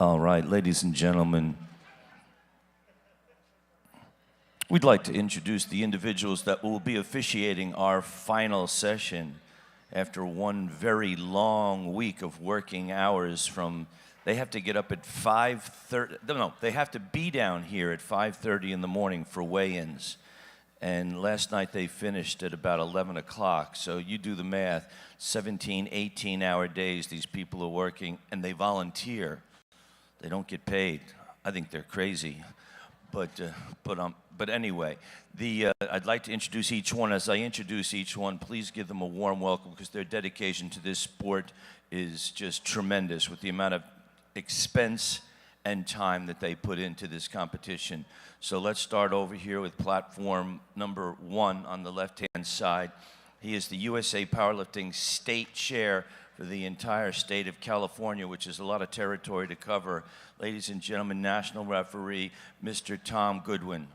All right, ladies and gentlemen, we'd like to introduce the individuals that will be officiating our final session after one very long week of working hours they have to get up at 5:30, no, they have to be down here at 5:30 in the morning for weigh-ins. And last night they finished at about 11 o'clock. So you do the math, 17, 18-hour days these people are working, and they volunteer. They don't get paid. I think they're crazy. But anyway, I'd like to introduce each one. As I introduce each one, please give them a warm welcome because their dedication to this sport is just tremendous with the amount of expense and time that they put into this competition. So let's start over here with platform number 1 on the left-hand side. He is the USA Powerlifting State Chair for the entire state of California, which is a lot of territory to cover. Ladies and gentlemen, National Referee, Mr. Tom Goodwin.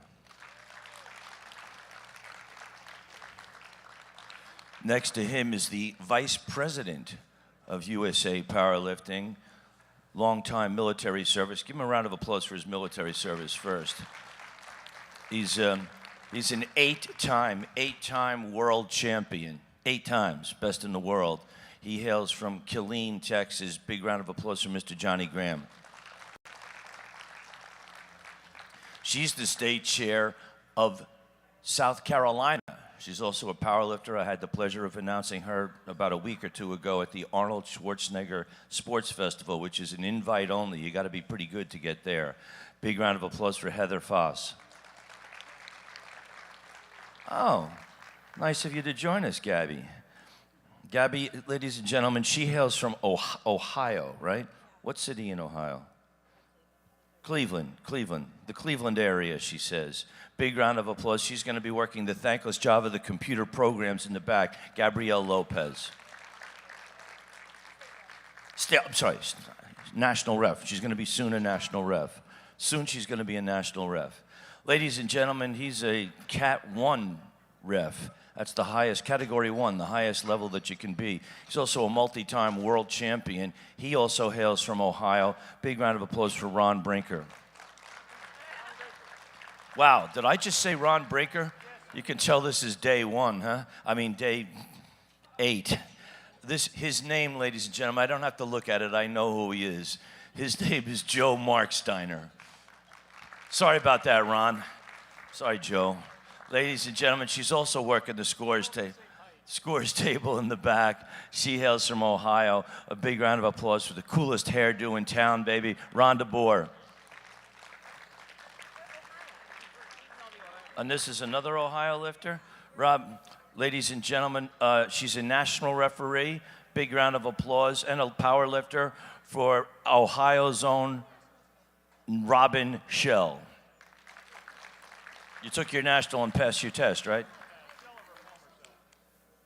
Next to him is the Vice President of USA Powerlifting, longtime military service. Give him a round of applause for his military service first. He's an eight-time world champion. 8 times, best in the world. He hails from Killeen, Texas. Big round of applause for Mr. Johnny Graham. She's the state chair of South Carolina. She's also a powerlifter. I had the pleasure of announcing her about a week or 2 ago at the Arnold Schwarzenegger Sports Festival, which is an invite only. You got to be pretty good to get there. Big round of applause for Heather Foss. Oh, nice of you to join us, Gabby. Gabby, ladies and gentlemen, she hails from Ohio, right? What city in Ohio? Cleveland, the Cleveland area, she says. Big round of applause. She's going to be working the thankless job of the computer programs in the back. Gabrielle Lopez. I'm sorry, national ref. She's going to be soon a national ref. Soon she's going to be a national ref. Ladies and gentlemen, he's a Cat 1 ref. That's the highest, Category 1, the highest level that you can be. He's also a multi-time world champion. He also hails from Ohio. Big round of applause for Ron Brinker. Wow, did I just say Ron Brinker? You can tell this is day 1, huh? I mean, day 8. His name, ladies and gentlemen, I don't have to look at it. I know who he is. His name is Joe Marksteiner. Sorry about that, Ron. Sorry, Joe. Ladies and gentlemen, she's also working the scores table in the back. She hails from Ohio. A big round of applause for the coolest hairdo in town, baby, Rhonda Bohr. And this is another Ohio lifter. Rob, ladies and gentlemen, she's a national referee. Big round of applause and a power lifter for Ohio's own Robin Shell. You took your national and passed your test, right?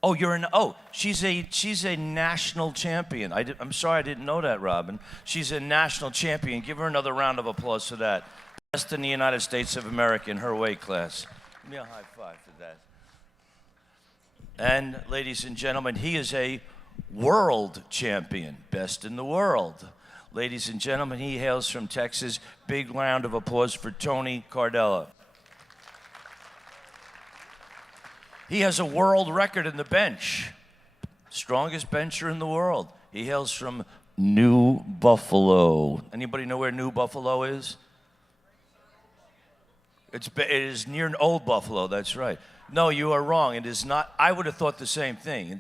Oh, she's a national champion. I'm sorry I didn't know that, Robin. She's a national champion. Give her another round of applause for that. Best in the United States of America in her weight class. Give me a high five for that. And ladies and gentlemen, he is a world champion, best in the world. Ladies and gentlemen, he hails from Texas. Big round of applause for Tony Cardella. He has a world record in the bench. Strongest bencher in the world. He hails from New Buffalo. Anybody know where New Buffalo is? It is near Old Buffalo, that's right. No, you are wrong. It is not. I would have thought the same thing.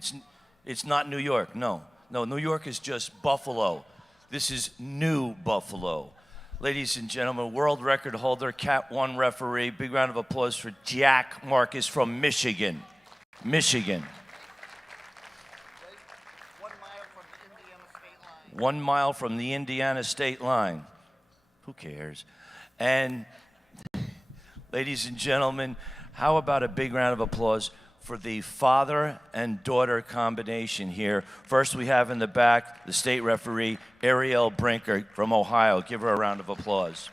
It's not New York, no. No, New York is just Buffalo. This is New Buffalo. Ladies and gentlemen, world record holder, Cat 1 referee. Big round of applause for Jack Marcus from Michigan. Michigan. 1 mile from the Indiana state line. Who cares? And ladies and gentlemen, how about a big round of applause for the father and daughter combination here. First we have in the back the state referee, Ariel Brinker from Ohio. Give her a round of applause.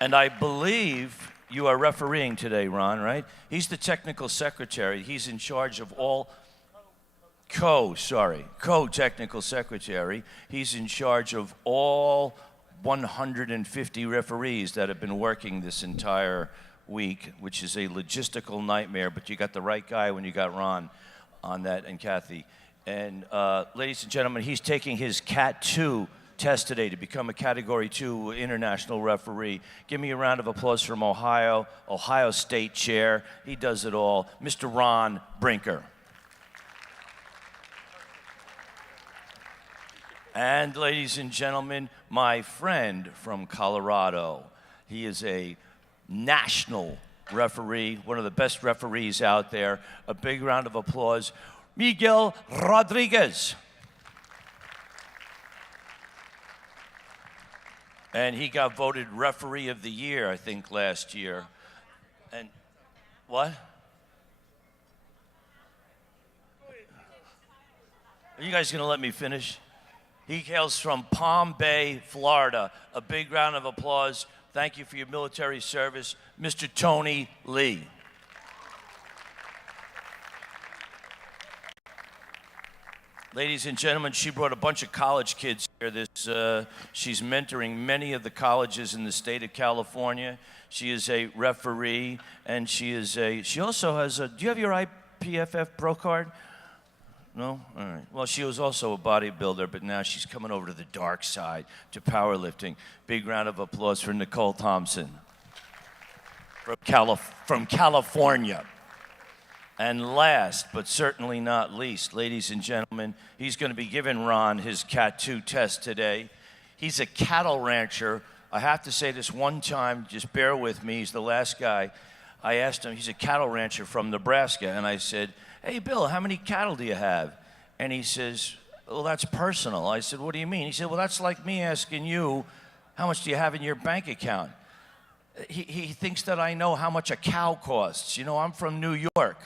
And I believe you are refereeing today, Ron, right? He's the technical secretary. He's in charge of all co-technical secretary. He's in charge of all 150 referees that have been working this entire week, which is a logistical nightmare, but you got the right guy when you got Ron on that, and Kathy. And ladies and gentlemen, he's taking his Cat 2 test today to become a Category 2 international referee. Give me a round of applause from Ohio State Chair. He does it all, Mr. Ron Brinker. And ladies and gentlemen, my friend from Colorado. He is a national referee, one of the best referees out there. A big round of applause, Miguel Rodriguez. And he got voted Referee of the Year, I think, last year. And what? Are you guys going to let me finish? He hails from Palm Bay, Florida. A big round of applause. Thank you for your military service, Mr. Tony Lee. Ladies and gentlemen, she brought a bunch of college kids here. She's mentoring many of the colleges in the state of California. She is a referee, and she also has a, do you have your IPFF Pro card? No? All right. Well, she was also a bodybuilder, but now she's coming over to the dark side, to powerlifting. Big round of applause for Nicole Thompson from California. And last, but certainly not least, ladies and gentlemen, he's going to be giving Ron his Cat 2 test today. He's a cattle rancher. I have to say this one time, just bear with me, he's the last guy. I asked him, he's a cattle rancher from Nebraska, and I said, hey, Bill, how many cattle do you have? And he says, well, that's personal. I said, what do you mean? He said, well, that's like me asking you, how much do you have in your bank account? He thinks that I know how much a cow costs. You know, I'm from New York.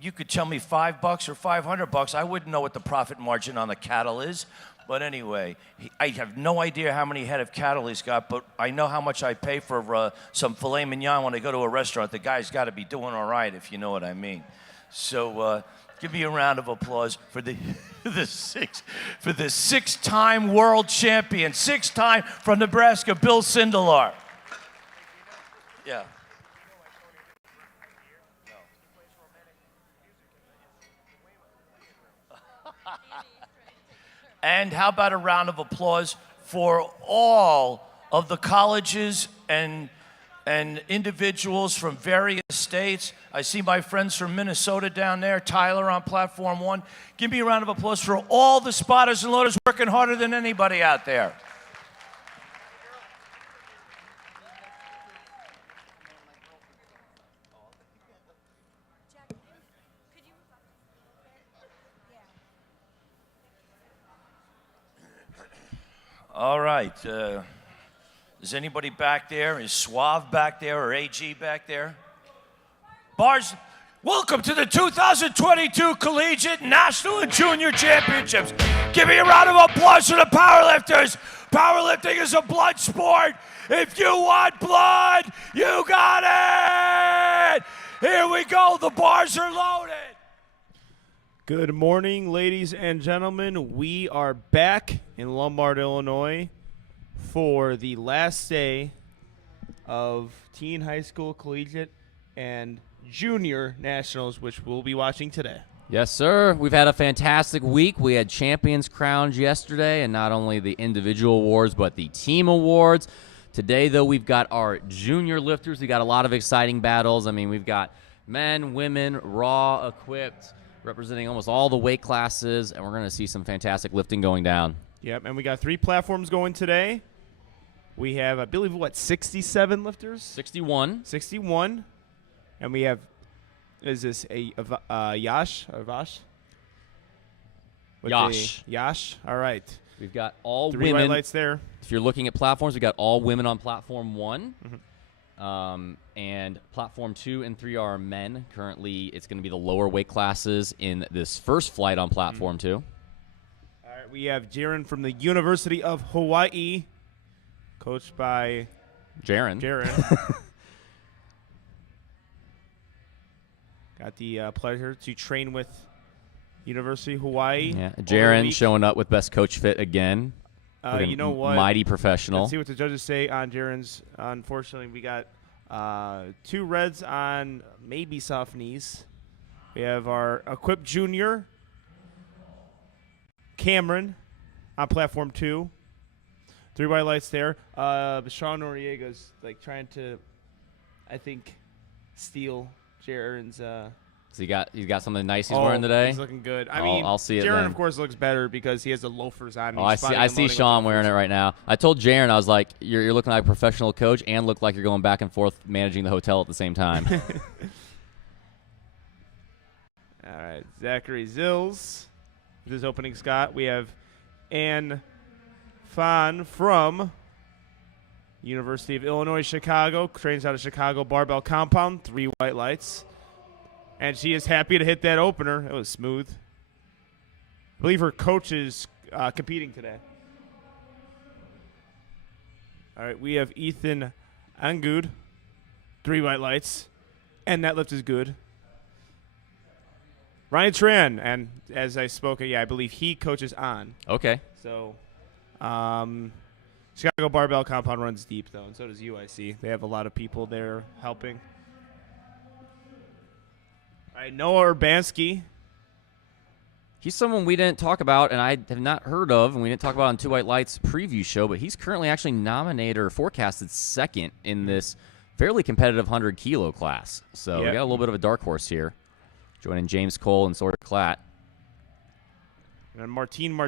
You could tell me $5 or $500. I wouldn't know what the profit margin on the cattle is. But anyway, I have no idea how many head of cattle he's got, but I know how much I pay for some filet mignon when I go to a restaurant. The guy's got to be doing all right, if you know what I mean. So give me a round of applause for the six-time world champion, six-time from Nebraska, Bill Sindelar. Yeah. And how about a round of applause for all of the colleges and individuals from various states. I see my friends from Minnesota down there, Tyler on platform 1. Give me a round of applause for all the spotters and loaders working harder than anybody out there. All right. Is anybody back there? Is Suave back there or AG back there? Bars, welcome to the 2022 Collegiate, National, and Junior Championships. Give me a round of applause for the powerlifters. Powerlifting is a blood sport. If you want blood, you got it. Here we go. The bars are loaded. Good morning, ladies and gentlemen. We are back in Lombard, Illinois for the last day of teen high school, collegiate, and junior nationals, which we'll be watching today. Yes, sir. We've had a fantastic week. We had champions crowned yesterday, and not only the individual awards, but the team awards. Today, though, we've got our junior lifters. We got a lot of exciting battles. I mean, we've got men, women, raw, equipped, representing almost all the weight classes, and we're going to see some fantastic lifting going down. Yep, and we got 3 platforms going today. We have, I believe, 67 lifters? 61. 61. And we have, is this a Yash or Vash? Yash. Yash, all right. We've got all 3 women. white lights there. If you're looking at platforms, we've got all women on platform 1. Mm-hmm. And platform 2 and 3 are men. Currently, it's going to be the lower weight classes in this first flight on platform 2. All right, we have Jaron from the University of Hawaii, coached by Jaron. Got the pleasure to train with University of Hawaii. Yeah, over the Jaron week. showing up with best coach fit again. Looking You know what? Mighty professional. Let's see what the judges say on Jaron's. Unfortunately, we got 2 reds on maybe soft knees. We have our Equip Junior, Cameron, on platform 2. 3 white lights there. Sean Noriega's like trying to, I think, steal Jaron's. So you got something nice he's wearing today? He's looking good. I mean, I'll see it Jaron, then. of course, looks better because he has the loafers on. Oh, I see Sean wearing it right now. I told Jaron, I was like, you're looking like a professional coach and look like you're going back and forth managing the hotel at the same time. All right, Zachary Zills. This is opening Scott. We have Ann Fan from University of Illinois, Chicago. Trains out of Chicago Barbell Compound. 3 white lights. And she is happy to hit that opener. It was smooth. I believe her coach is competing today. All right, we have Ethan Angud. 3 white lights. And that lift is good. Ryan Tran, and as I spoke, I believe he coaches on. Okay. So, Chicago Barbell Compound runs deep, though, and so does UIC. They have a lot of people there helping. All right, Noah Urbanski. He's someone we didn't talk about, and I have not heard of, and we didn't talk about on 2 White Lights preview show, but he's currently actually nominated or forecasted second in this fairly competitive 100-kilo class. So we got a little bit of a dark horse here, joining James Cole and Sawyer Klatt. And Martin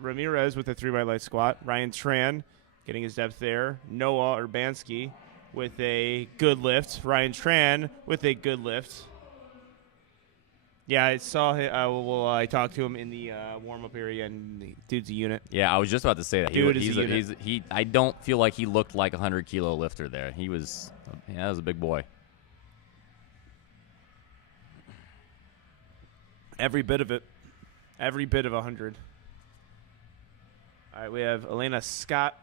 Ramirez with a 3 white light squat. Ryan Tran getting his depth there. Noah Urbanski with a good lift. Ryan Tran with a good lift. Yeah, I saw him. I talked to him in the warm-up area, and the dude's a unit. Yeah, I was just about to say that. Dude is a unit. I don't feel like he looked like a 100-kilo lifter there. That was a big boy. Every bit of it. Every bit of 100. All right, we have Elena Scott,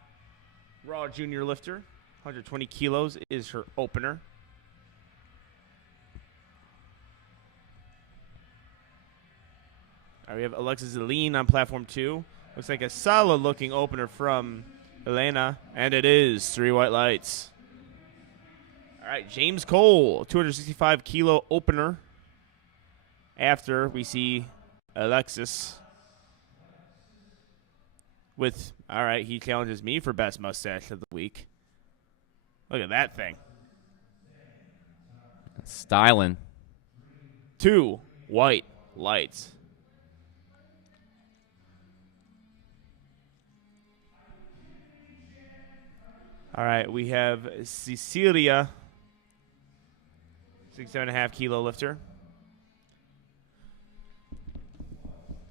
raw junior lifter. 120 kilos is her opener. All right, we have Alexis Zeline on platform 2. Looks like a solid-looking opener from Elena, and it is 3 white lights. All right, James Cole, 265-kilo opener. After we see Alexis with, all right, he challenges me for best mustache of the week. Look at that thing. Styling. 2 white lights. All right, we have Cecilia, 67.5-kilo lifter.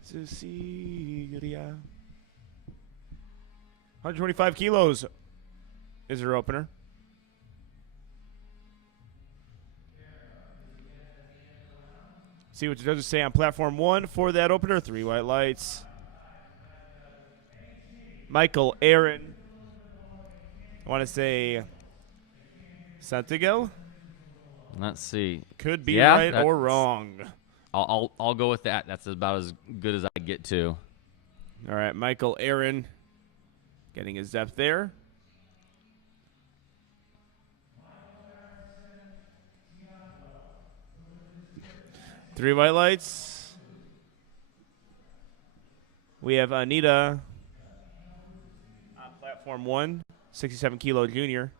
Cecilia. 125 kilos is her opener. See what the judges say on platform 1 for that opener. 3 white lights. Michael Aaron. I want to say Santigel. Let's see. Could be right or wrong. I'll go with that. That's about as good as I get to. All right, Michael Aaron getting his depth there. Three white lights. We have Anita on platform 1, 67-kilo junior.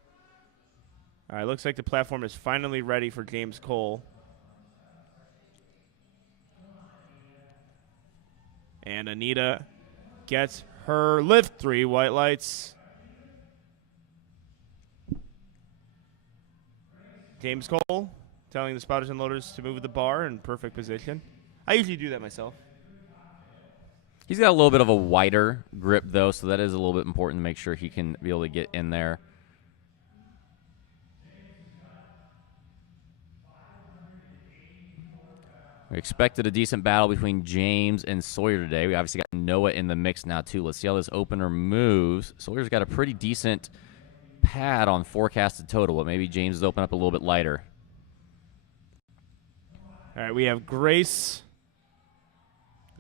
All right, looks like the platform is finally ready for James Cole. And Anita gets her lift. 3 white lights. James Cole telling the spotters and loaders to move the bar in perfect position. I usually do that myself. He's got a little bit of a wider grip, though, so that is a little bit important to make sure he can be able to get in there. We expected a decent battle between James and Sawyer today. We obviously got Noah in the mix now, too. Let's see how this opener moves. Sawyer's got a pretty decent pad on forecasted total, but maybe James is open up a little bit lighter. All right, we have Grace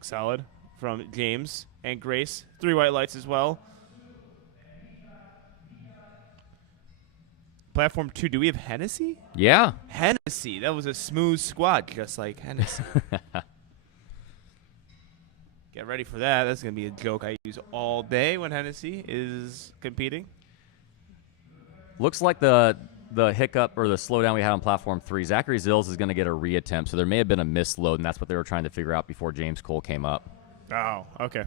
Solid from James and Grace. 3 white lights as well. Platform 2, do we have Hennessy? Yeah. Hennessy. That was a smooth squat, just like Hennessy. Get ready for that. That's going to be a joke I use all day when Hennessy is competing. Looks like the hiccup or the slowdown we had on platform 3, Zachary Zills is going to get a reattempt, so there may have been a misload, and that's what they were trying to figure out before James Cole came up. Oh, okay.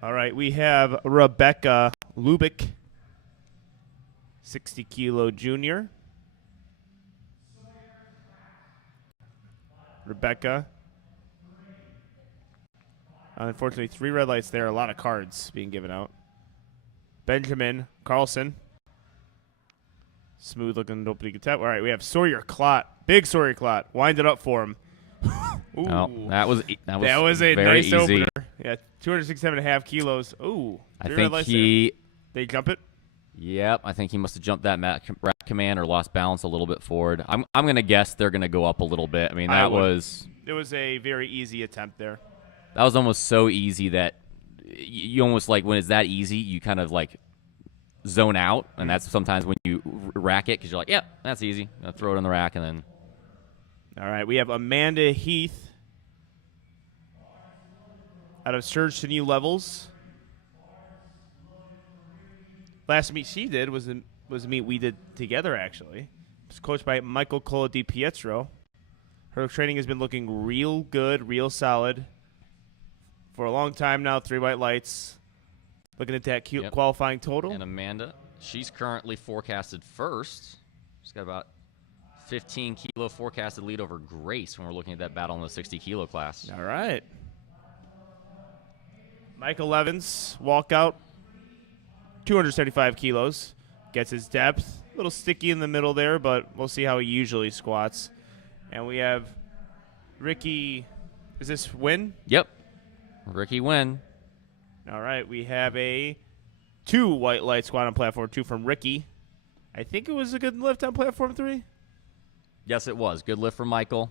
All right, we have Rebecca Lubick, 60 kilo junior. Rebecca. Unfortunately, 3 red lights there. A lot of cards being given out. Benjamin Carlson. Smooth looking opening attempt. All right, we have Sawyer Clot. Big Sawyer Clot. Wind it up for him. Ooh. Oh, that was a very nice easy. opener. Yeah, 267.5 kilos. Ooh. I 3 red think lights he. there. They jump it? Yep, I think he must have jumped that rack command or lost balance a little bit forward. I'm gonna guess they're gonna go up a little bit. I mean, It was a very easy attempt there. that was almost so easy that you almost like when it's that easy, you kind of like zone out, and that's sometimes when you rack it because you're like, yeah, that's easy. I'll throw it on the rack and then. All right, we have Amanda Heath out of Surge to New Levels. Last meet she did was a meet we did together, actually. It was coached by Michael Cola Di Pietro. Her training has been looking real good, real solid for a long time now. 3 white lights. Looking at that cute qualifying total. And Amanda, she's currently forecasted first. She's got about 15 kilo forecasted lead over Grace when we're looking at that battle in the 60 kilo class. All right. Michael Evans, walkout, 275 kilos. Gets his depth. A little sticky in the middle there, but we'll see how he usually squats. And we have Ricky. Is this Win? Yep. Ricky Wynn. All right. We have a 2 white light squat on platform 2 from Ricky. I think it was a good lift on platform 3. Yes, it was. Good lift for Michael.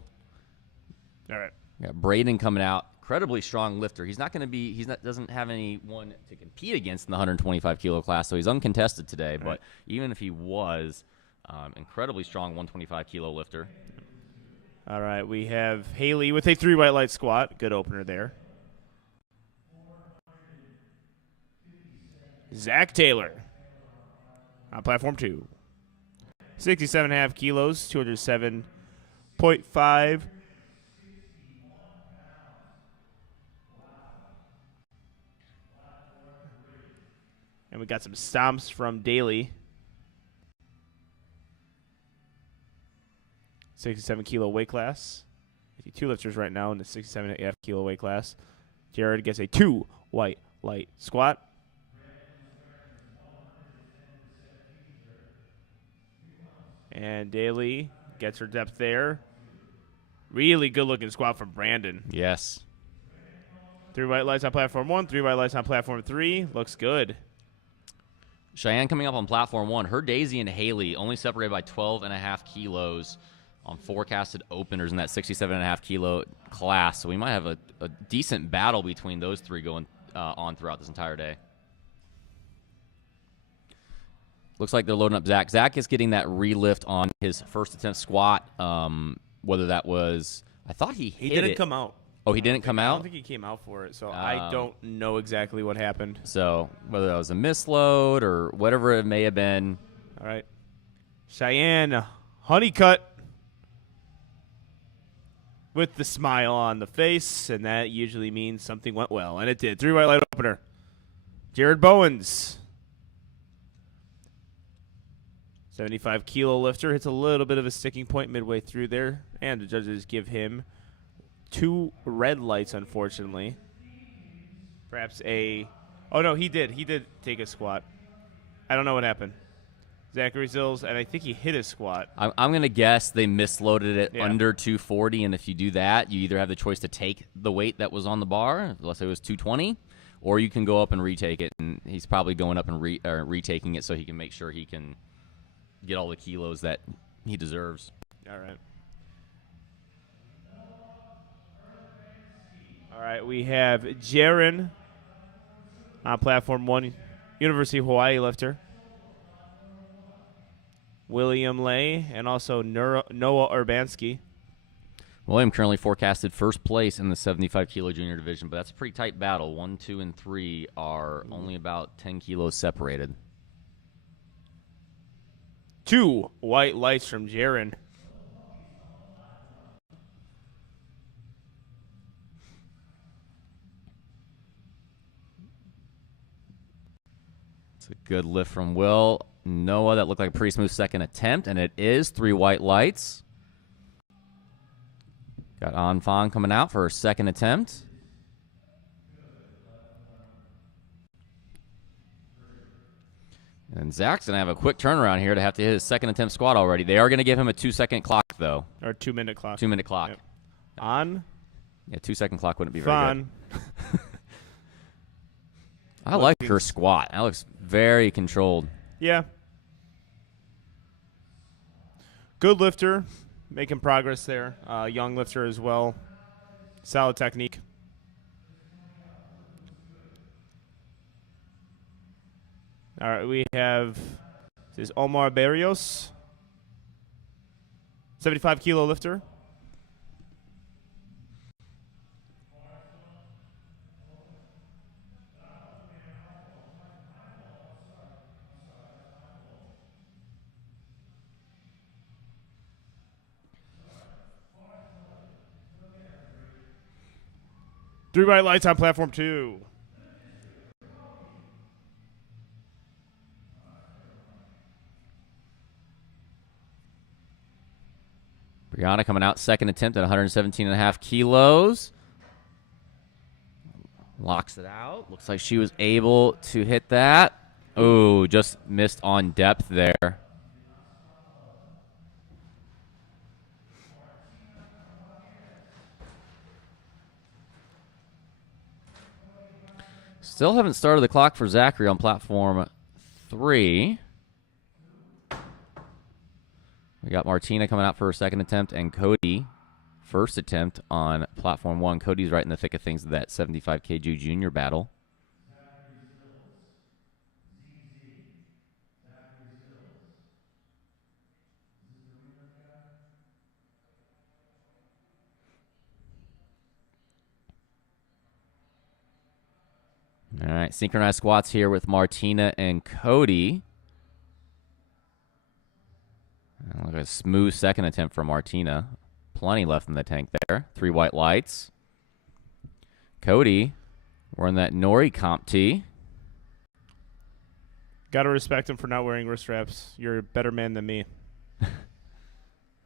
All right. We got Braden coming out. Incredibly strong lifter. He's not going to be. Doesn't have anyone to compete against in the 125 kilo class, so he's uncontested today. But even if he was, incredibly strong 125 kilo lifter. All right. We have Haley with a 3 white light squat. Good opener there. Zach Taylor on platform 2. 67.5 kilos, 207.5. And we got some stomps from Daly. 67 kilo weight class. 2 lifters right now in the 67.5 kilo weight class. Jared gets a 2 white light squat. And Daly gets her depth there. Really good looking squat from Brandon. Yes. 3 white lights on platform 1, 3 white lights on platform 3. Looks good. Cheyenne coming up on platform 1. Her Daisy and Haley only separated by 12.5 kilos on forecasted openers in that 67.5 kilo class. So we might have a decent battle between those 3 going on throughout this entire day. Looks like they're loading up Zach. Zach is getting that relift on his first attempt squat. Whether that was, I thought he hit it. He didn't come out. Oh, he didn't come I out? don't think he came out for it, so I don't know exactly what happened. So whether that was a misload or whatever it may have been. All right. Cheyenne Honeycutt with the smile on the face, and that usually means something went well, and it did. 3 white light opener. Jared Bowens. 75 kilo lifter hits a little bit of a sticking point midway through there, and the judges give him 2 red lights, unfortunately. Perhaps a... Oh, no, he did. He did take a squat. I don't know what happened. Zachary Zills, and I think he hit a squat. I'm going to guess they misloaded it under 240, and if you do that, you either have the choice to take the weight that was on the bar, let's say it was 220, or you can go up and retake it, and he's probably going up and retaking it so he can make sure he can get all the kilos that he deserves. All right. All right, we have Jaron on platform 1, University of Hawaii lifter. William Lay and also Noah Urbanski. William currently forecasted first place in the 75 kilo junior division, but that's a pretty tight battle. 1, 2, and 3 are only about 10 kilos separated. 2 white lights from Jaron. It's a good lift from Will. Noah, that looked like a pretty smooth second attempt, and it is 3 white lights. Got Anfang coming out for her second attempt. And Zach's going to have a quick turnaround here to have to hit his second attempt squat already. They are going to give him a 2-second clock, though. Or 2-minute clock. 2-minute clock. Yep. On. Yeah, 2-second clock wouldn't be very good. I Look, like her squat. That looks very controlled. Yeah. Good lifter. Making progress there. Young lifter as well. Solid technique. All right, we have this is Omar Barrios, 75 kilo lifter. Three bright lights on platform 2. Brianna coming out second attempt at 117.5 kilos. Locks it out. Looks like she was able to hit that. Oh, just missed on depth there. Still haven't started the clock for Zachary on platform 3. We got Martina coming out for her second attempt and Cody first attempt on platform 1. Cody's right in the thick of things of that 75 kg junior battle. All right, synchronized squats here with Martina and Cody. Look at a smooth second attempt for Martina. Plenty left in the tank there. 3 white lights. Cody wearing that Nori comp tee. Got to respect him for not wearing wrist straps. You're a better man than me.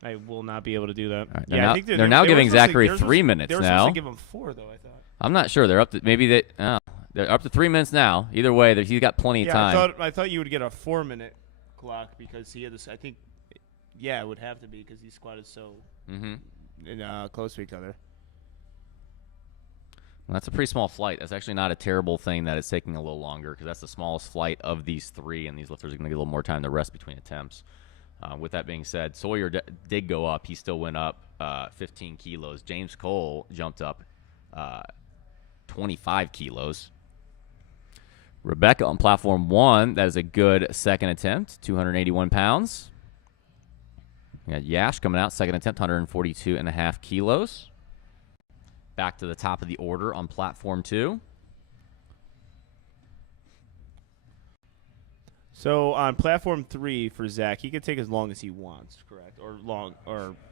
I will not be able to do that. Right, yeah, I think they're now giving Zachary 3 minutes now. They were supposed to give him 4, though, I thought. I'm not sure. They're up to they're up to 3 minutes now. Either way, he's got plenty of time. I thought you would get a 4-minute clock because he had this. I think, yeah, it would have to be because these squatted so close to each other. Well, that's a pretty small flight. That's actually not a terrible thing that it's taking a little longer because that's the smallest flight of these 3, and these lifters are going to get a little more time to rest between attempts. With that being said, Sawyer did go up. He still went up 15 kilos. James Cole jumped up 25 kilos. Rebecca on platform 1, that is a good second attempt, 281 pounds. We got Yash coming out, second attempt, 142.5 kilos. Back to the top of the order on platform 2. So on platform 3 for Zach, he can take as long as he wants, correct? Or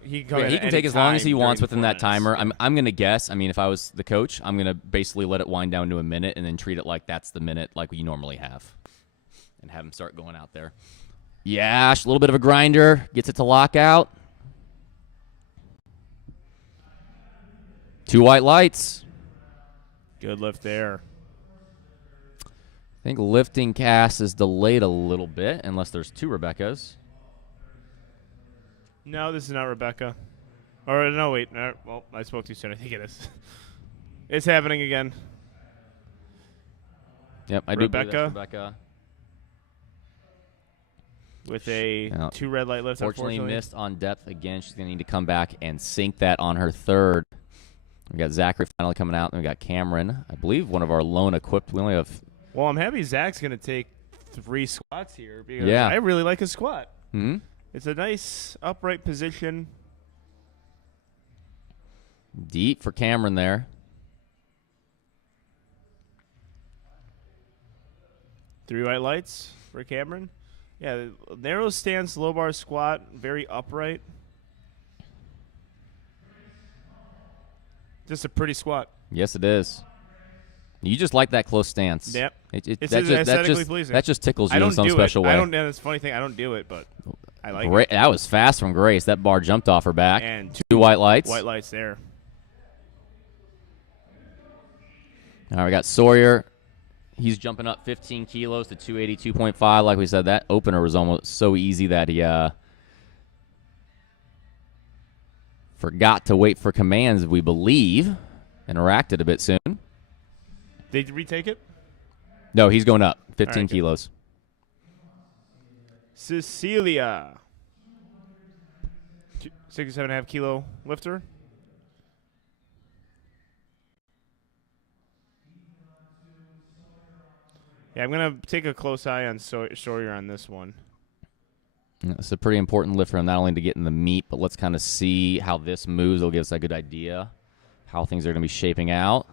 he can come in he at can any take as long as he time wants during within 4 that minutes. timer. I'm going to guess. I mean, if I was the coach, I'm going to basically let it wind down to a minute and then treat it like that's the minute like we normally have. And have him start going out there. Yash, a little bit of a grinder. Gets it to lock out. 2 white lights. Good lift there. I think lifting cast is delayed a little bit, unless there's 2 Rebeccas. No, this is not Rebecca. Or no, wait. No, well, I spoke too soon. I think it is. It's happening again. Yep, I do believe that's Rebecca. With a 2 red light lift, Fortunately missed on depth again. She's going to need to come back and sink that on her third. We got Zachary finally coming out, and we got Cameron. I believe one of our lone equipped. We only have. Well, I'm happy Zach's going to take 3 squats here because Yeah. I really like his squat. Mm-hmm. It's a nice upright position. Deep for Cameron there. 3 white lights for Cameron. Yeah, narrow stance, low bar squat, very upright. Just a pretty squat. Yes, it is. You just like that close stance. Yep. That aesthetically just, pleasing. that just tickles I you don't in some do special it. way. I don't. That's a funny thing. I don't do it, but I like Great. it. That was fast from Grace. That bar jumped off her back. And 2 white lights. White lights there. All right, we got Sawyer. He's jumping up 15 kilos to 282.5. Like we said, that opener was almost so easy that he forgot to wait for commands, we believe, and reacted a bit soon. Did you retake it? No, he's going up 15 All right, good. kilos. Cecilia. 67.5 kilo lifter. Yeah, I'm going to take a close eye on Sawyer on this one. It's a pretty important lift for him, not only to get in the meet, but let's kind of see how this moves. It'll give us a good idea how things are going to be shaping out.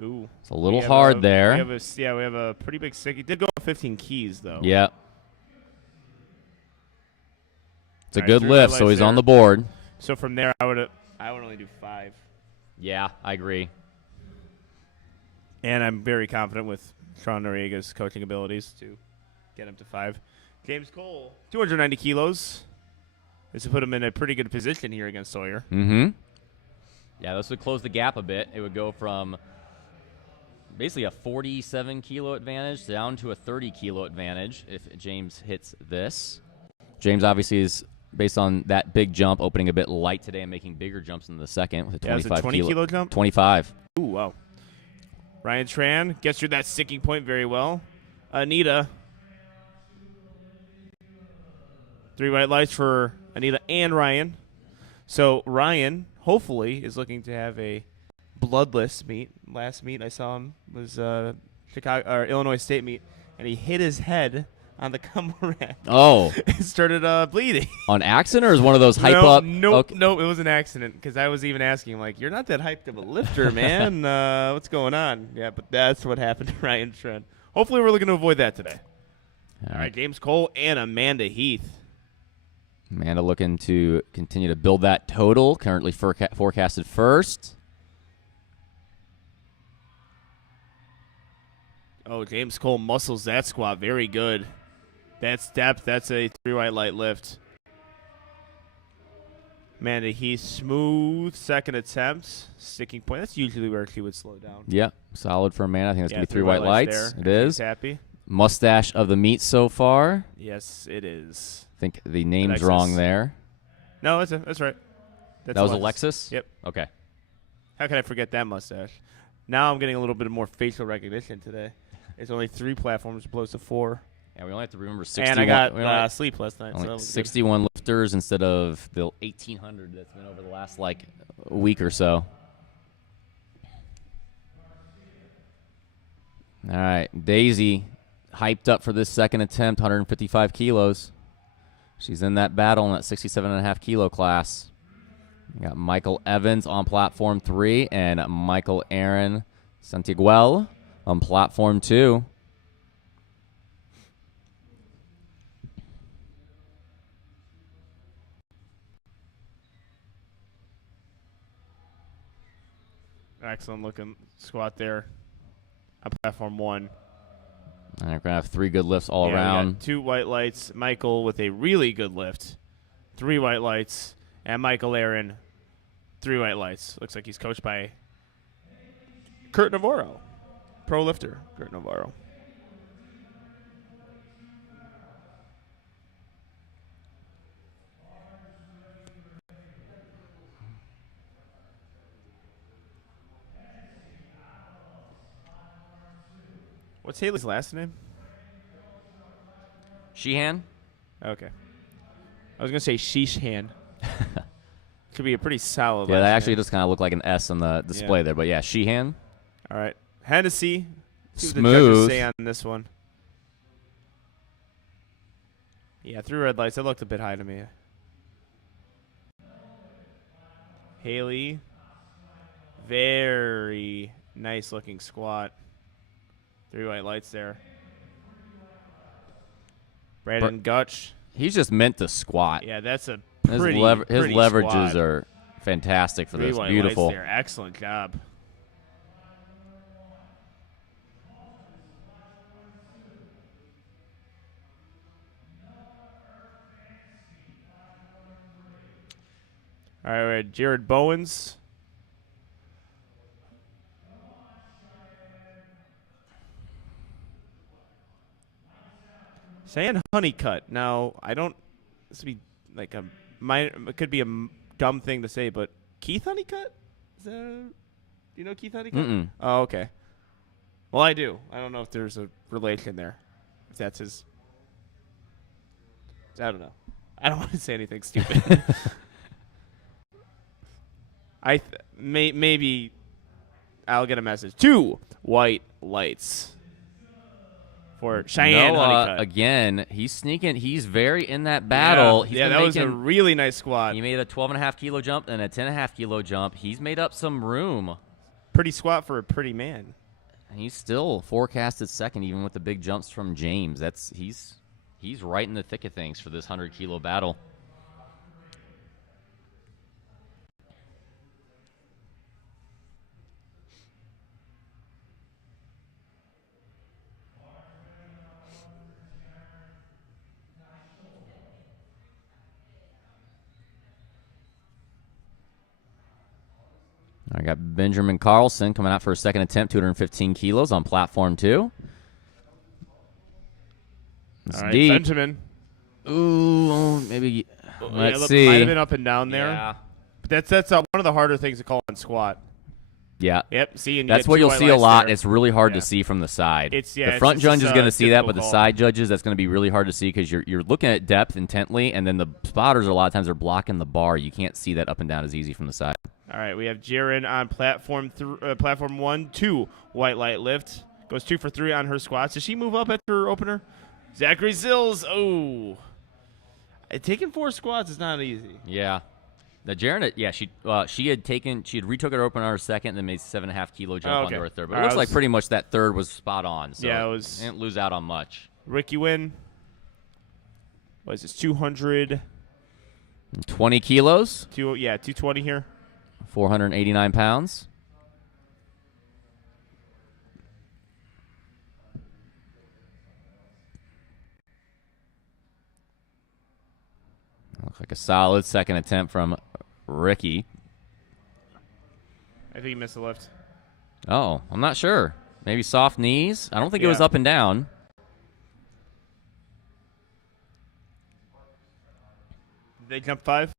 Ooh. It's a little hard there. We have a pretty big stick. He did go up 15 keys, though. Yeah. It's a All right, good 3 lift, white so lights he's there. on the board. So from there, I would only do 5. Yeah, I agree. And I'm very confident with Sean Noriega's coaching abilities to get him to 5. James Cole, 290 kilos. This would put him in a pretty good position here against Sawyer. Mm-hmm. Yeah, this would close the gap a bit. It would go from basically a 47-kilo advantage down to a 30-kilo advantage if James hits this. James obviously is, based on that big jump, opening a bit light today and making bigger jumps in the second with a 25 it's a 20-kilo jump? 25. Ooh, wow. Ryan Tran gets through that sticking point very well. Anita. 3 white lights for Anita and Ryan. So Ryan, hopefully, is looking to have a bloodless meet. Last meet I saw him was Chicago or Illinois State meet, and he hit his head on the combo rack. Oh. It started bleeding. On accident, or is one of those hype up? Nope, Okay. nope, it was an accident because I was even asking him, like, you're not that hyped of a lifter, man. What's going on? Yeah, but that's what happened to Ryan Trent. Hopefully we're looking to avoid that today. All right, James Cole and Amanda Heath. Amanda looking to continue to build that total, currently forecasted first. Oh, James Cole muscles that squat. Very good. That's depth. That's a 3 white light lift. Amanda Heath, smooth second attempt. Sticking point. That's usually where she would slow down. Yep, solid for Amanda. I think that's going to be 3 white white lights. there. It is. She's happy. Mustache of the meet so far. Yes, it is. I think the name's Alexis. wrong there. No, that's right. That's That was Alexis? Yep. Okay. How can I forget that mustache? Now I'm getting a little bit more facial recognition today. It's only 3 platforms opposed to 4. Yeah, we only have to remember 61. And I got we only- sleep last night. only So that was good. 61 lifters instead of the 1,800 that's been over the last, week or so. All right, Daisy hyped up for this second attempt, 155 kilos. She's in that battle in that 67.5 kilo class. We got Michael Evans on platform 3 and Michael Aaron Santiguel on platform 2. Excellent looking squat there on platform 1. All right, we're going to have 3 good lifts all Yeah, we got around. 2 white lights. Michael with a really good lift. 3 white lights. And Michael Aaron, 3 white lights. Looks like he's coached by Kurt Navarro. Pro lifter, Kurt Navarro. What's Haley's last name? Sheehan? Okay. I was going to say Sheeshan. Could be a pretty solid. Yeah, that last actually name. just kind of looked like an S on the display there. But yeah, Sheehan. All right. Hennessy. See what the Smooth. judges say on this one. Yeah, 3 red lights. That looked a bit high to me. Haley. Very nice looking squat. 3 white lights there. Brandon Gutch. He's just meant to squat. Yeah, that's a His, pretty, his pretty leverages squat. are fantastic for 3 this. white Beautiful. lights there. Excellent job. All right, we had Jared Bowens. Saying Honeycutt. Now, I don't. This would be like a it could be a dumb thing to say, but Keith Honeycutt? Is that? Do you know Keith Honeycutt? Mm-mm. Oh, okay. Well, I do. I don't know if there's a relation there. If that's his. I don't know. I don't want to say anything stupid. Maybe I'll get a message. 2 white lights for Cheyenne Honeycutt. Again, he's sneaking. He's very in that battle. Yeah, that was a really nice squat. He made a 12.5 kilo jump and a 10.5 kilo jump. He's made up some room. Pretty squat for a pretty man. And he's still forecasted second, even with the big jumps from James. He's right in the thick of things for this 100 kilo battle. I got Benjamin Carlson coming out for a second attempt, 215 kilos on platform 2. It's All right, deep. Benjamin. Ooh, maybe. Let's Might see. have been up and down there. Yeah. But that's one of the harder things to call on squat. Yeah. Yep. See, and That's get what 2 you'll white see a lights lot. there. It's really hard Yeah. to see from the side. The front judge is going to see that, but the difficult side judges, that's going to be really hard to see because you're looking at depth intently, and then the spotters a lot of times are blocking the bar. You can't see that up and down as easy from the side. All right, we have Jaren on platform 1, 2 white light lift. Goes 2 for 3 on her squats. Does she move up after her opener? Zachary Sills. Oh, taking 4 squats is not easy. Yeah. The Jaren, she had retook her opener on her second, and then made 7.5 kilo jump onto her third. But it looks like pretty much that third was spot on. So yeah, it was. Didn't lose out on much. Ricky Wynn. What is this? 200. 20 kilos. 220 here. 489 pounds. Looks like a solid second attempt from Ricky. I think he missed the lift. Oh, I'm not sure. Maybe soft knees. I don't think it was up and down. They jump 5?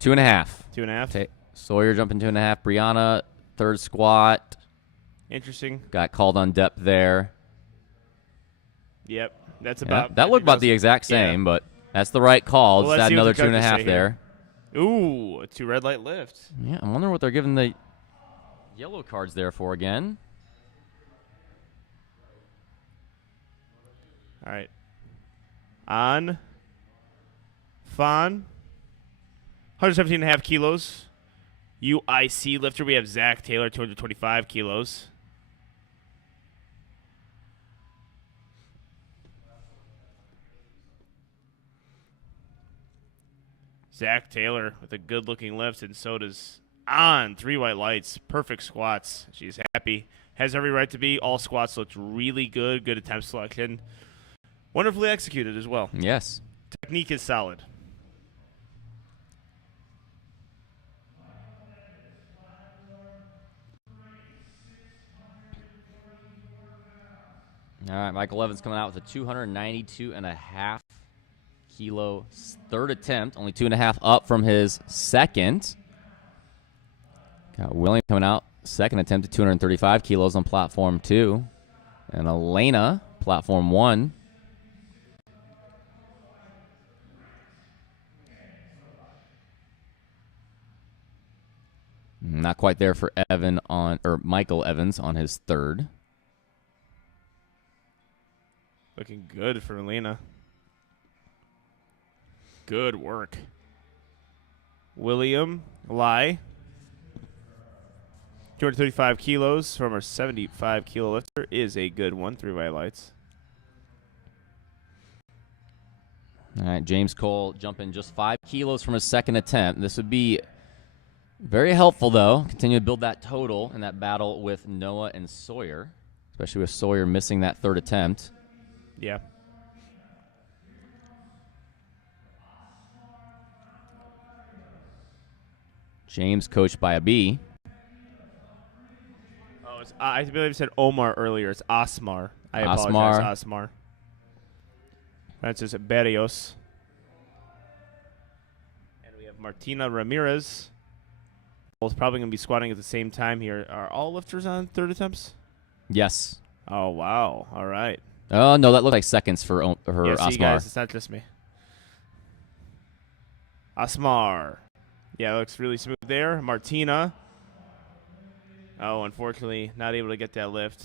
2.5. 2.5. Sawyer jumping 2.5. Brianna, third squat. Interesting. Got called on depth there. Yep. That's Yeah, about. that looked about the exact same, but that's the right call. Well, Just let's add see what another the judges 2.5 say there. Ooh, a 2 red light lift. Yeah, I wonder what they're giving the yellow cards there for again. All right. On. Fawn. 117.5 kilos. UIC lifter. We have Zach Taylor, 225 kilos. Zach Taylor with a good-looking lift, and so does On. 3 white lights. Perfect squats. She's happy. Has every right to be. All squats looked really good. Good attempt selection. Wonderfully executed as well. Yes. Technique is solid. All right, Michael Evans coming out with a 292.5 kilo third attempt, only 2.5 up from his second. Got William coming out, second attempt at 235 kilos on platform 2. And Elena, platform 1. Not quite there for Michael Evans on his third. Looking good for Lena. Good work. William Lai. 235 kilos from our 75-kilo lifter is a good one. 3 white lights. All right, James Cole jumping just 5 kilos from his second attempt. This would be very helpful, though. Continue to build that total in that battle with Noah and Sawyer, especially with Sawyer missing that third attempt. Yeah. James coached by a B. Oh, I believe I said Omar earlier. It's Asmar. I Asmar. apologize, Asmar. Francis Berrios. And we have Martina Ramirez. Both probably going to be squatting at the same time here. Are all lifters on third attempts? Yes. Oh, wow. All right. Oh, no, that looked like seconds for Yeah, Asmar. see, guys, it's not just me. Asmar. Yeah, it looks really smooth there. Martina. Oh, unfortunately, not able to get that lift.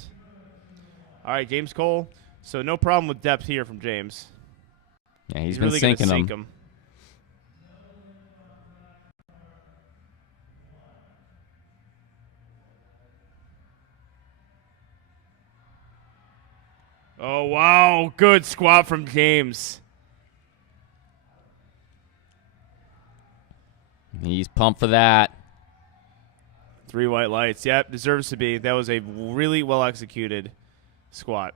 All right, James Cole. So no problem with depth here from James. Yeah, he's been really going to sinking sink them. him. Oh, wow. Good squat from James. He's pumped for that. 3 white lights. Yep, deserves to be. That was a really well-executed squat.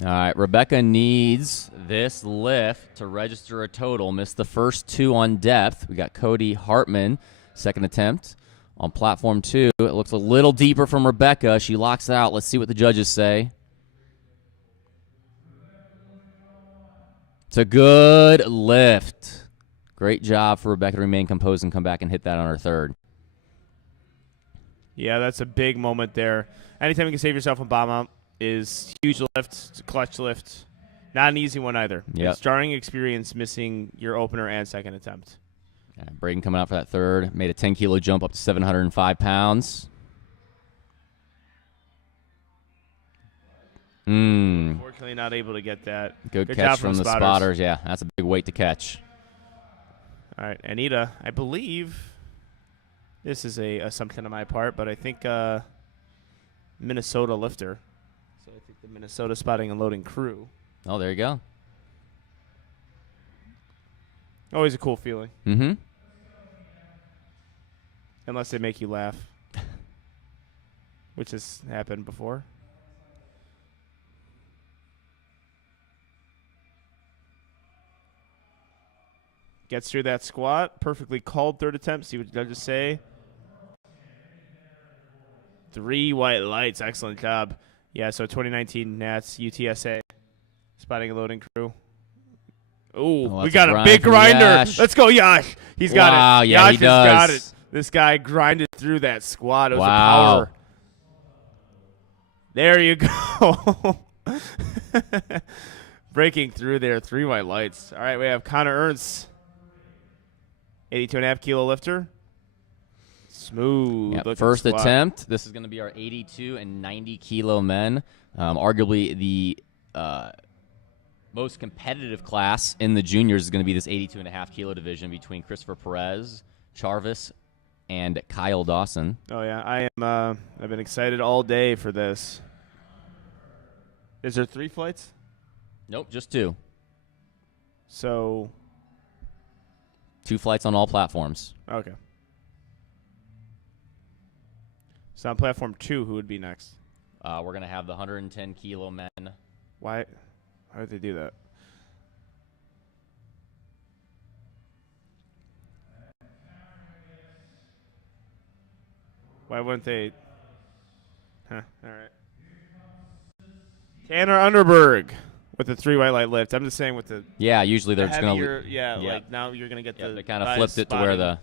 All right, Rebecca needs this lift to register a total. Missed the first 2 on depth. We got Cody Hartman, second attempt. On platform 2, it looks a little deeper from Rebecca. She locks it out. Let's see what the judges say. It's a good lift. Great job for Rebecca to remain composed and come back and hit that on her third. Yeah, that's a big moment there. Anytime you can save yourself on bomb out is huge lift. It's a clutch lift. Not an easy one either. Yep. It's jarring experience missing your opener and second attempt. Yeah, Braden coming out for that third. Made a 10-kilo jump up to 705 pounds. Unfortunately, not able to get that. Good job catch from the spotters. Yeah, that's a big weight to catch. All right, Anita, I believe this is a assumption on my part, but I think Minnesota lifter. So I think the Minnesota spotting and loading crew. Oh, there you go. Always a cool feeling. Mm-hmm. Unless they make you laugh, which has happened before. Gets through that squat. Perfectly called third attempt. See what the judges say. 3 white lights. Excellent job. Yeah, so 2019 Nats UTSA spotting and loading crew. Ooh, we got a big grinder. Yash. Let's go, Yash. He's got it. Wow, yeah, Yash he has got does. it. This guy grinded through that squat. It was Wow. a power. There you go. Breaking through there. 3 white lights. All right, we have Connor Ernst. 82.5 kilo lifter. Smooth. Yep, first squat. attempt. This is going to be our 82 and 90 kilo men. Arguably the most competitive class in the juniors is going to be this 82.5 kilo division between Christopher Perez, Charvis, and Kyle Dawson. Oh yeah, I am. I've been excited all day for this. Is there 3 flights? Nope, just 2. So 2 flights on all platforms. okay. So on platform 2, who would be next? We're going to have the 110 kilo men. Why would they do that? Why wouldn't they? Huh. All right. Tanner Underberg with the 3 white light lift. I'm just saying with the Yeah, usually they're just going heavier, to. yeah, yeah. like now you're gonna get Yeah, the. they kind of guys flipped it to where spotting. the.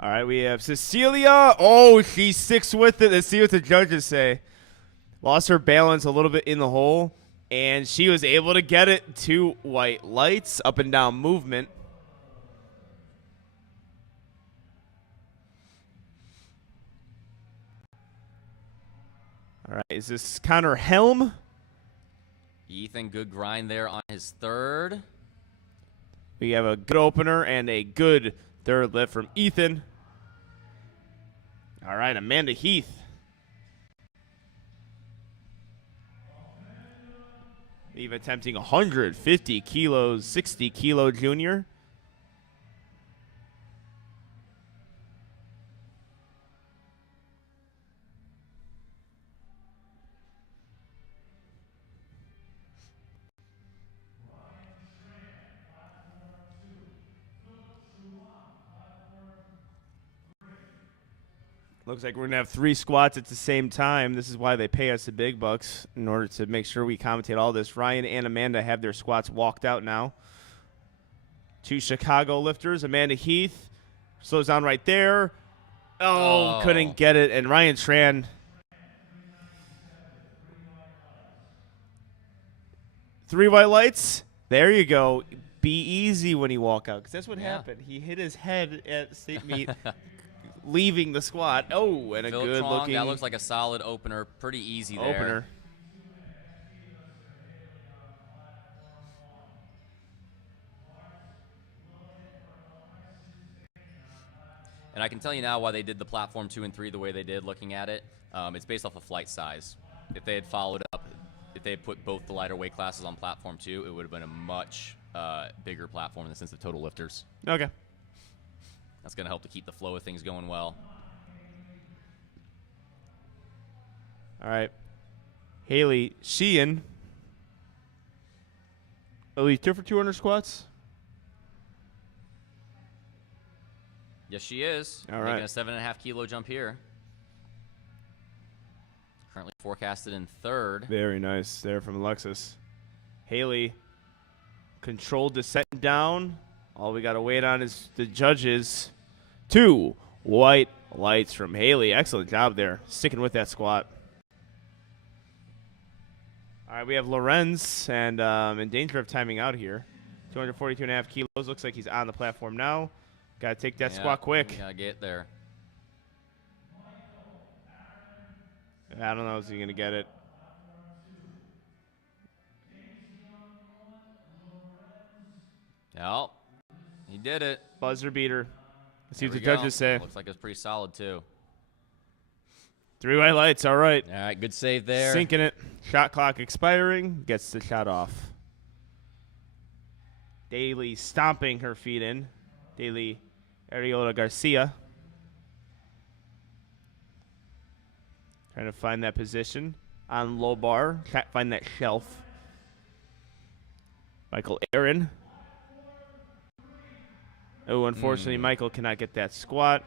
All right, we have Cecilia. Oh, she sticks with it. Let's see what the judges say. Lost her balance a little bit in the hole, and she was able to get it. 2 white lights, up and down movement. All right, is this Connor Helm? Ethan, good grind there on his third. We have a good opener and a good third lift from Ethan. All right, Amanda Heath. Eve attempting 150 kilos, 60 kilo junior. Looks like we're going to have 3 squats at the same time. This is why they pay us the big bucks, in order to make sure we commentate all this. Ryan and Amanda have their squats walked out now. 2 Chicago lifters. Amanda Heath slows down right there. Oh, couldn't get it. And Ryan Tran. Three white lights. There you go. Be easy when you walk out, because that's what happened. He hit his head at state meet. Leaving the squat. Oh, and a Philip good Trong, looking. that looks like a solid opener. Pretty easy there. Opener. And I can tell you now why they did the platform 2 and 3 the way they did, looking at it. It's based off of flight size. If they had followed up, if they had put both the lighter weight classes on platform 2, it would have been a much bigger platform in the sense of total lifters. Okay. That's going to help to keep the flow of things going well. All right. Haley Sheehan. Elite 2 for 200 squats. Yes, she is. All Making right. a 7.5 kilo jump here. Currently forecasted in third. Very nice there from Alexis. Haley controlled descent down. All we got to wait on is the judges. 2 white lights from Haley. Excellent job there, sticking with that squat. All right, we have Lorenz, and in danger of timing out here. 242.5 kilos. Looks like he's on the platform now. Got to take that squat quick. Got to get there. I don't know if he's going to get it. Yep. He did it. Buzzer beater. Let's see There what we the go. judges say. Looks like it's pretty solid, too. 3 white lights. All right. All right, good save there. Sinking it. Shot clock expiring. Gets the shot off. Daly stomping her feet in. Daly Ariola Garcia. Trying to find that position on low bar. Can't find that shelf. Michael Aaron. Oh, unfortunately, Michael cannot get that squat.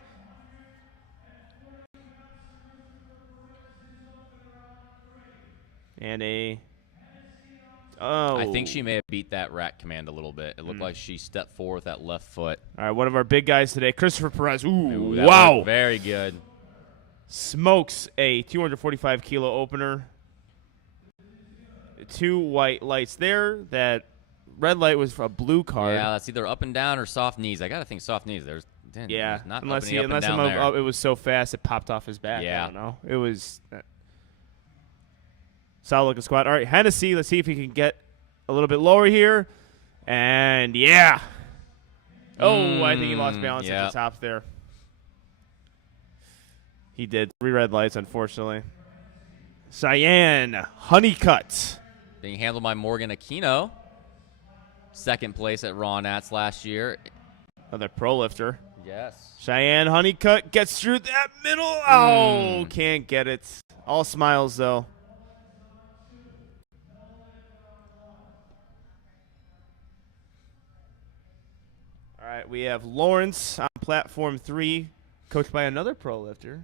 And a... Oh. I think she may have beat that rack command a little bit. It looked like she stepped forward with that left foot. All right, one of our big guys today, Christopher Perez. Ooh, That wow. looked very good. Smokes a 245 kilo opener. 2 white lights there. That red light was for a blue card. Yeah, that's either up and down or soft knees. I got to think soft knees. There's not unless up and down him there. up, it was so fast it popped off his back. Yeah. I don't know. It was solid looking squat. All right, Hennessy. Let's see if he can get a little bit lower here. And yeah. Oh, I think he lost balance at the top there. He did. 3 red lights, unfortunately. Cyan Honeycutt. Being handled by Morgan Aquino. Second place at Raw Nats last year. Another pro lifter. Yes. Cheyenne Honeycutt gets through that middle. Oh, can't get it. All smiles, though. All right, we have Lawrence on platform 3, coached by another pro lifter,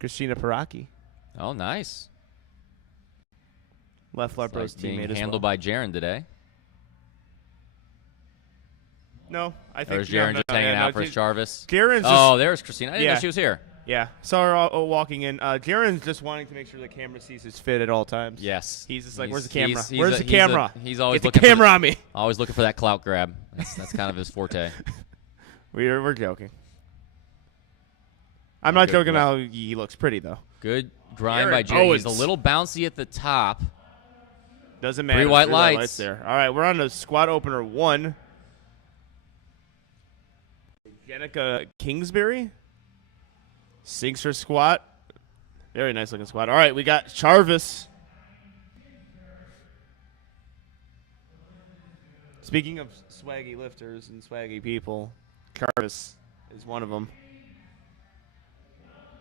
Christina Paraki. Oh, nice. Left Larpro's Being teammate as handled well. by Jaron today. No, I Or think is Jaren just hanging out for his Jarvis? Jaren's Oh, there's Christina. I didn't know she was here. Yeah, saw her walking in. Jaren's just wanting to make sure the camera sees his fit at all times. Yes. He's just like, where's the camera? He's Where's the camera? He's always Get looking the camera on me. Always looking for that clout grab. That's kind of his forte. We're joking. I'm not joking how he looks pretty, though. Good grind by Jaren. Jay. He's a little bouncy at the top. Doesn't matter. 3 white lights. There. All right, we're on to squat opener 1. Jenica Kingsbury sinks her squat. Very nice looking squat. All right, we got Jarvis. Speaking of swaggy lifters and swaggy people, Jarvis is one of them.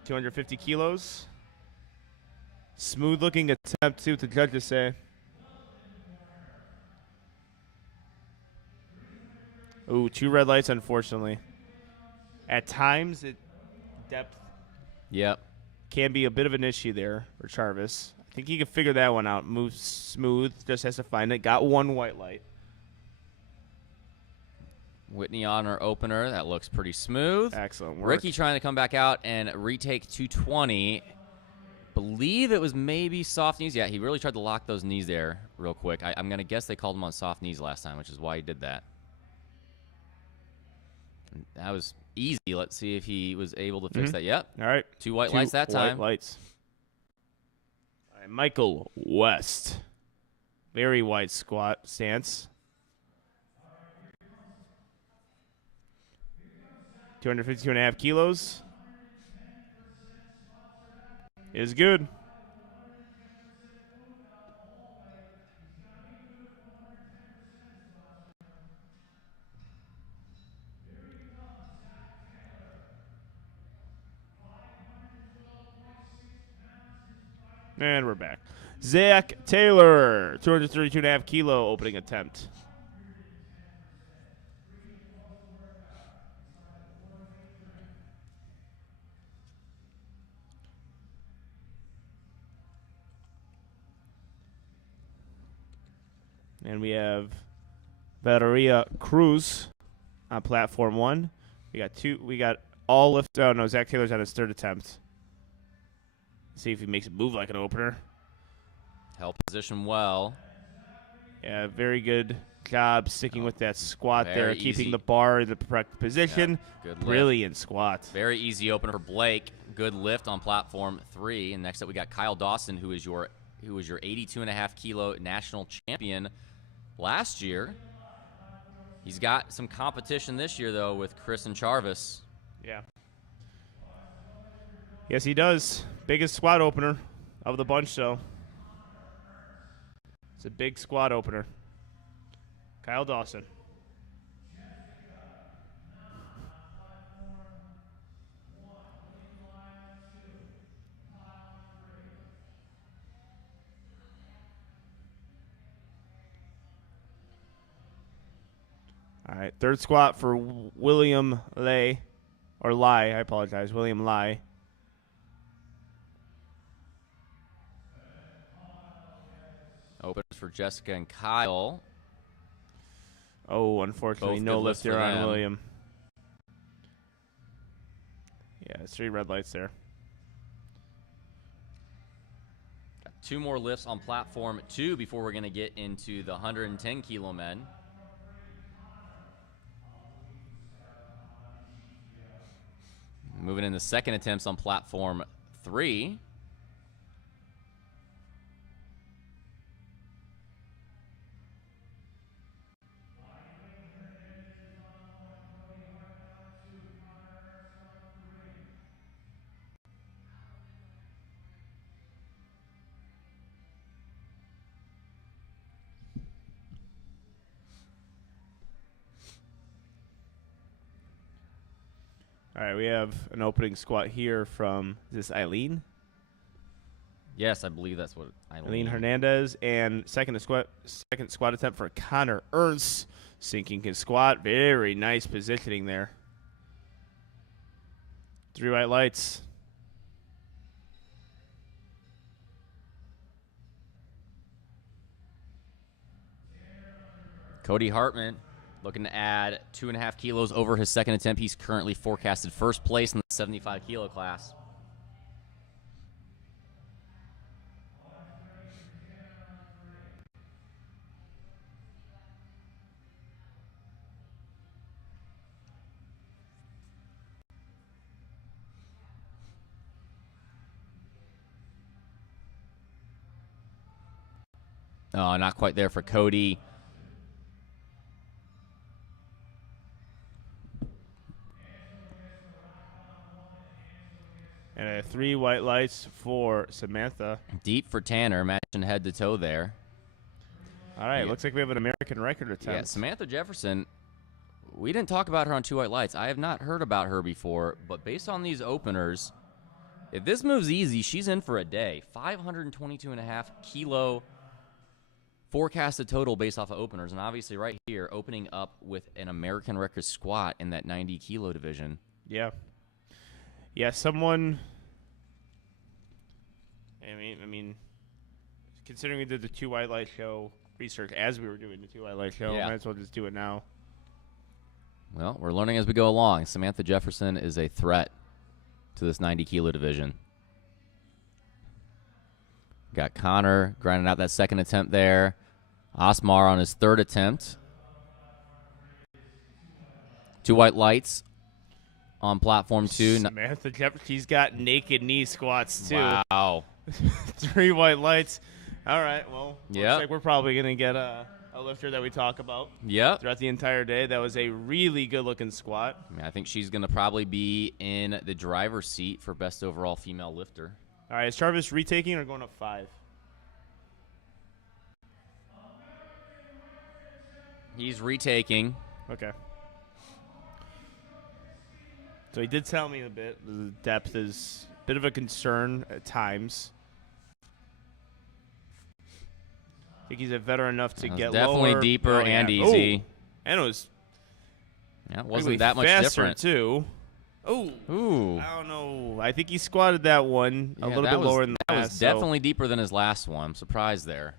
250 kilos. Smooth looking attempt, too, to judges say. Ooh, 2 red lights, unfortunately. At times, depth can be a bit of an issue there for Jarvis. I think he can figure that one out. Moves smooth, just has to find it. Got 1 white light. Whitney on her opener. That looks pretty smooth. Excellent work. Ricky trying to come back out and retake 220. Believe it was maybe soft knees. Yeah, he really tried to lock those knees there real quick. I'm going to guess they called him on soft knees last time, which is why he did that. That was easy. Let's see if he was able to fix that. Yep. All right. 2 white lights that time. White lights. All right, Michael West. Very wide squat stance. 252.5 kilos. Is good. And we're back. Zach Taylor, 232.5 kilo opening attempt. And we have Valeria Cruz on platform 1. We got all lift. Oh no, Zach Taylor's on his 3rd attempt. See if he makes it move like an opener. Held position well. Yeah, very good job sticking with that squat there, Very keeping easy. the bar in the correct position. Yeah, good lift. Brilliant squat. Very easy opener for Blake. Good lift on platform 3. And next up we got Kyle Dawson, who was your 82.5 kilo national champion last year. He's got some competition this year though with Chris and Jarvis. Yeah. Yes, he does. Biggest squat opener of the bunch, though. It's a big squat opener. Kyle Dawson. All right, 3rd squat for William Lai. I apologize. William Lai. Opens for Jessica and Kyle. Oh, unfortunately, Both no good lifts lift there for on them. William. Yeah, it's 3 red lights there. Got 2 more lifts on platform 2 before we're going to get into the 110 kilo men. Moving into 2nd attempts on platform 3. All right, we have an opening squat here from, is this Eileen? Yes, I believe that's what Eileen Hernandez. And second squat attempt for Connor Ernst. Sinking his squat. Very nice positioning there. 3 white lights. Cody Hartman Looking to add 2.5 kilos over his second attempt. He's currently forecasted first place in the 75 kilo class. Oh, not quite there for Cody. And 3 white lights for Samantha. Deep for Tanner, matching head to toe there. All right, looks like we have an American record attempt. Yeah, Samantha Jefferson, we didn't talk about her on 2 white lights. I have not heard about her before, but based on these openers, if this moves easy, she's in for a day. 522.5 kilo forecasted total based off of openers. And obviously right here, opening up with an American record squat in that 90 kilo division. Yeah. Yeah, someone. I mean, considering we did the 2 white light show research as we were doing the 2 white light show, Yeah. might as well just do it now. Well, we're learning as we go along. Samantha Jefferson is a threat to this 90 kilo division. Got Connor grinding out that second attempt there. Osmar on his third attempt. 2 white lights on platform 2. Samantha Jefferson, she's got naked knee squats too. Wow. 3 white lights. All right, well, Yep. looks like we're probably going to get a lifter that we talk about Yep. throughout the entire day. That was a really good-looking squat. I mean, I think she's going to probably be in the driver's seat for best overall female lifter. All right, is Jarvis retaking or going up 5? He's retaking. Okay. So he did tell me a bit. The depth is a bit of a concern at times. I think he's a veteran enough to get definitely lower. deeper Oh, yeah. and easy. Ooh. And it was Yeah, it really wasn't that much faster different. too. Oh, Ooh. I don't know. I think he squatted that one a Yeah, little that bit was- lower than that last. was definitely deeper than his last one. I'm surprised there.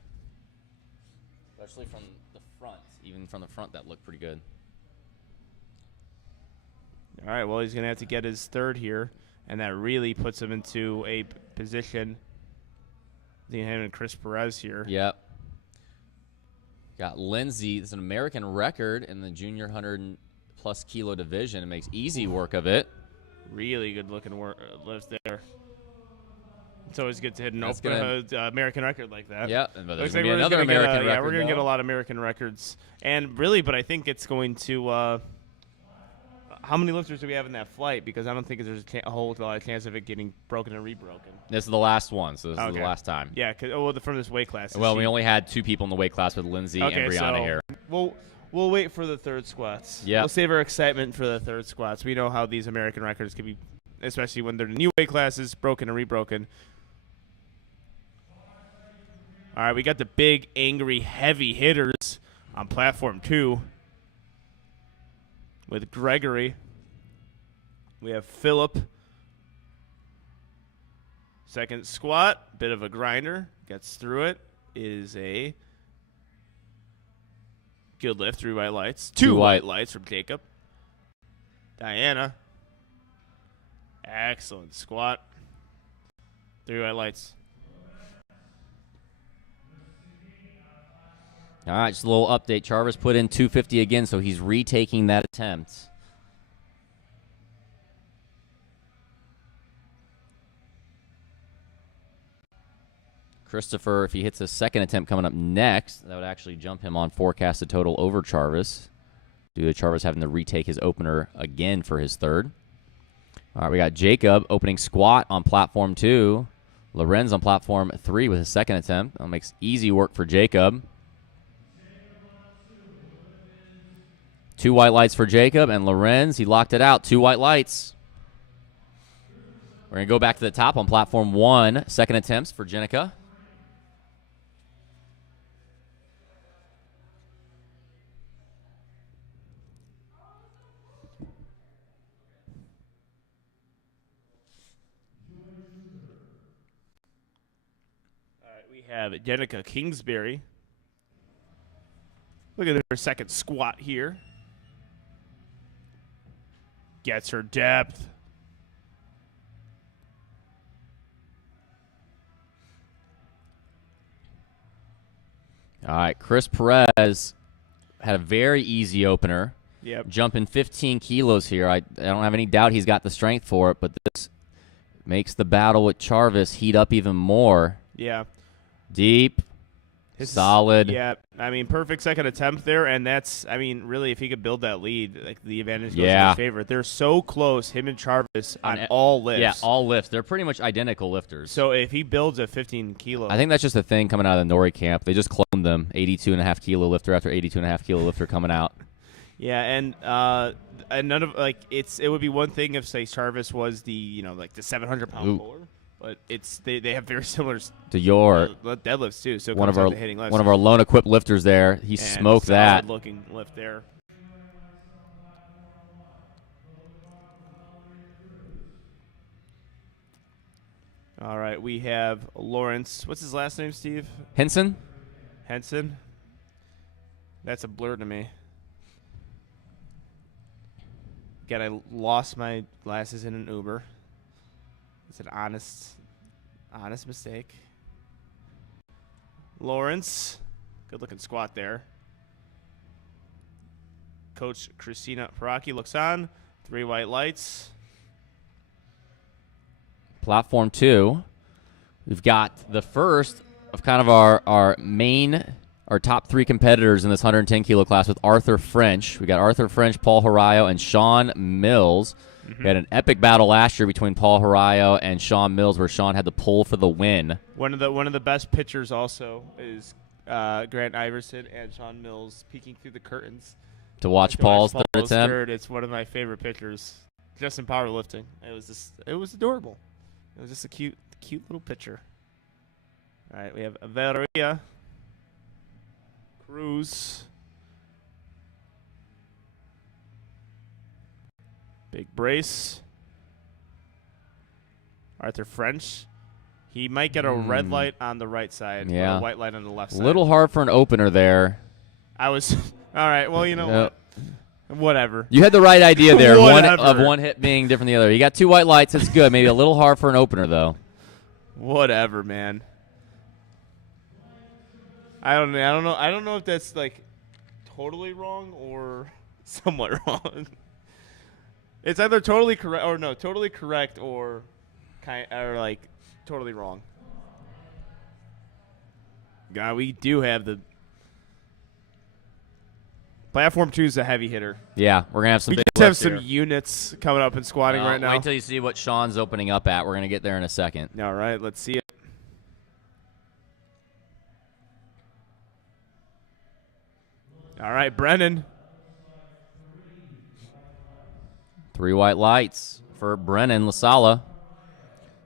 Especially from the front. Even from the front, that looked pretty good. All right, well, he's going to have to get his third here, and that really puts him into a position. Him and Chris Perez here. Yep. Got Lindsay. It's an American record in the junior 100+ kilo division. It makes easy work of it. Really good looking work lift there. It's always good to hit an That's American record like that. Yep. But there's Looks going to be we're another gonna get American record. Yeah, we're going to get a though. lot of American records. And really, but I think it's going to how many lifters do we have in that flight? Because I don't think there's a whole lot of chance of it getting broken and rebroken. This is the last one, so this is Okay. the last time. Yeah, from this weight class. Well, we only had 2 people in the weight class with Lindsay and Brianna here. We'll wait for the third squats. Yep. We'll save our excitement for the third squats. We know how these American records can be, especially when they're the new weight classes, broken and rebroken. All right, we got the big, angry, heavy hitters on platform 2 with Gregory. We have Philip. Second squat, bit of a grinder, gets through it. Is a good lift, 3 white lights. 2 white lights from Jacob. Diana. Excellent squat. 3 white lights. All right, just a little update. Jarvis put in 250 again, so he's retaking that attempt. Christopher, if he hits a second attempt coming up next, that would actually jump him on forecasted total over Jarvis, due to Jarvis having to retake his opener again for his third. All right, we got Jacob opening squat on platform 2. Lorenz on platform 3 with his second attempt. That makes easy work for Jacob. 2 white lights for Jacob, and Lorenz, he locked it out. 2 white lights. We're going to go back to the top on platform 1. Second attempts for Jenica. All right, we have Jenica Kingsbury. Look at her second squat here. Gets her depth. All right, Chris Perez had a very easy opener. Yep. Jumping 15 kilos here. I don't have any doubt he's got the strength for it, but this makes the battle with Charvis heat up even more. Yeah. Deep, solid. Yeah, I mean, perfect second attempt there, and that's, I mean, really, if he could build that lead, like the advantage goes in his favor. They're so close, him and Charvis, on all lifts. Yeah, all lifts. They're pretty much identical lifters. So if he builds a 15 kilo. I think that's just a thing coming out of the Nori camp. They just cloned them, 82.5 kilo lifter after 82.5 kilo lifter coming out. Yeah, and none of, like, it would be one thing if, say, Charvis was the, like the 700-pound puller. But they have very similar to your deadlifts too. So one of our hitting lifts. One of our lone equipped lifters there. He smoked that. Looking lift there. All right, we have Lawrence. What's his last name, Steve? Henson. That's a blur to me. Again, I lost my glasses in an Uber. It's an honest mistake. Lawrence, good looking squat there. Coach Christina Paraki looks on. 3 white lights. Platform 2. We've got the first of kind of our top 3 competitors in this 110 kilo class with Arthur French. We got Arthur French, Paul Harayo, and Sean Mills. We had an epic battle last year between Paul Harayo and Sean Mills, where Sean had the pull for the win. One of the best pictures also is Grant Iverson and Sean Mills peeking through the curtains to watch Paul's third attempt. It's one of my favorite pictures, just in powerlifting. It was adorable. It was just a cute little picture. All right, we have Averia, Cruz. Big brace. Arthur French. He might get a red light on the right side, or a white light on the left side. A little hard for an opener there. All right, well, you know what? Whatever. You had the right idea there. one hit being different than the other. You got 2 white lights. It's good. Maybe a little hard for an opener, though. Whatever, man. I don't know if that's, like, totally wrong or somewhat wrong. It's either totally correct or like totally wrong. God, we do have the platform 2 is a heavy hitter. Yeah, we're gonna have some. We big just have some here. units coming up and squatting right now. Wait until you see what Sean's opening up at. We're gonna get there in a second. All right, let's see it. All right, Brennan. 3 white lights for Brennan Lasala.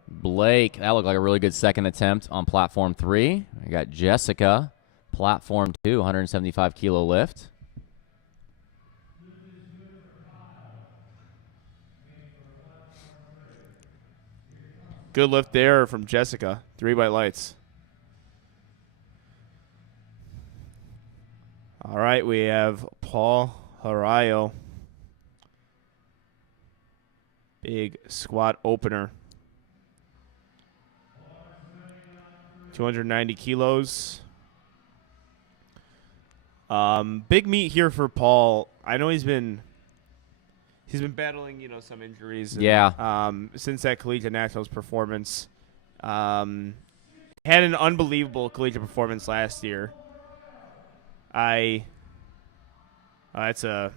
Blake, that looked like a really good second attempt on platform 3. We got Jessica, platform 2, 175 kilo lift. Good lift there from Jessica. 3 white lights. All right, we have Paul Harayo. Big squat opener. 290 kilos. Big meet here for Paul. I know he's been battling, some injuries. And, since that collegiate nationals performance, had an unbelievable collegiate performance last year. It's a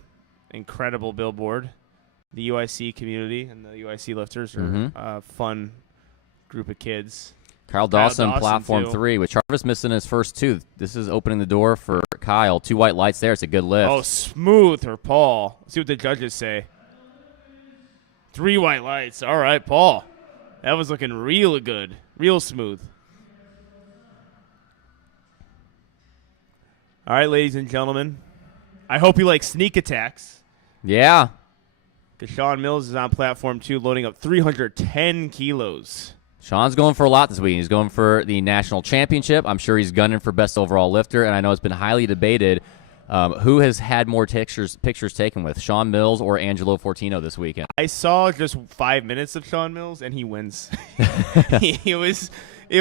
incredible billboard. The UIC community and the UIC lifters are a fun group of kids. Kyle Dawson, platform 3, with Charvis missing his first 2. This is opening the door for Kyle. 2 white lights there. It's a good lift. Oh, smooth for Paul. Let's see what the judges say. 3 white lights. All right, Paul. That was looking real good. Real smooth. All right, ladies and gentlemen. I hope you like sneak attacks. Yeah. Because Sean Mills is on platform 2, loading up 310 kilos. Sean's going for a lot this week. He's going for the national championship. I'm sure he's gunning for best overall lifter, and I know it's been highly debated Who has had more pictures taken with, Shawn Mills or Angelo Fortino this weekend? I saw just 5 minutes of Shawn Mills, and he wins. It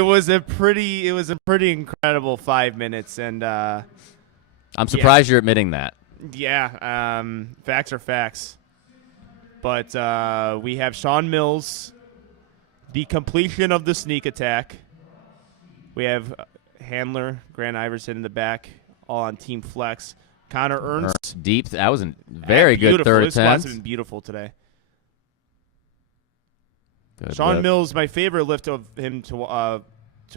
was a pretty incredible 5 minutes, and I'm surprised you're admitting that. yeah, facts are facts. But we have Shawn Mills, the completion of the sneak attack. We have Handler, Grant Iverson in the back, all on Team Flex. Connor Ernst. Deep. That was a very good third His squats attempt. have been beautiful today. Good Shawn lift. Mills, my favorite lift of him to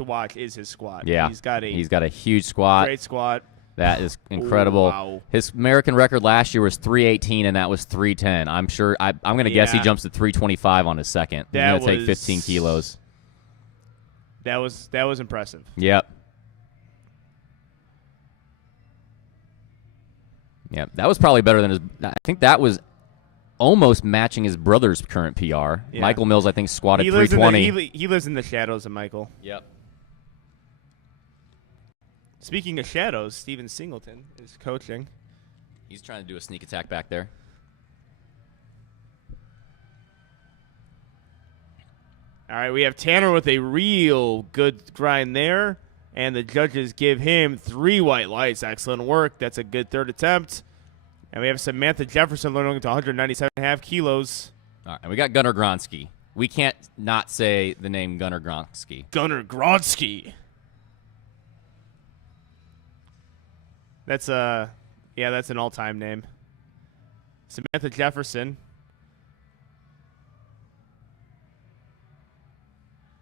watch is his squat. Yeah, he's got a huge squat. great squat. That is incredible. Wow. His American record last year was 318, and that was 310. I'm sure. I'm going to guess he jumps to 325 on his second. He's going to take 15 kilos. That was impressive. Yep. Yeah, that was probably better than his. I think that was almost matching his brother's current PR. Yeah. Michael Mills, I think, squatted He 320. he lives in the shadows of Michael. Yep. Speaking of shadows, Steven Singleton is coaching. He's trying to do a sneak attack back there. All right, we have Tanner with a real good grind there, and the judges give him 3 white lights. Excellent work. That's a good third attempt. And we have Samantha Jefferson learning to 197.5 kilos. All right, and we got Gunnar Gronsky. We can't not say the name Gunnar Gronsky. Gunnar Gronsky. That's that's an all-time name. Samantha Jefferson.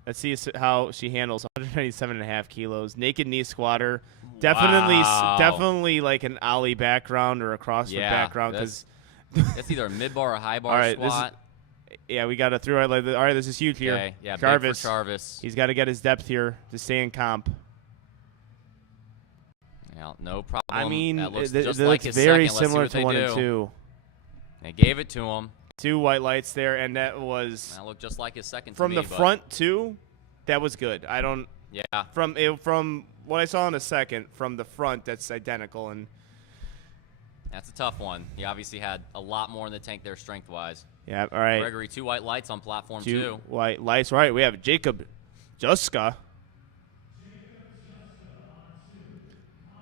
Let's see how she handles 197.5 kilos. Naked knee squatter. Definitely like an ollie background or a CrossFit background because it's either a mid bar or a high bar squat. We got to throw it like this. All right, this is huge here. Okay, yeah, Jarvis. big for Jarvis. He's got to get his depth here to stay in comp. Yeah, no problem. I mean, that looks it just looks like his very second. similar Let's see to what 1 they and do. 2. They gave it to him. 2 white lights there, and that looked just like his second. from to the me, front too. That was good. I don't. Yeah. From what I saw in the second, from the front, that's identical. And that's a tough one. He obviously had a lot more in the tank there, strength-wise. yeah, all right. Gregory, 2 white lights on platform 2 2. white lights. Right, we have Jacob Juska.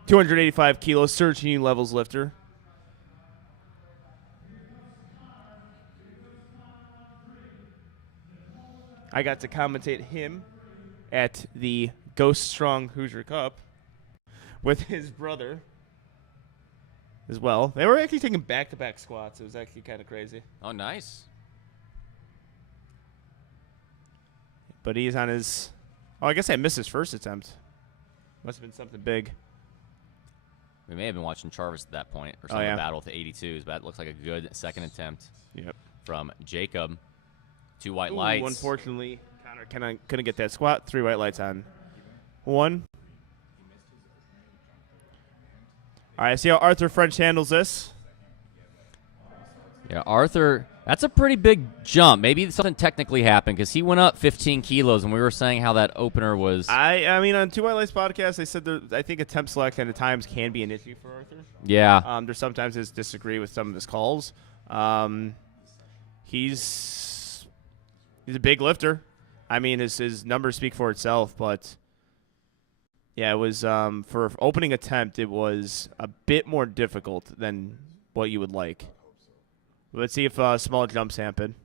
285 kilos, Surge Union levels lifter. I got to commentate him at the Ghost Strong Hoosier Cup with his brother as well. They were actually taking back-to-back squats. It was actually kind of crazy. Oh, nice. But he's on his... Oh, I guess I missed his first attempt. Must have been something big. We may have been watching Jarvis at that point, or some battle with the 82s, but it looks like a good second attempt from Jacob. 2 white lights. Unfortunately, Connor couldn't get that squat. 3 white lights on 1. All right, see how Arthur French handles this. Yeah, Arthur, that's a pretty big jump. Maybe something technically happened because he went up 15 kilos, and we were saying how that opener was. I mean, on 2 White Lights podcast, they said I think attempt selection at times can be an issue for Arthur. Yeah. There's sometimes his disagree with some of his calls. He's a big lifter. I mean, his numbers speak for itself, but yeah, it was for opening attempt, it was a bit more difficult than what you would like. Let's see if small jumps happen.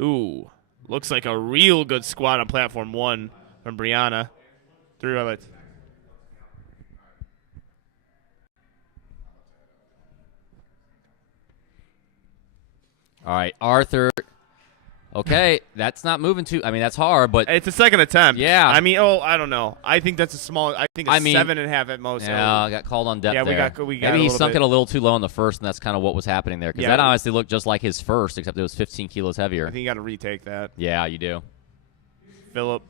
Ooh, looks like a real good squat on platform 1 from Brianna. 3 highlights. All right, Arthur. Okay, that's not moving too. I mean, that's hard, but It's a second attempt. Yeah. I mean, I don't know. I think that's a small. I think it's 7.5 at most. yeah, I got called on depth Yeah, there. we got Maybe a he little sunk bit. it a little too low in the first, and that's kind of what was happening there. Because Yeah. that honestly looked just like his first, except it was 15 kilos I heavier. think you got to retake that. Yeah, you do. Philip.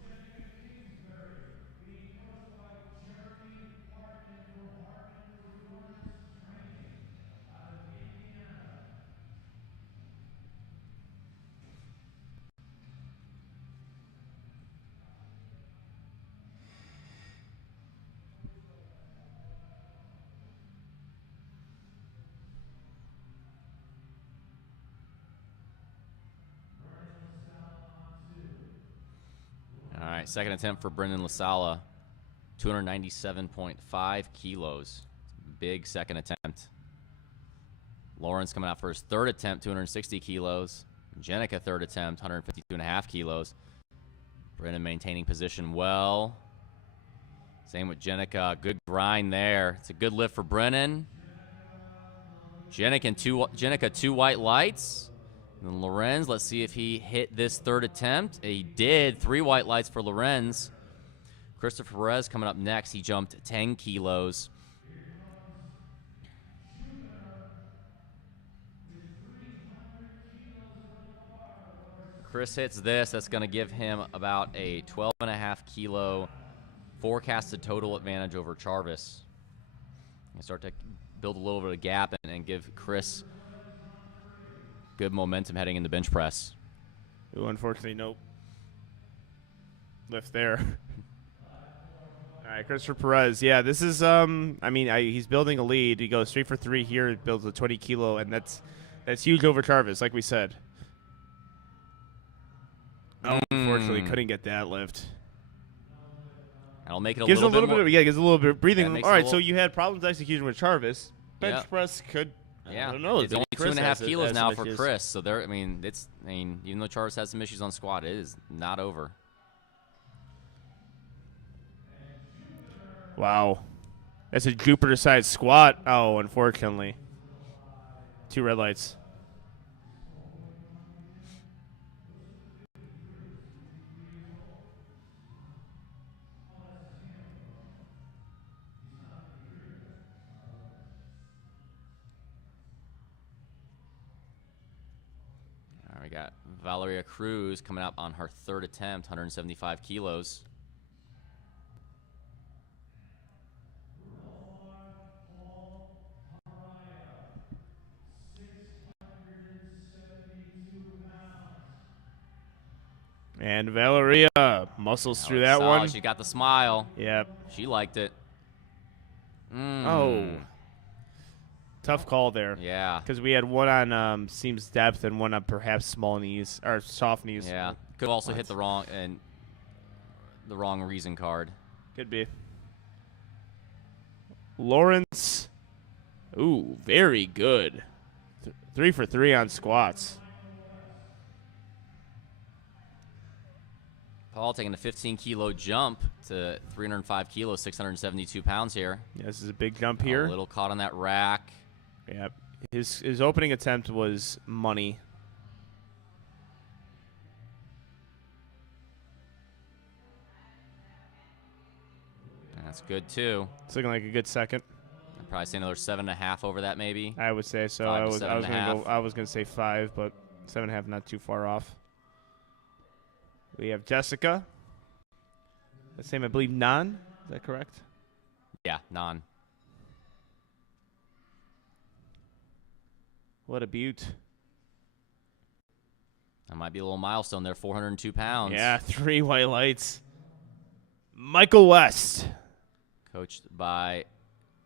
right, second attempt for Brendan LaSala. 297.5 kilos. Big second attempt. Lawrence coming out for his third attempt, 260 kilos. Jenica, third attempt, 152.5 kilos. Brennan maintaining position well. Same with Jenica. Good grind there. It's a good lift for Brennan. Jenica, two white lights. And then Lorenz, let's see if he hit this third attempt. He did. 3 white lights for Lorenz. Christopher Perez coming up next. He jumped 10 kilos. Chris hits this. That's going to give him about a 12.5 kilo forecasted total advantage over Charvis. And start to build a little bit of gap and give Chris good momentum heading into bench press. Ooh, unfortunately, nope. Lift there. All right, Christopher Perez. Yeah, this is, he's building a lead. He goes 3 for 3 here. It builds a 20 kilo, and that's huge over Charvis, like we said. Oh, unfortunately, couldn't get that lift. That'll make it gives a little bit of, gives a little bit of breathing room. All right, so you had problems execution with Charvis. Bench press could, I don't know. It's only 2.5 kilos now for Chris. So there, even though Charvis has some issues on squat, it is not over. Wow. That's a Jupiter-sized squat. Oh, unfortunately. 2 red lights. We got Valeria Cruz coming up on her third attempt, 175 kilos. And Valeria muscles through that one. She got the smile. Yep. She liked it. Oh. Tough call there. Yeah. Because we had one on seams depth and one on perhaps small knees or soft knees. Yeah. Could also hit the wrong reason card. Could be. Lawrence. Ooh, very good. 3 for 3 on squats. Paul taking a 15-kilo jump to 305 kilos, 672 pounds here. Yeah, this is a big jump here. A little caught on that rack. Yep. His opening attempt was money. That's good, too. It's looking like a good second. I'd probably say another 7.5 over that, maybe. I would say so. 5 to 7.5. I was gonna say 5, but 7.5 not too far off. We have Jessica. The same, I believe, non. Is that correct? Yeah, non. What a beaut. That might be a little milestone there, 402 pounds. Yeah, 3 white lights. Michael West. Coached by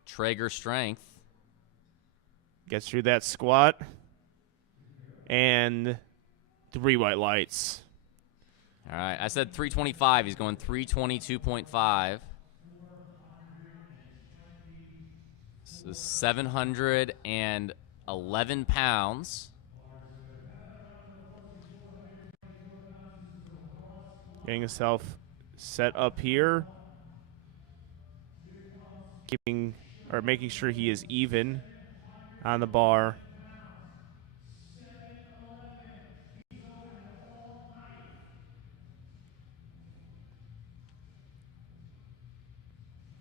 Traeger Strength. Gets through that squat. And 3 white lights. All right, I said 325. He's going 322.5. So 711 pounds. Getting himself set up here. Making sure he is even on the bar.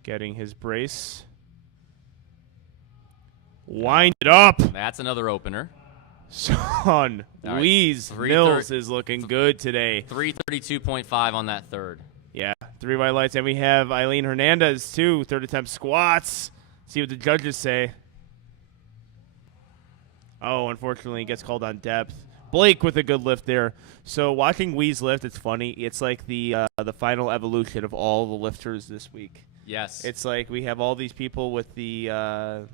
Getting his brace. Wind it up. That's another opener. Son, Right. Louise Mills is looking good today. 332.5 on that third. Yeah, 3 white lights. And we have Eileen Hernandez, too. Third attempt squats. See what the judges say. Oh, unfortunately, gets called on depth. Blake with a good lift there. So watching Weeze lift, it's funny. It's like the final evolution of all the lifters this week. Yes. It's like we have all these people with the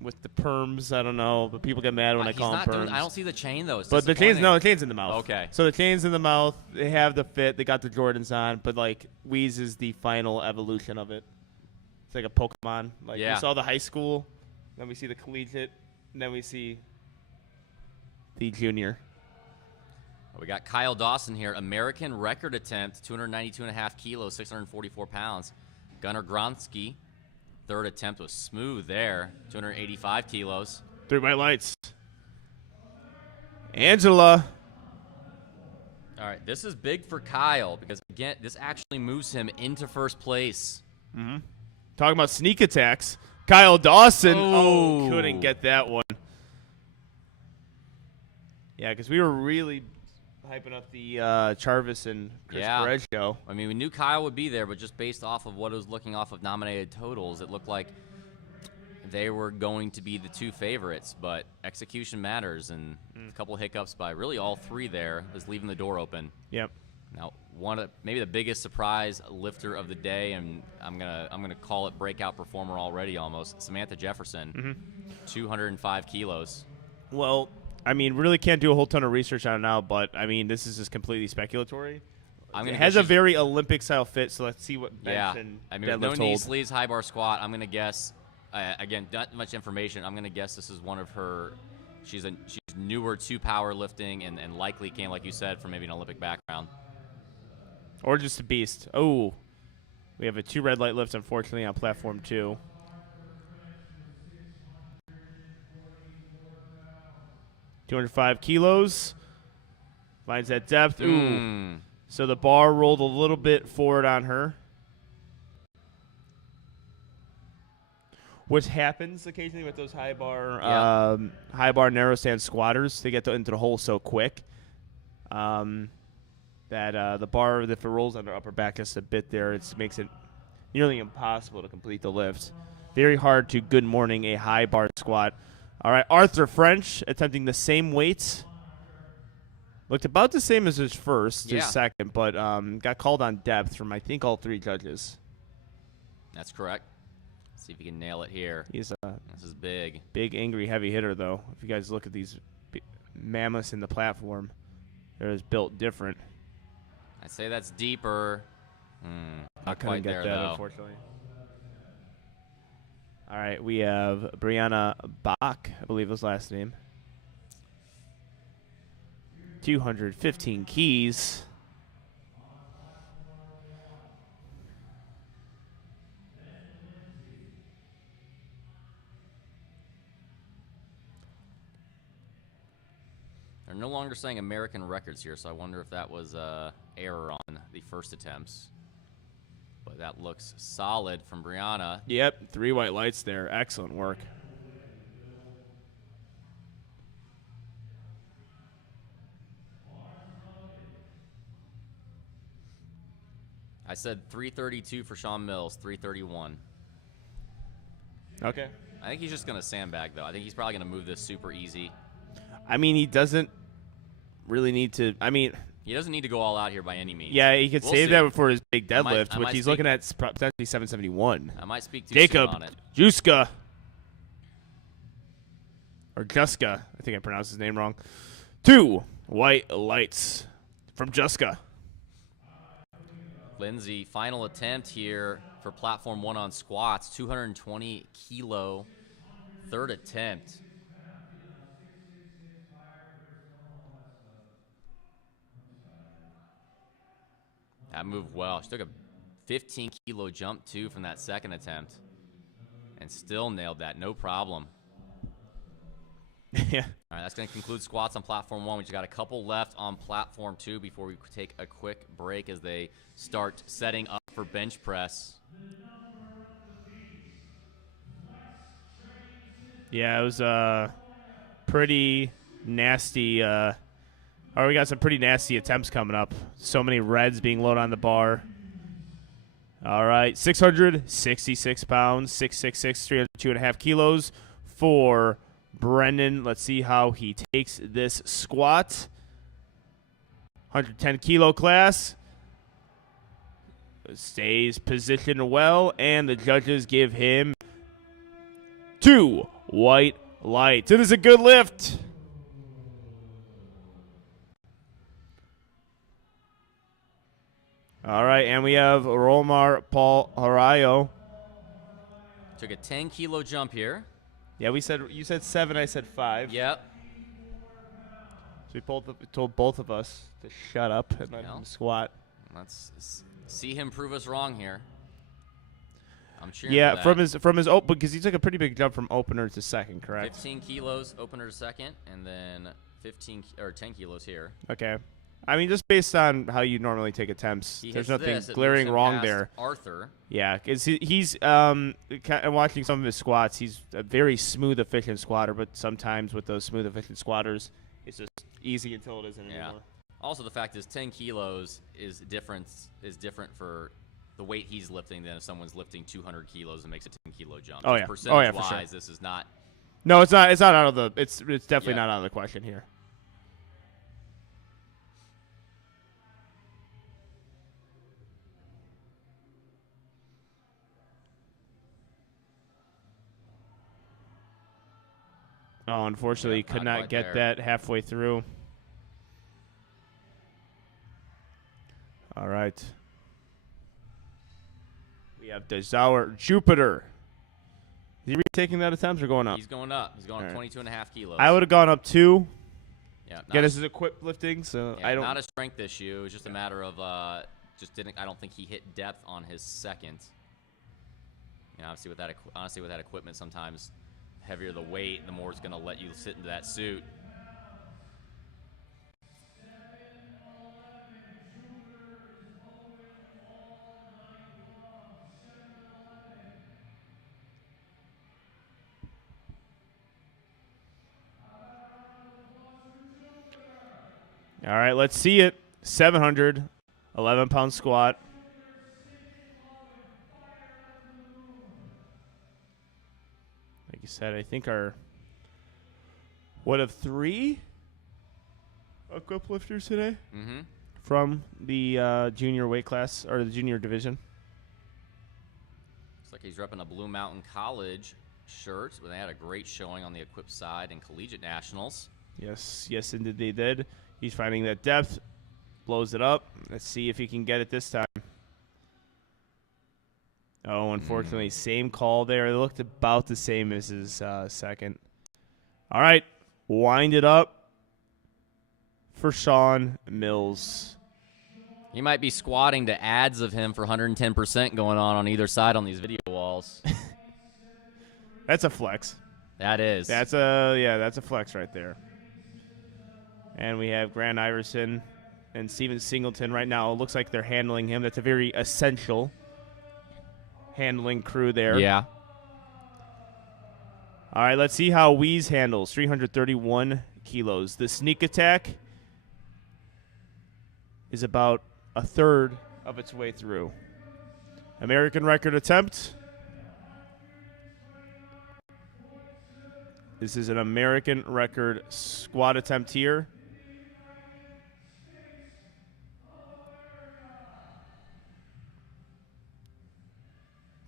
with the perms. I don't know, but people get mad when I call them perms. I don't see the chain though. It's but the chain's in the mouth. Okay. So the chain's in the mouth. They have the fit. They got the Jordans on, but like Wheeze is the final evolution of it. It's like a Pokemon. Like we saw the high school, then we see the collegiate, and then we see the junior. We got Kyle Dawson here, American record attempt, 292.5 kilos, 644 pounds. Gunnar Gronsky, third attempt was smooth there, 285 kilos. 3 white lights. Angela. All right, this is big for Kyle because, again, this actually moves him into first place. Mm-hmm. Talking about sneak attacks. Kyle Dawson. Oh, couldn't get that one. Yeah, because we were really hyping up the Charvis and Chris Perez show. I mean, we knew Kyle would be there, but just based off of what it was looking off of nominated totals, it looked like they were going to be the two favorites. But execution matters, and a couple of hiccups by really all three there was leaving the door open. Yep. Now, maybe the biggest surprise lifter of the day, and I'm gonna call it breakout performer already almost. Samantha Jefferson, 205 kilos. Well, I mean, really can't do a whole ton of research on it now, but, I mean, this is just completely speculatory. It has a very Olympic-style fit, so let's see what bench and with no deadlift knee hold. sleeves, high bar squat, I'm going to guess, again, not much information, I'm going to guess this is one of her, she's newer to powerlifting and likely came, like you said, from maybe an Olympic background. Or just a beast. Oh, we have a 2 red light lifts, unfortunately, on platform 2. $205 kilos. Finds that depth. Ooh. So the bar rolled a little bit forward on her. Which happens occasionally with those high bar narrow stand squatters. They get into the hole so quick that the bar, if it rolls on their upper back just a bit there, it makes it nearly impossible to complete the lift. Very hard to good morning a high bar squat. All right, Arthur French attempting the same weights. Looked about the same as his second, but got called on depth from, I think, all 3 judges. That's correct. Let's see if he can nail it here. This is big. Big, angry, heavy hitter, though. If you guys look at these mammoths in the platform, they're just built different. I'd say that's deeper. Not quite there, that, though. Unfortunately. All right, we have Brianna Bach, I believe was last name. 215 keys. They're no longer saying American records here, so I wonder if that was error on the first attempts. But that looks solid from Brianna. Yep, 3 white lights there. Excellent work. I said 332 for Sean Mills, 331. Okay. I think he's just going to sandbag, though. I think he's probably going to move this super easy. I mean, he doesn't really need to. I mean, he doesn't need to go all out here by any means. Yeah, he could save that for his big deadlift, which he's looking at potentially 771. I might speak too Jacob soon on it. Juska. Or Juska. I think I pronounced his name wrong. 2 white lights from Juska. Lindsay, final attempt here for platform 1 on squats, 220 kilo, third attempt. That moved well. She took a 15 kilo jump too from that second attempt and still nailed that, no problem. Yeah. All right, that's going to conclude squats on platform 1. We just got a couple left on platform 2 before we take a quick break as they start setting up for bench press. Yeah, it was pretty nasty. We got some pretty nasty attempts coming up. So many reds being loaded on the bar. All right, 666 pounds, 666, 302.5 kilos for Brendan. Let's see how he takes this squat. 110 kilo class. Stays positioned well, and the judges give him 2 white light. It is a good lift. All right, and we have Romar Paul Harayo. Took a 10-kilo jump here. Yeah, you said 7, I said 5. Yep. So we told both of us to shut up and let him squat. Let's see him prove us wrong here. I'm cheering Yeah, for that. from his open, because he took a pretty big jump from opener to second, correct? 15 kilos opener to second, and then 10 kilos here. Okay. I mean, just based on how you normally take attempts, there's nothing glaring wrong there. Arthur. Yeah, because he's watching some of his squats. He's a very smooth, efficient squatter, but sometimes with those smooth, efficient squatters, it's just easy until it isn't anymore. Also, the fact is 10 kilos is different for the weight he's lifting than if someone's lifting 200 kilos and makes a 10-kilo jump. Oh, yeah. Percentage-wise, for sure. this is not. No, it's not. It's not out of the. It's definitely not out of the question here. Oh, unfortunately, could not get that halfway through. All right. We have Desauer Jupiter. Is he retaking that attempt or going up? He's going up. He's going up 22.5 kilos. I would have gone up 2. Yeah. Again, this is equipped lifting, so I don't. Not a strength issue. It's just a matter of I don't think he hit depth on his second. You know, honestly, with that equipment, sometimes heavier the weight, the more it's going to let you sit into that suit. All right, let's see it. 711-pound squat. Like you said, I think our what of 3 equip lifters today from the junior weight class or the junior division. Looks like he's repping a Blue Mountain College shirt, but they had a great showing on the equipped side in collegiate nationals. Yes, indeed they did. He's finding that depth, blows it up. Let's see if he can get it this time. Oh, unfortunately, same call there. It looked about the same as his second. All right, wind it up for Sean Mills. He might be squatting to ads of him for 110% going on either side on these video walls. That's a flex. That is. That's a flex right there. And we have Grant Iverson and Steven Singleton right now. It looks like they're handling him. That's a very essential handling crew there. Yeah. All right, let's see how Weeze handles 331 kilos. The sneak attack is about a third of its way through. American record attempt. This is an American record squat attempt here.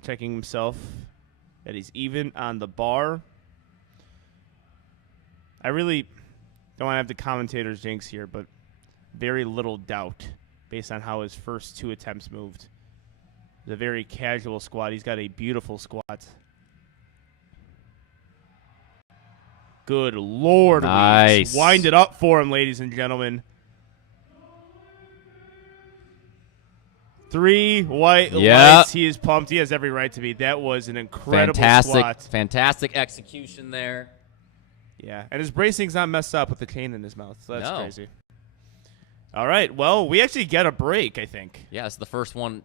Checking himself that he's even on the bar. I really don't want to have the commentators jinx here, but very little doubt based on how his first 2 attempts moved. It's a very casual squat. He's got a beautiful squat. Good Lord. Nice. Wind it up for him, ladies and gentlemen. 3 white lights. He is pumped. He has every right to be. That was an incredible squat. Fantastic execution there. Yeah, and his bracing's not messed up with the chain in his mouth. So that's No. crazy. All right, well, we actually get a break, I think. Yeah, it's the first one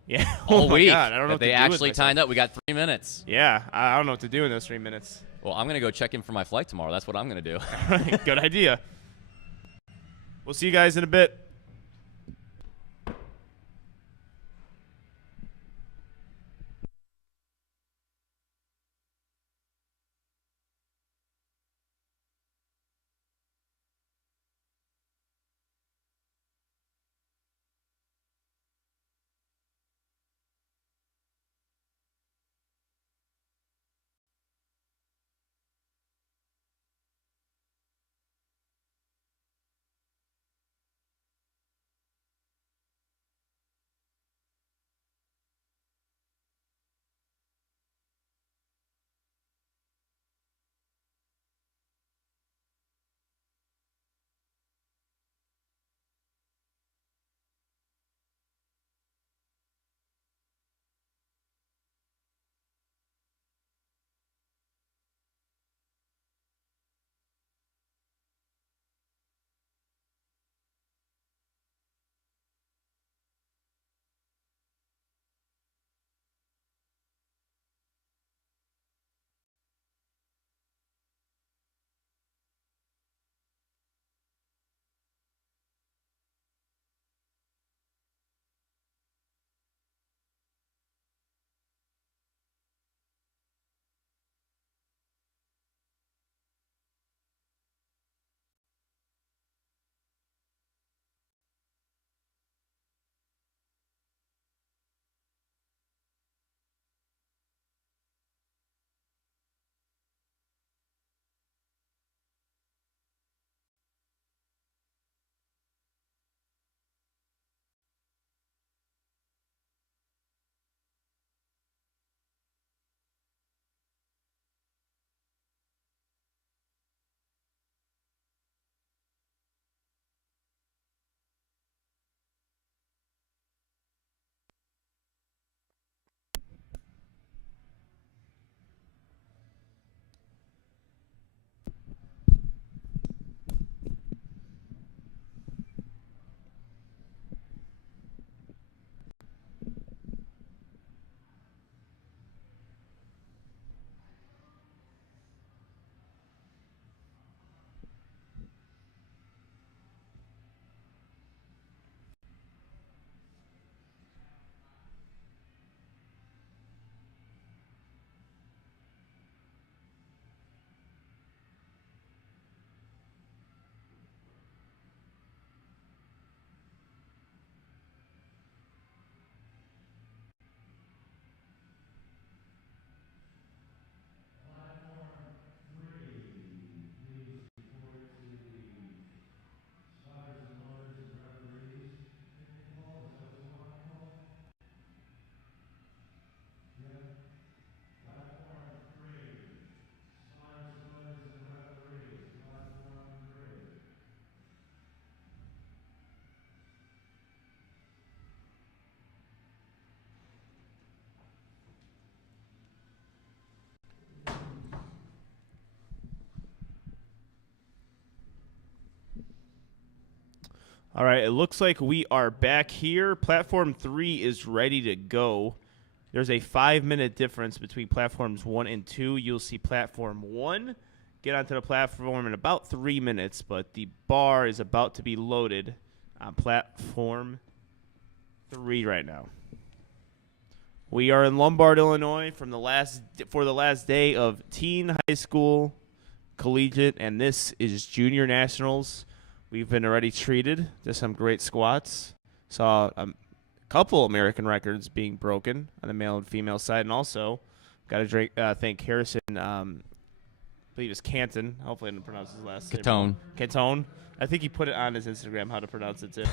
all week God, I don't know that what they to do with actually myself. timed up. We got 3 minutes. Yeah, I don't know what to do in those 3 minutes. Well, I'm going to go check in for my flight tomorrow. That's what I'm going to do. Good idea. We'll see you guys in a bit. All right, it looks like we are back here. Platform 3 is ready to go. There's a 5-minute difference between platforms 1 and 2. You'll see platform 1 get onto the platform in about 3 minutes, but the bar is about to be loaded on platform 3 right now. We are in Lombard, Illinois for the last day of teen high school, collegiate, and this is junior nationals. We've been already treated to some great squats. Saw a couple American records being broken on the male and female side, and also got to thank Harrison. I believe it's Canton. Hopefully, I didn't pronounce his last name. Cantone. I think he put it on his Instagram how to pronounce it too.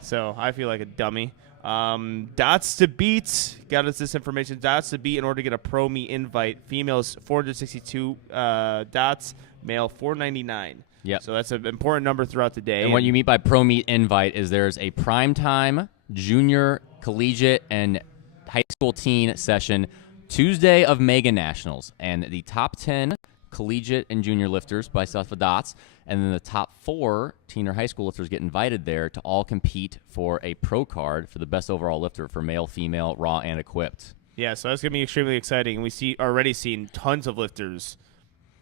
So I feel like a dummy. Dots to beat got us this information. Dots to beat in order to get a pro meet invite. Females 462 dots, male 499. Yep. So that's an important number throughout the day. And what you mean by pro meet invite is there's a primetime junior, collegiate, and high school teen session Tuesday of Mega Nationals, and the top 10 collegiate and junior lifters by South Dots, and then the top 4 teen or high school lifters get invited there to all compete for a pro card for the best overall lifter for male, female, raw, and equipped. Yeah, so that's going to be extremely exciting. And we already seen tons of lifters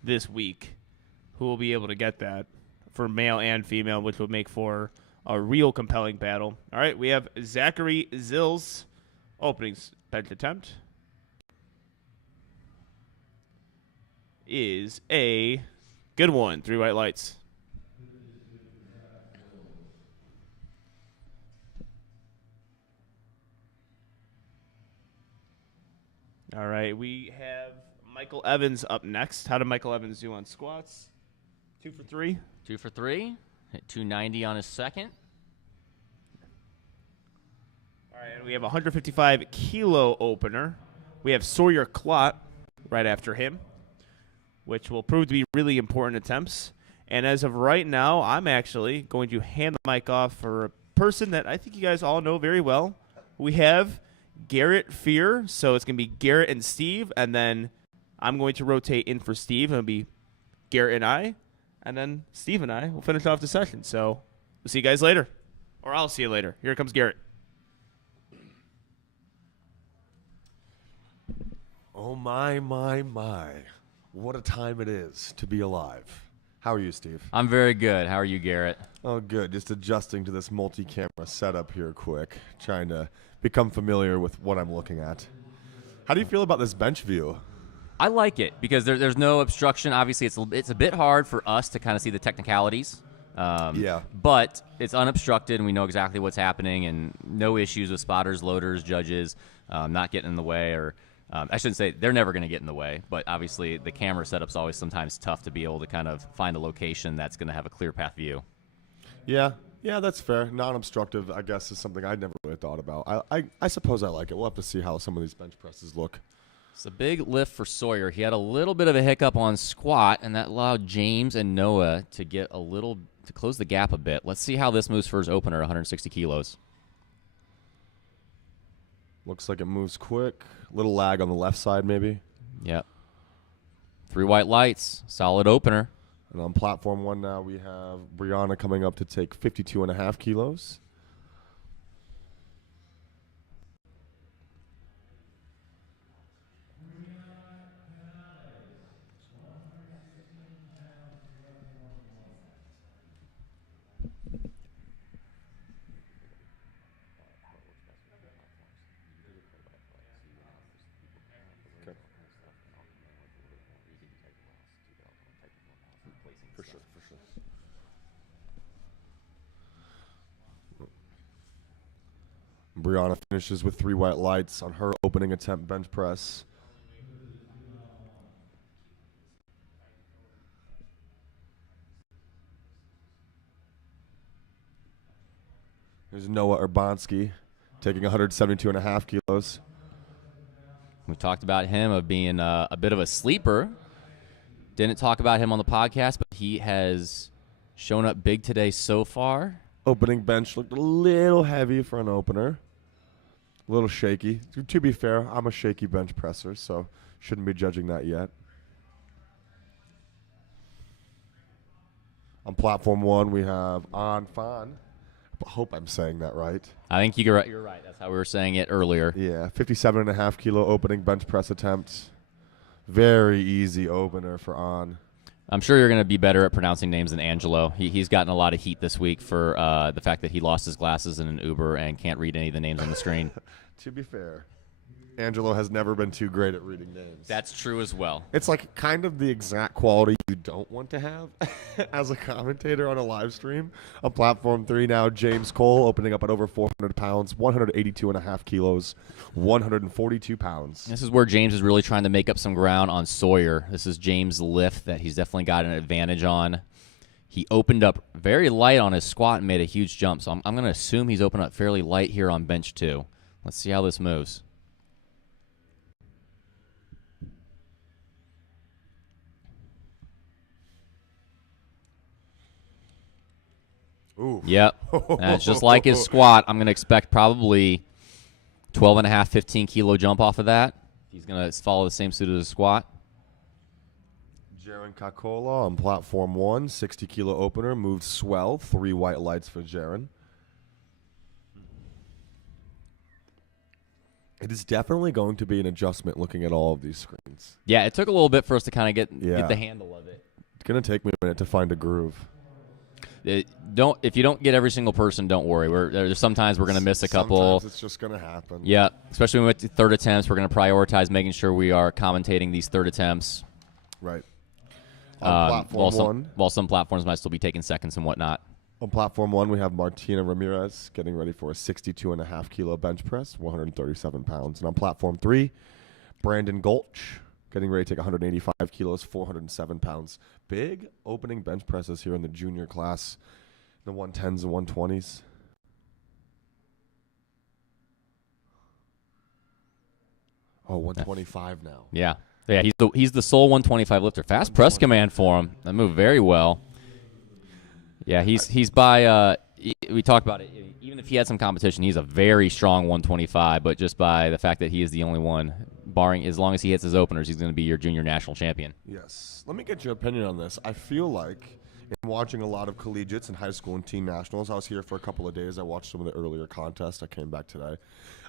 this week who will be able to get that for male and female, which will make for a real compelling battle. All right, we have Zachary Zill's opening bench attempt. Is a good one. 3 white lights. All right, we have Michael Evans up next. How did Michael Evans do on squats? 2 for 3. 2 for 3. Hit 290 on his second. All right, and we have a 155 kilo opener. We have Sawyer Clot right after him, which will prove to be really important attempts. And as of right now, I'm actually going to hand the mic off for a person that I think you guys all know very well. We have Garrett Fear, so it's going to be Garrett and Steve, and then I'm going to rotate in for Steve, and it'll be Garrett and I, and then Steve and I will finish off the session. So we'll see you guys later, or I'll see you later. Here comes Garrett. Oh, my. What a time it is to be alive. How are you, Steve? I'm very good. How are you, Garrett? Oh, good. Just adjusting to this multi-camera setup here quick, trying to become familiar with what I'm looking at. How do you feel about this bench view? I like it because there's no obstruction. Obviously, it's a bit hard for us to kind of see the technicalities. Yeah. But it's unobstructed, and we know exactly what's happening, and no issues with spotters, loaders, judges not getting in the way. Or I shouldn't say they're never going to get in the way, but obviously the camera setup's always sometimes tough to be able to kind of find a location that's going to have a clear path view. Yeah, that's fair. Non-obstructive, I guess, is something I never really thought about. I suppose I like it. We'll have to see how some of these bench presses look. It's a big lift for Sawyer. He had a little bit of a hiccup on squat, and that allowed James and Noah to get to close the gap a bit. Let's see how this moves for his opener, 160 kilos. Looks like it moves quick. Little lag on the left side, maybe. Yep. 3 white lights. Solid opener. And on platform 1 now, we have Brianna coming up to take 52.5 kilos. For sure. Brianna finishes with 3 white lights on her opening attempt bench press. There's Noah Urbanski taking 172.5 kilos. We talked about him of being a bit of a sleeper. Didn't talk about him on the podcast, but he has shown up big today so far. Opening bench looked a little heavy for an opener. A little shaky. To be fair, I'm a shaky bench presser, so shouldn't be judging that yet. On platform 1, we have An Fan hope I'm saying that right. I think you're right. That's how we were saying it earlier. Yeah, 57.5 kilo opening bench press attempt. Very easy opener for On. I'm sure you're going to be better at pronouncing names than Angelo. He's gotten a lot of heat this week for the fact that he lost his glasses in an Uber and can't read any of the names on the screen. To be fair, Angelo has never been too great at reading names. That's true as well. It's like kind of the exact quality you don't want to have as a commentator on a live stream. On platform 3 now, James Cole opening up at over 400 pounds, 182.5 kilos, 142 pounds. This is where James is really trying to make up some ground on Sawyer. This is James' lift that he's definitely got an advantage on. He opened up very light on his squat and made a huge jump. So I'm going to assume he's opened up fairly light here on bench 2. Let's see how this moves. Ooh. Yep. And it's just like his squat. I'm going to expect probably 12.5, 15 kilo jump off of that. He's going to follow the same suit as his squat. Jaron Kakola on platform 1, 60 kilo opener, moved swell, 3 white lights for Jaron. It is definitely going to be an adjustment looking at all of these screens. Yeah, it took a little bit for us to kind of get the handle of it. It's going to take me a minute to find a groove. If you don't get every single person, don't worry. There's sometimes we're going to miss a couple. Sometimes it's just going to happen. Yeah, especially with the third attempts, we're going to prioritize making sure we are commentating these third attempts. Right. On platform 1. While some platforms might still be taking seconds and whatnot. On platform 1, we have Martina Ramirez getting ready for a 62.5 kilo bench press, 137 pounds. And on platform 3, Brandon Gulch getting ready to take 185 kilos, 407 pounds. Big opening bench presses here in the junior class, the 110s and 120s. Oh, 125 now. Yeah. Yeah, he's the sole 125 lifter. Fast press command for him. That moved very well. Yeah, he's by we talked about it. Even if he had some competition, he's a very strong 125, but just by the fact that he is the only one, barring as long as he hits his openers, he's going to be your junior national champion. Yes. Let me get your opinion on this. I feel like in watching a lot of collegiates and high school and team nationals, I was here for a couple of days. I watched some of the earlier contests. I came back today.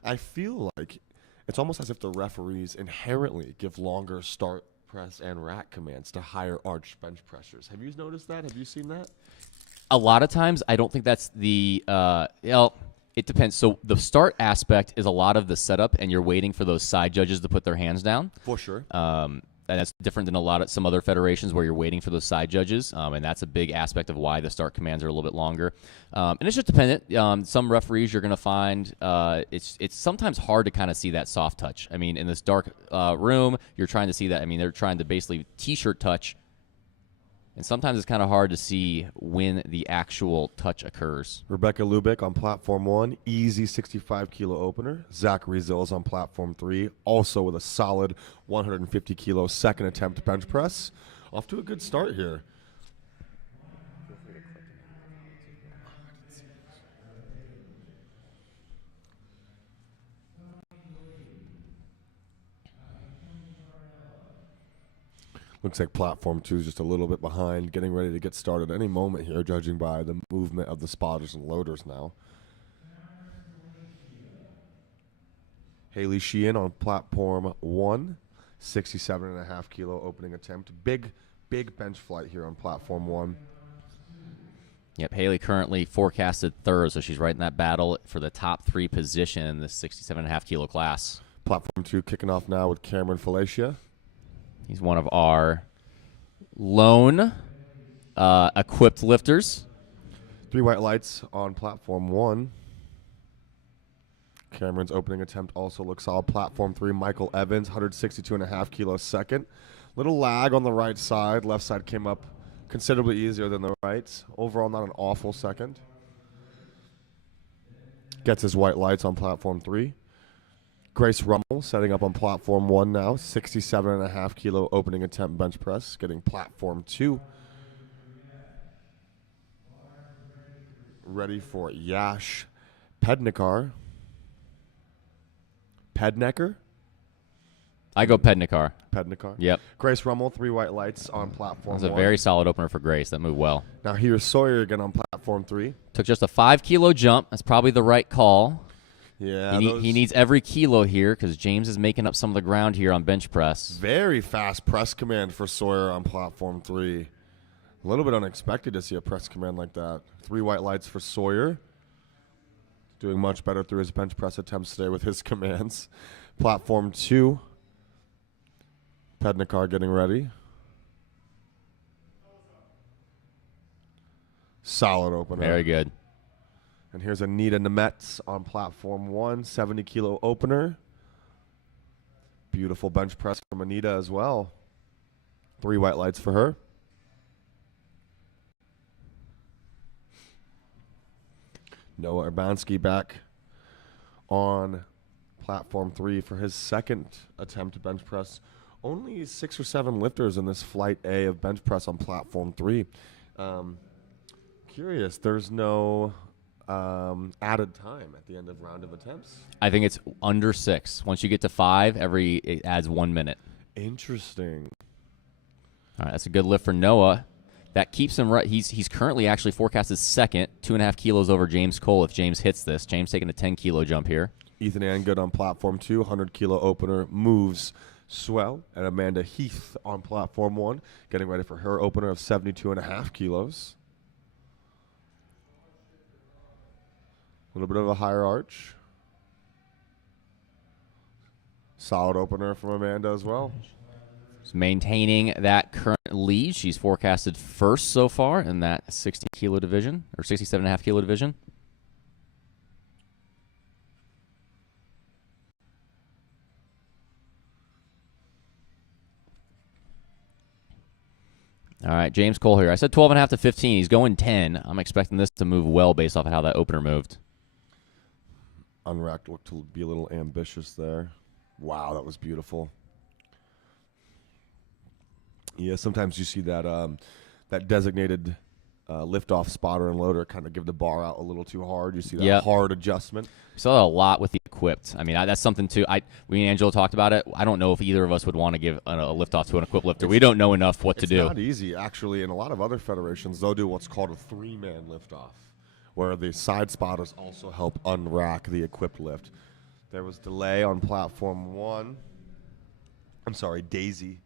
I feel like it's almost as if the referees inherently give longer start, press, and rack commands to higher arch bench pressures. Have you noticed that? Have you seen that? A lot of times, I don't think that's the it depends. So the start aspect is a lot of the setup, and you're waiting for those side judges to put their hands down. For sure. And that's different than some other federations where you're waiting for those side judges, and that's a big aspect of why the start commands are a little bit longer. And it's just dependent. Some referees you're going to find it's sometimes hard to kind of see that soft touch. I mean, in this dark room, you're trying to see that. I mean, they're trying to basically t-shirt touch. And sometimes it's kind of hard to see when the actual touch occurs. Rebecca Lubick on platform 1, easy 65 kilo opener. Zachary Zills on platform 3, also with a solid 150 kilo second attempt bench press. Off to a good start here. Looks like platform 2 is just a little bit behind, getting ready to get started any moment here, judging by the movement of the spotters and loaders now. Haley Sheehan on platform 1, 67.5 kilo opening attempt. Big bench flight here on platform 1. Yep, Haley currently forecasted third, so she's right in that battle for the top 3 position in the 67.5 kilo class. Platform 2 kicking off now with Cameron Falacia. He's one of our lone equipped lifters. 3 white lights on platform 1. Cameron's opening attempt also looks solid. Platform 3, Michael Evans, 162.5 kilos second. Little lag on the right side. Left side came up considerably easier than the right. Overall, not an awful second. Gets his white lights on platform 3. Grace Rummel setting up on platform 1 now. 67.5 kilo opening attempt bench press. Getting platform 2. Ready for Yash Pednecker. I go Pednikar. Pednikar. Yep. Grace Rummel, 3 white lights on That platform was a 1. very solid opener for Grace. That moved well. Now here's Sawyer again on platform 3. Took just a 5-kilo jump. That's probably the right call. Yeah, He needs every kilo here because James is making up some of the ground here on bench press. very fast press command for Sawyer on platform 3. A little bit unexpected to see a press command like that. 3 white lights for Sawyer. Doing much better through his bench press attempts today with his commands. Platform 2. Pednikar getting ready. Solid opener. Very good. And here's Anita Nemetz on platform 1, 70-kilo opener. Beautiful bench press from Anita as well. 3 white lights for her. Noah Urbanski back on platform 3 for his second attempt to bench press. Only 6 or 7 lifters in this flight A of bench press on platform 3. Curious, there's no added time at the end of round of attempts. I think it's under 6. Once you get to 5, it adds 1 minute. Interesting. All right, that's a good lift for Noah. That keeps him right. He's currently actually forecasted second, 2.5 kilos over James Cole if James hits this. James taking a 10-kilo jump here. Ethan Angood on platform 2, 100-kilo opener, moves swell. And Amanda Heath on platform 1, getting ready for her opener of 72.5 kilos. A little bit of a higher arch. Solid opener from Amanda as well. She's maintaining that current lead. She's forecasted first so far in that 60-kilo division, or 67.5-kilo division. All right, James Cole here. I said 12.5 to 15. He's going 10. I'm expecting this to move well based off of how that opener moved. Unracked looked to be a little ambitious there. Wow, that was beautiful. Yeah, sometimes you see that that designated lift-off spotter and loader kind of give the bar out a little too hard. You see that hard adjustment. We saw that a lot with the equipped. I mean, that's something too. We and Angelo talked about it. I don't know if either of us would want to give a lift-off to an equipped lifter. We don't know enough what to do. It's not easy, actually. In a lot of other federations, they'll do what's called a 3-man lift-off, where the side spotters also help unrack the equipped lift. There was delay on platform 1. I'm sorry, Daisy.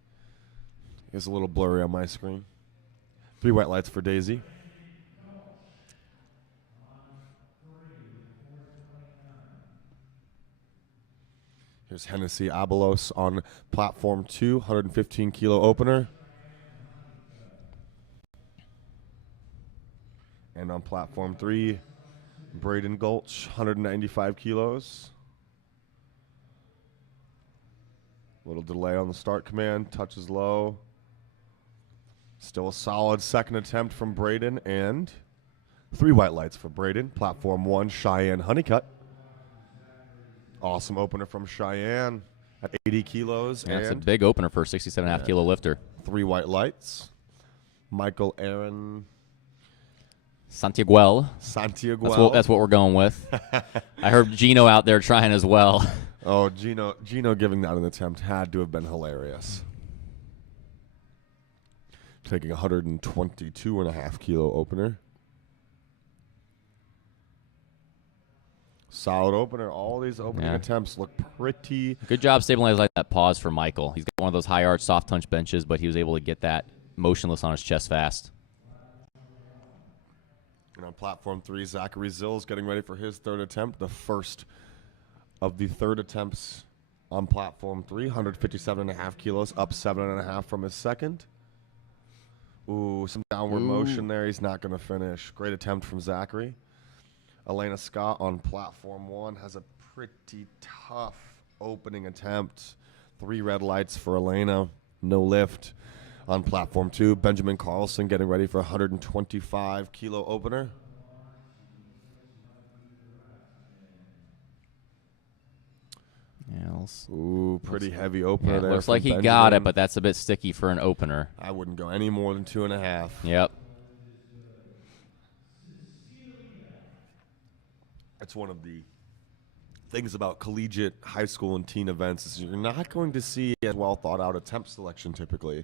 It's a little blurry on my screen. 3 white lights for Daisy. Here's Hennessy Abelos on platform 2, 115-kilo opener. And on platform 3, Braden Gulch, 195 kilos. Little delay on the start command, touches low. Still a solid second attempt from Braden, and 3 white lights for Braden. Platform 1, Cheyenne Honeycutt. Awesome opener from Cheyenne at 80 kilos. That's a and big opener for a 67.5-kilo lifter. 3 white lights. Michael Aaron Santiago. Santiago. That's what we're going with. I heard Gino out there trying as well. Oh, Gino giving that an attempt had to have been hilarious. Taking a 122.5-kilo opener. Solid opener. All these opening attempts look pretty. Good job stabilizing like that pause for Michael. He's got one of those high arch soft touch benches, but he was able to get that motionless on his chest fast. And on platform 3, Zachary Zills getting ready for his third attempt. The first of the third attempts on platform 3. 157.5 kilos, up 7.5 from his second. Ooh, some downward motion there. He's not going to finish. Great attempt from Zachary. Elena Scott on platform 1 has a pretty tough opening attempt. 3 red lights for Elena. No lift. On platform 2, Benjamin Carlson getting ready for a 125-kilo opener. Ooh, pretty heavy opener there. Looks like he Benjamin. got it, but that's a bit sticky for an opener. I wouldn't go any more than 2.5. Yep. It's one of the things about collegiate, high school, and teen events is you're not going to see as well thought out attempt selection typically,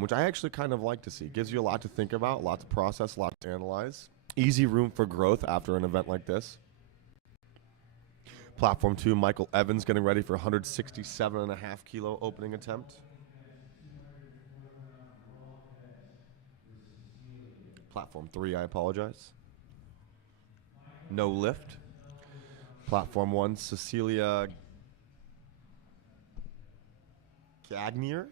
which I actually kind of like to see. Gives you a lot to think about, a lot to process, a lot to analyze. Easy room for growth after an event like this. Platform 2, Michael Evans getting ready for 167.5 kilo opening attempt. Platform 3, I apologize. No lift. Platform 1, Cecilia Gagnier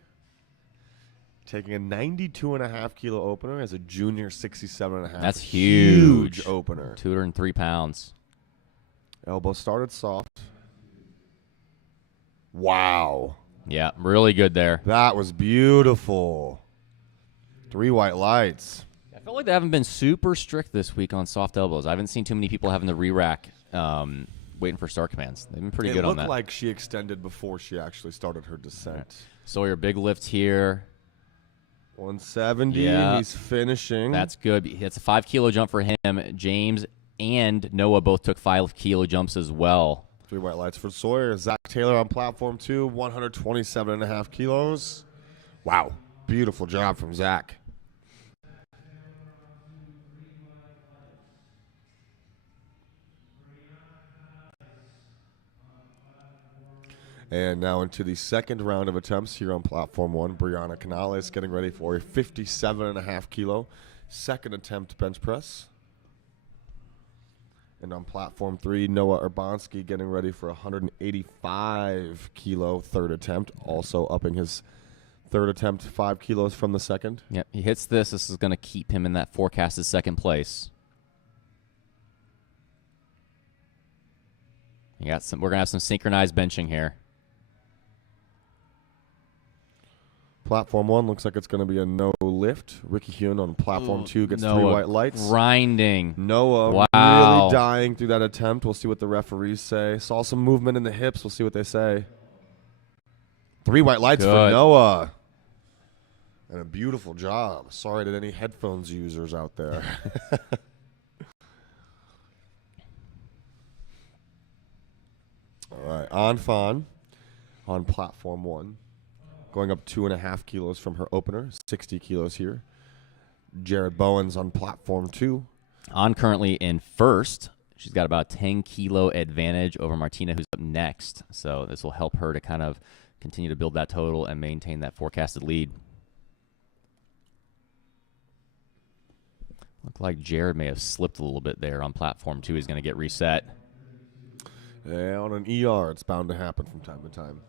taking a 92.5 kilo opener as a junior 67.5. That's huge. Huge opener. 203 pounds. Elbow started soft. Wow. Yeah, really good there. That was beautiful. 3 white lights. I feel like they haven't been super strict this week on soft elbows. I haven't seen too many people having the re-rack waiting for start commands. They've been pretty good on that. It looked like she extended before she actually started her descent. Right. Sawyer, big lift here. 170. Yeah. He's finishing. That's good. It's a 5 kilo jump for him. James and Noah both took 5 kilo jumps as well. 3 white lights for Sawyer. Zach Taylor on platform 2, 127.5 kilos. Wow. Beautiful job from Zach. And now into the second round of attempts here on platform 1. Brianna Canales getting ready for a 57.5 kilo second attempt bench press. And on platform 3, Noah Urbanski getting ready for a 185 kilo third attempt, also upping his third attempt 5 kilos from the second. Yep, he hits this. This is going to keep him in that forecasted second place. We're going to have some synchronized benching here. Platform 1 looks like it's going to be a no lift. Ricky Hune on platform 2 gets Noah 3 white lights. Grinding. Noah Wow. really dying through that attempt. We'll see what the referees say. Saw some movement in the hips. We'll see what they say. 3 white lights for Good. Noah. And a beautiful job. Sorry to any headphones users out there. All right. Anfan on platform 1. Going up 2.5 kilos from her opener. 60 kilos here. Jared Bowens on platform 2. On currently in first. She's got about 10 kilo advantage over Martina, who's up next. So this will help her to kind of continue to build that total and maintain that forecasted lead. Looked like Jared may have slipped a little bit there on platform 2. He's going to get reset. Yeah, on an ER, it's bound to happen from time to time.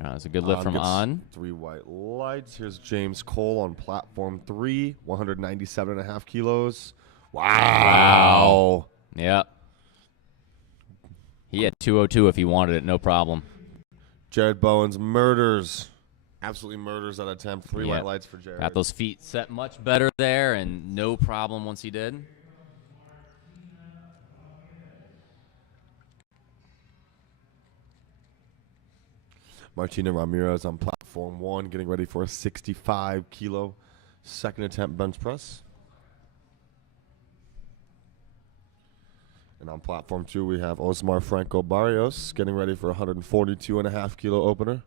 That's a good lift from On. 3 white lights. Here's James Cole on platform 3, 197.5 kilos. Wow. Yeah. He had 202 if he wanted it, no problem. Jared Bowens absolutely murders that attempt. 3 white lights for Jared. Got those feet set much better there, and no problem once he did. Martina Ramirez on platform 1, getting ready for a 65 kilo second attempt bench press. And on platform 2, we have Osmar Franco Barrios getting ready for a 142.5 kilo opener.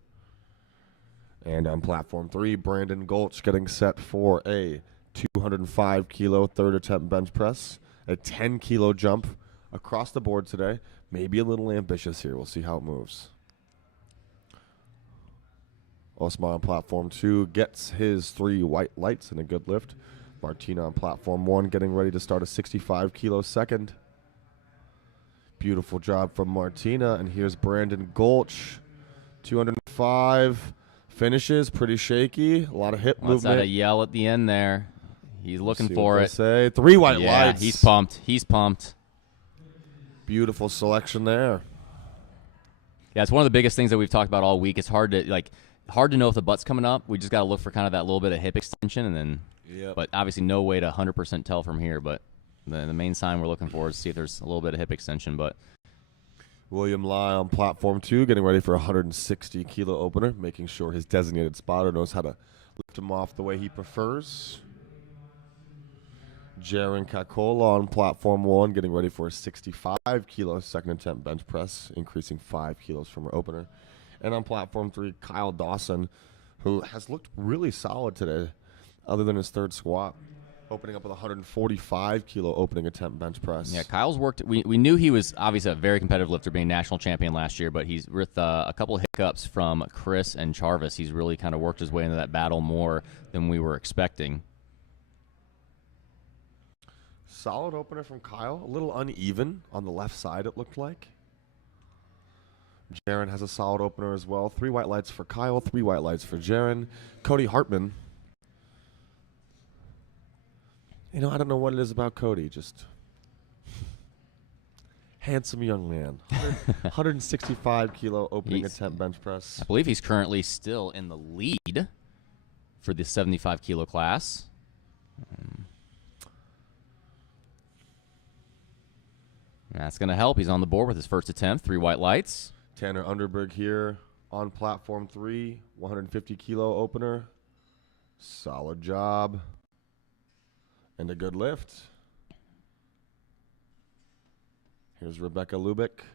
And on platform 3, Brandon Gulch getting set for a 205 kilo third attempt bench press. A 10 kilo jump across the board today. Maybe a little ambitious here. We'll see how it moves. Osmar on platform 2 gets his 3 white lights and a good lift. Martina on platform 1 getting ready to start a 65 kilo second. Beautiful job from Martina. And here's Brandon Gulch. 205. Finishes pretty shaky. A lot of hip Wants movement. that a yell at the end there. He's looking for it. Say 3 white Yeah, lights. he's pumped. He's pumped. Beautiful selection there. Yeah, it's one of the biggest things that we've talked about all week. It's hard to know if the butt's coming up. We just got to look for kind of that little bit of hip extension, and then. Yep. But obviously, no way to 100% tell from here. But the main sign we're looking for is to see if there's a little bit of hip extension. But William Lai on platform 2 getting ready for a 160 kilo opener, making sure his designated spotter knows how to lift him off the way he prefers. Jaron Kakola on platform 1, getting ready for a 65 kilo second attempt bench press, increasing 5 kilos from her opener. And on platform 3, Kyle Dawson, who has looked really solid today, other than his third squat, opening up with a 145 kilo opening attempt bench press. Yeah, Kyle's worked. We knew he was obviously a very competitive lifter, being national champion last year, but he's with a couple of hiccups from Chris and Charvis. He's really kind of worked his way into that battle more than we were expecting. Solid opener from Kyle. A little uneven on the left side, it looked like. Jaron has a solid opener as well. 3 white lights for Kyle, 3 white lights for Jaron. Cody Hartman. You know, I don't know what it is about Cody. Just handsome young man. 165 kilo opening attempt bench press. I believe he's currently still in the lead for the 75 kilo class. That's going to help. He's on the board with his first attempt, 3 white lights. Tanner Underberg here on platform 3, 150 kilo opener. Solid job. And a good lift. Here's Rebecca Lubick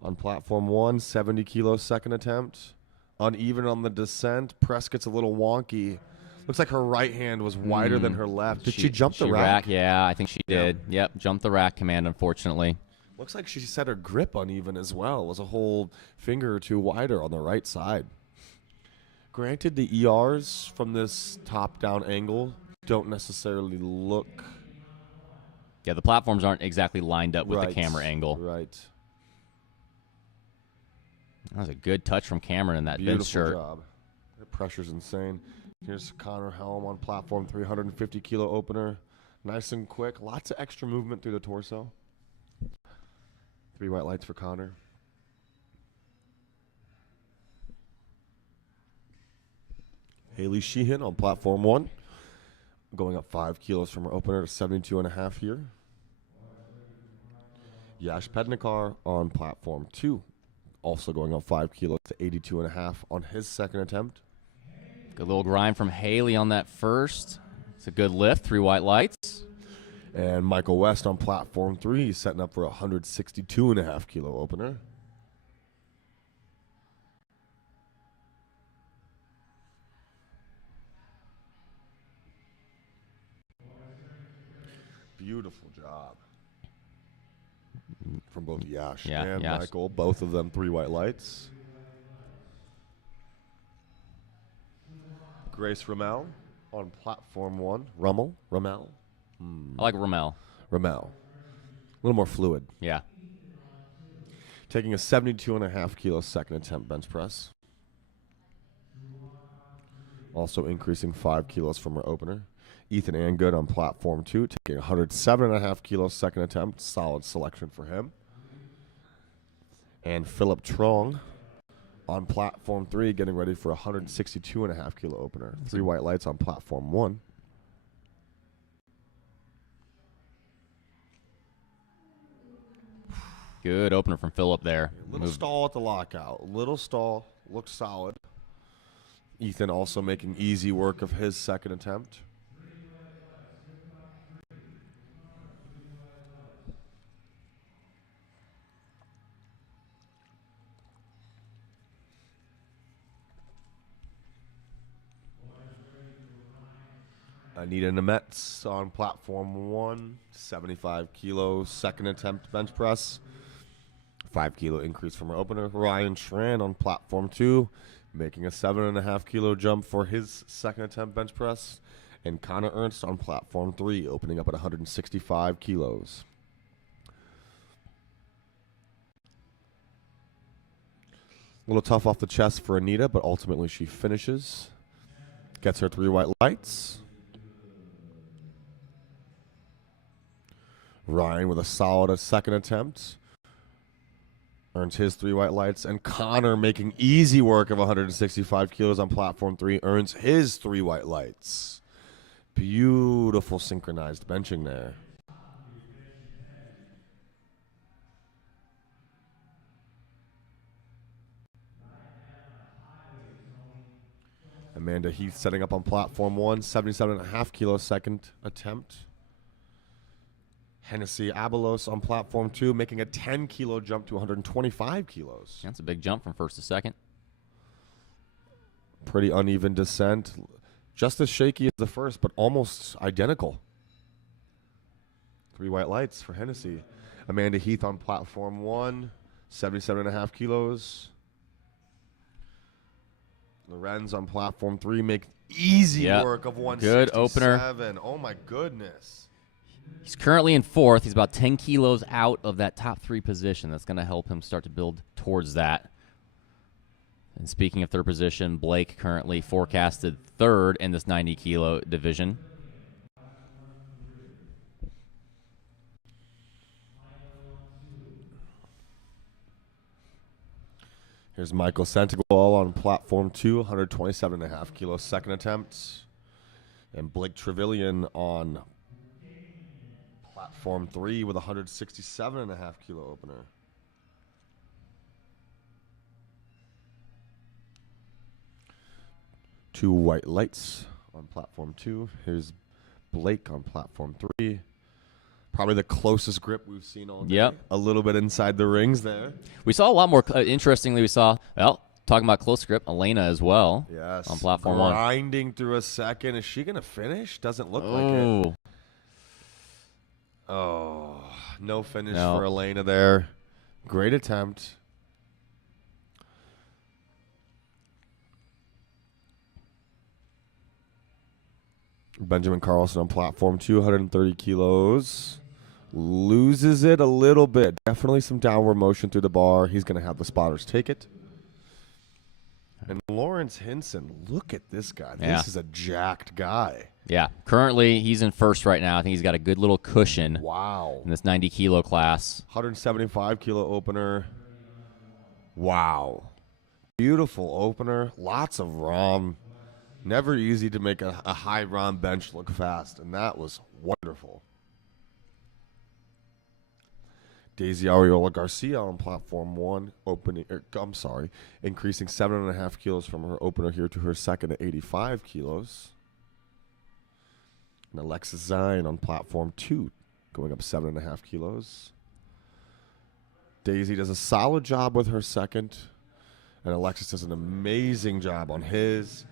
on platform 1, 70 kilo second attempt. Uneven on the descent. Press gets a little wonky. Looks like her right hand was wider than her left. Did she jump the rack? Yeah, I think she did. Yep, jumped the rack command, unfortunately. Looks like she set her grip uneven as well. It was a whole finger or two wider on the right side. Granted, the ERs from this top-down angle don't necessarily look... Yeah, the platforms aren't exactly lined up with the camera angle. Right. That was a good touch from Cameron in that Beautiful bench shirt. Job. The pressure's insane. Here's Connor Helm on platform 350 kilo opener. Nice and quick. Lots of extra movement through the torso. 3 white lights for Connor. Haley Sheehan on platform 1. Going up 5 kilos from her opener to 72.5 here. Yash Pednikar on platform 2. Also going up 5 kilos to 82.5 on his second attempt. Good little grind from Haley on that first. It's a good lift, 3 white lights. And Michael West on platform 3. He's setting up for a 162.5 kilo opener. Beautiful job from both Yash and Michael. Both of them 3 white lights. Grace Rommel on platform 1. Rommel? I like Rommel. Rommel. A little more fluid. Yeah. Taking a 72.5 kilo second attempt bench press. Also increasing 5 kilos from her opener. Ethan Angood on platform 2, taking 107.5 kilos second attempt. Solid selection for him. And Philip Trong on platform 3, getting ready for a 162.5 kilo opener. 3 white lights on platform 1. Good opener from Philip there. Little stall at the lockout. Little stall. Looked solid. Ethan also making easy work of his second attempt. Anita Nemetz on platform 1, 75 kilo second attempt bench press. 5 kilo increase from her opener. Ryan Schran on platform 2, making a 7.5 kilo jump for his second attempt bench press. And Connor Ernst on platform 3, opening up at 165 kilos. A little tough off the chest for Anita, but ultimately she finishes. Gets her 3 white lights. Ryan with a solid second attempt. Earns his 3 white lights. And Connor making easy work of 165 kilos on platform 3. Earns his 3 white lights. Beautiful synchronized benching there. Amanda Heath setting up on platform 1. 77.5 kilo second attempt. Hennessy Abelos on platform 2, making a 10-kilo jump to 125 kilos. That's a big jump from first to second. Pretty uneven descent. Just as shaky as the first, but almost identical. 3 white lights for Hennessy. Amanda Heath on platform 1, 77.5 kilos. Lorenz on platform 3 make easy work of 167. Good opener. Oh my goodness. He's currently in 4th. He's about 10 kilos out of that top 3 position. That's going to help him start to build towards that. And speaking of 3rd position, Blake currently forecasted 3rd in this 90-kilo division. Here's Michael Sentigal on platform 2, 127.5 kilos second attempt. And Blake Trevelyan on platform 3 with a 167.5 kilo opener. Two white lights on platform 2. Here's Blake on platform 3. Probably the closest grip we've seen all day. Yep. A little bit inside the rings there. We saw a lot more. Interestingly, we saw, well, talking about close grip, Elena as well. Yes. On platform 1. Grinding through a second. Is she going to finish? Doesn't look like it. Oh, no finish for Elena there. Great attempt. Benjamin Carlson on platform 230 kilos. Loses it a little bit. Definitely some downward motion through the bar. He's going to have the spotters take it. And Lawrence Hinson, look at this guy. Yeah. This is a jacked guy. Yeah. Currently, he's in 1st right now. I think he's got a good little cushion Wow. in this 90-kilo class. 175 kilo opener. Wow. Beautiful opener. Lots of ROM. Never easy to make a high ROM bench look fast, and that was wonderful. Daisy Ariola Garcia on platform 1, increasing 7.5 kilos from her opener here to her second at 85 kilos. And Alexis Zion on platform 2, going up 7.5 kilos. Daisy does a solid job with her second, and Alexis does an amazing job on his.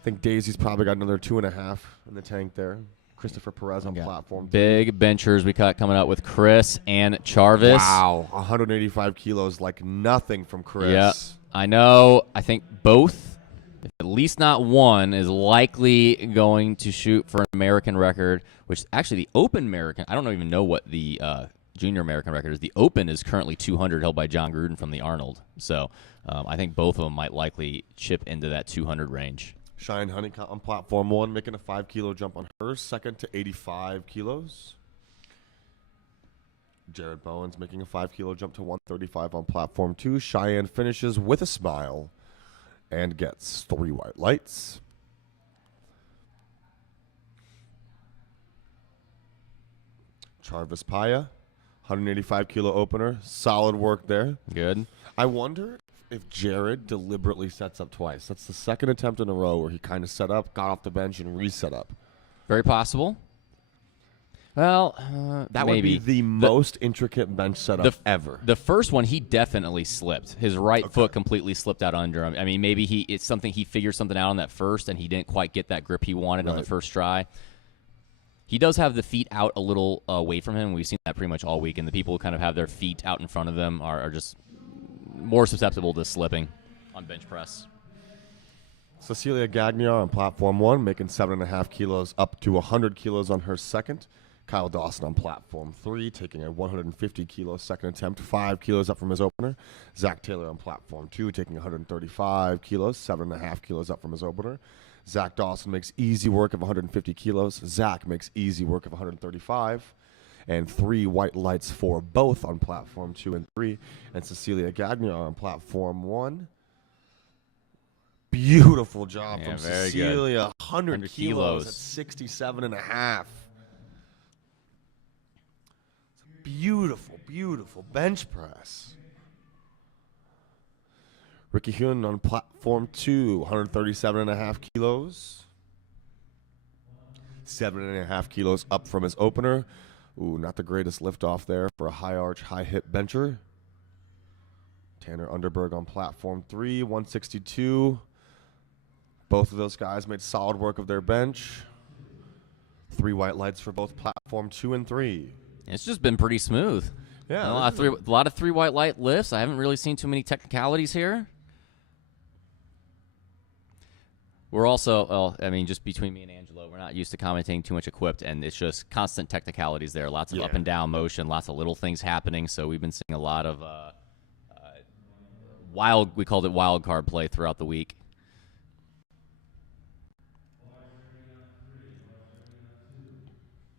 I think Daisy's probably got another 2.5 in the tank there. Christopher Perez on platform 3. Big benchers we got coming out with Chris and Charvis. Wow, 185 kilos, like nothing from Chris. Yeah, I know. I think both, if at least not one, is likely going to shoot for an American record, which actually the Open American, I don't even know what the Junior American record is. The Open is currently 200, held by John Gruden from the Arnold. So I think both of them might likely chip into that 200 range. Cheyenne Honeycutt on platform 1, making a 5-kilo jump on her second to 85 kilos. Jared Bowens making a 5-kilo jump to 135 on platform 2. Cheyenne finishes with a smile and gets 3 white lights. Charvis Paya, 185-kilo opener. Solid work there. Good. I wonder if Jared deliberately sets up twice. That's the second attempt in a row where he kind of set up, got off the bench, and reset up. Very possible. Well, that maybe. would be the most intricate bench setup ever. The first one, he definitely slipped. His right foot completely slipped out under him. I mean, maybe it's something he figured something out on that first, and he didn't quite get that grip he wanted on the first try. He does have the feet out a little away from him. We've seen that pretty much all week, and the people who kind of have their feet out in front of them are just more susceptible to slipping on bench press. Cecilia Gagnier on platform 1, making 7.5 kilos up to 100 kilos on her second. Kyle Dawson on platform 3, taking a 150-kilo second attempt, 5 kilos up from his opener. Zach Taylor on platform 2, taking 135 kilos, 7.5 kilos up from his opener. Zach Dawson makes easy work of 150 kilos. Zach makes easy work of 135. And 3 white lights for both on platform 2 and 3. And Cecilia Gagnier on platform 1. Beautiful job from Cecilia. 100 kilos at 67.5. Beautiful, beautiful bench press. Ricky Hune on platform 2, 137.5 kilos. 7.5 kilos up from his opener. Ooh, not the greatest lift off there for a high arch, high hip bencher. Tanner Underberg on platform 3, 162. Both of those guys made solid work of their bench. 3 white lights for both platform 2 and 3. It's just been pretty smooth. Yeah, a lot of 3 white light lifts. I haven't really seen too many technicalities here. We're also, well, I mean, just between me and Angelo, we're not used to commentating too much equipped, and it's just constant technicalities there. Lots of up and down motion, lots of little things happening. So we've been seeing a lot of we called it wild card play throughout the week.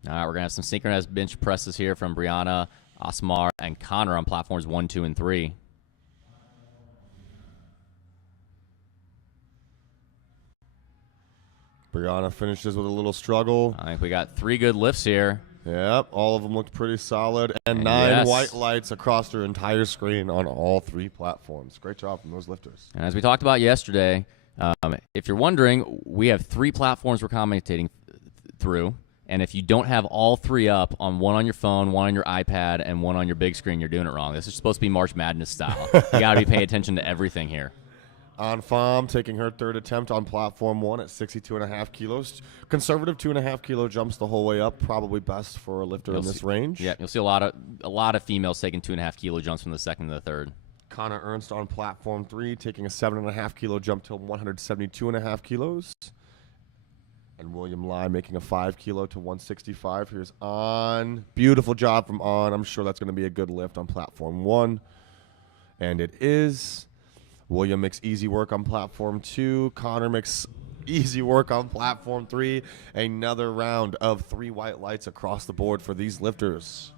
All right, we're going to have some synchronized bench presses here from Brianna, Asmar, and Connor on platforms 1, 2, and 3. Brianna finishes with a little struggle. I think we got 3 good lifts here. Yep, all of them looked pretty solid. And 9 white lights across their entire screen on all 3 platforms. Great job from those lifters. And as we talked about yesterday, if you're wondering, we have 3 platforms we're commentating through. And if you don't have all 3 up on one on your phone, one on your iPad, and one on your big screen, you're doing it wrong. This is supposed to be March Madness style. You got to be paying attention to everything here. On Pham taking her 3rd attempt on platform 1 at 62.5 kilos. Conservative 2.5 kilo jumps the whole way up. Probably best for a lifter in this range. Yeah, you'll see a lot of females taking 2.5 kilo jumps from the 2nd to the 3rd. Connor Ernst on platform 3 taking a 7.5 kilo jump to 172.5 kilos. And William Lai making a 5 kilo to 165. Here's On. Beautiful job from On. I'm sure that's going to be a good lift on platform 1. And it is. William makes easy work on platform 2. Connor makes easy work on platform 3. Another round of 3 white lights across the board for these lifters.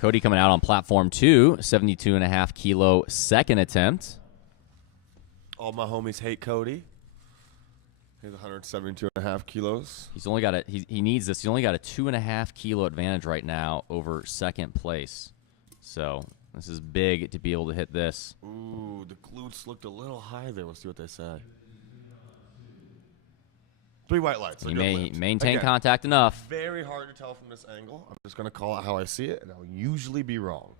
Cody coming out on platform 2, 72.5 kilo 2nd attempt. All my homies hate Cody. He's 172.5 kilos. He's only got he needs this. He's only got a 2.5 kilo advantage right now over 2nd place. So this is big to be able to hit this. Ooh, the glutes looked a little high there. We'll see what they say. 3 white lights. He may maintain contact enough. Very hard to tell from this angle. I'm just going to call it how I see it, and I'll usually be wrong.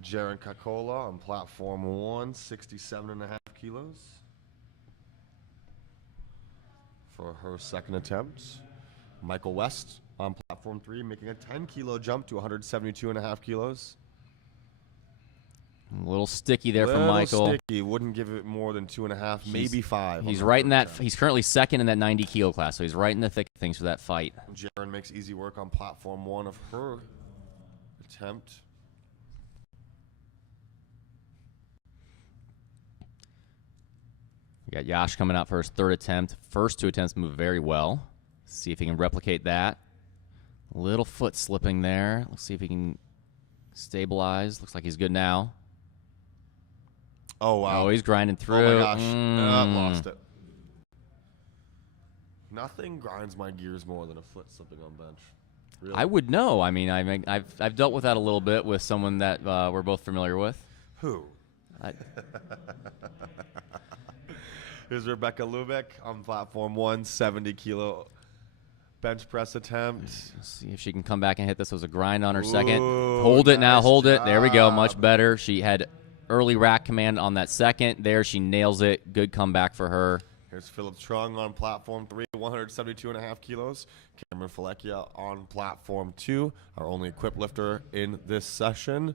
Jaren Kakola on platform 1, 67.5 kilos for her 2nd attempt. Michael West on platform 3, making a 10 kilo jump to 172.5 kilos. A little sticky there from Michael. Sticky. Wouldn't give it more than 2.5, maybe 5. He's right in that. He's currently 2nd in that 90 kilo class, so he's right in the thick of things for that fight. Jaren makes easy work on platform 1 of her attempt. We got Yash coming out for his 3rd attempt. First 2 attempts move very well. See if he can replicate that. Little foot slipping there. Let's see if he can stabilize. Looks like he's good now. Oh, wow. Oh, he's grinding through. Oh, my gosh. Lost it. Nothing grinds my gears more than a foot slipping on bench. Really? I would know. I mean, I've dealt with that a little bit with someone that we're both familiar with. Who? Here's Rebecca Lubeck on platform 1, 70 kilo bench press attempt. Let's see if she can come back and hit this. It was a grind on her Ooh, 2nd. Hold it now. nice Hold it. There we go. job. Much better. She had early rack command on that 2nd. There, she nails it. Good comeback for her. Here's Philip Trung on platform 3, 172.5 kilos. Cameron Falekia on platform 2, our only equipped lifter in this session.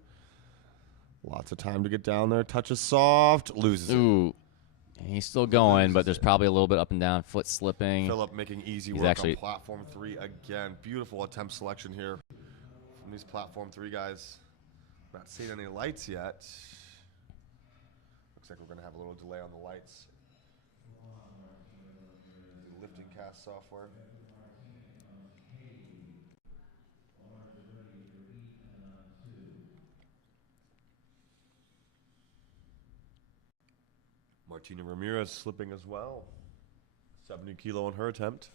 Lots of time to get down there. Touches soft, loses it. Ooh. He's still going, but there's probably a little bit up and down. Foot slipping. Philip making easy He's work actually- on platform 3 again. Beautiful attempt selection here from these platform 3 guys. Not seeing any lights yet. Looks like we're going to have a little delay on the lights. The lifting cast software. Martina Ramirez slipping as well. 70 kilo on her attempt.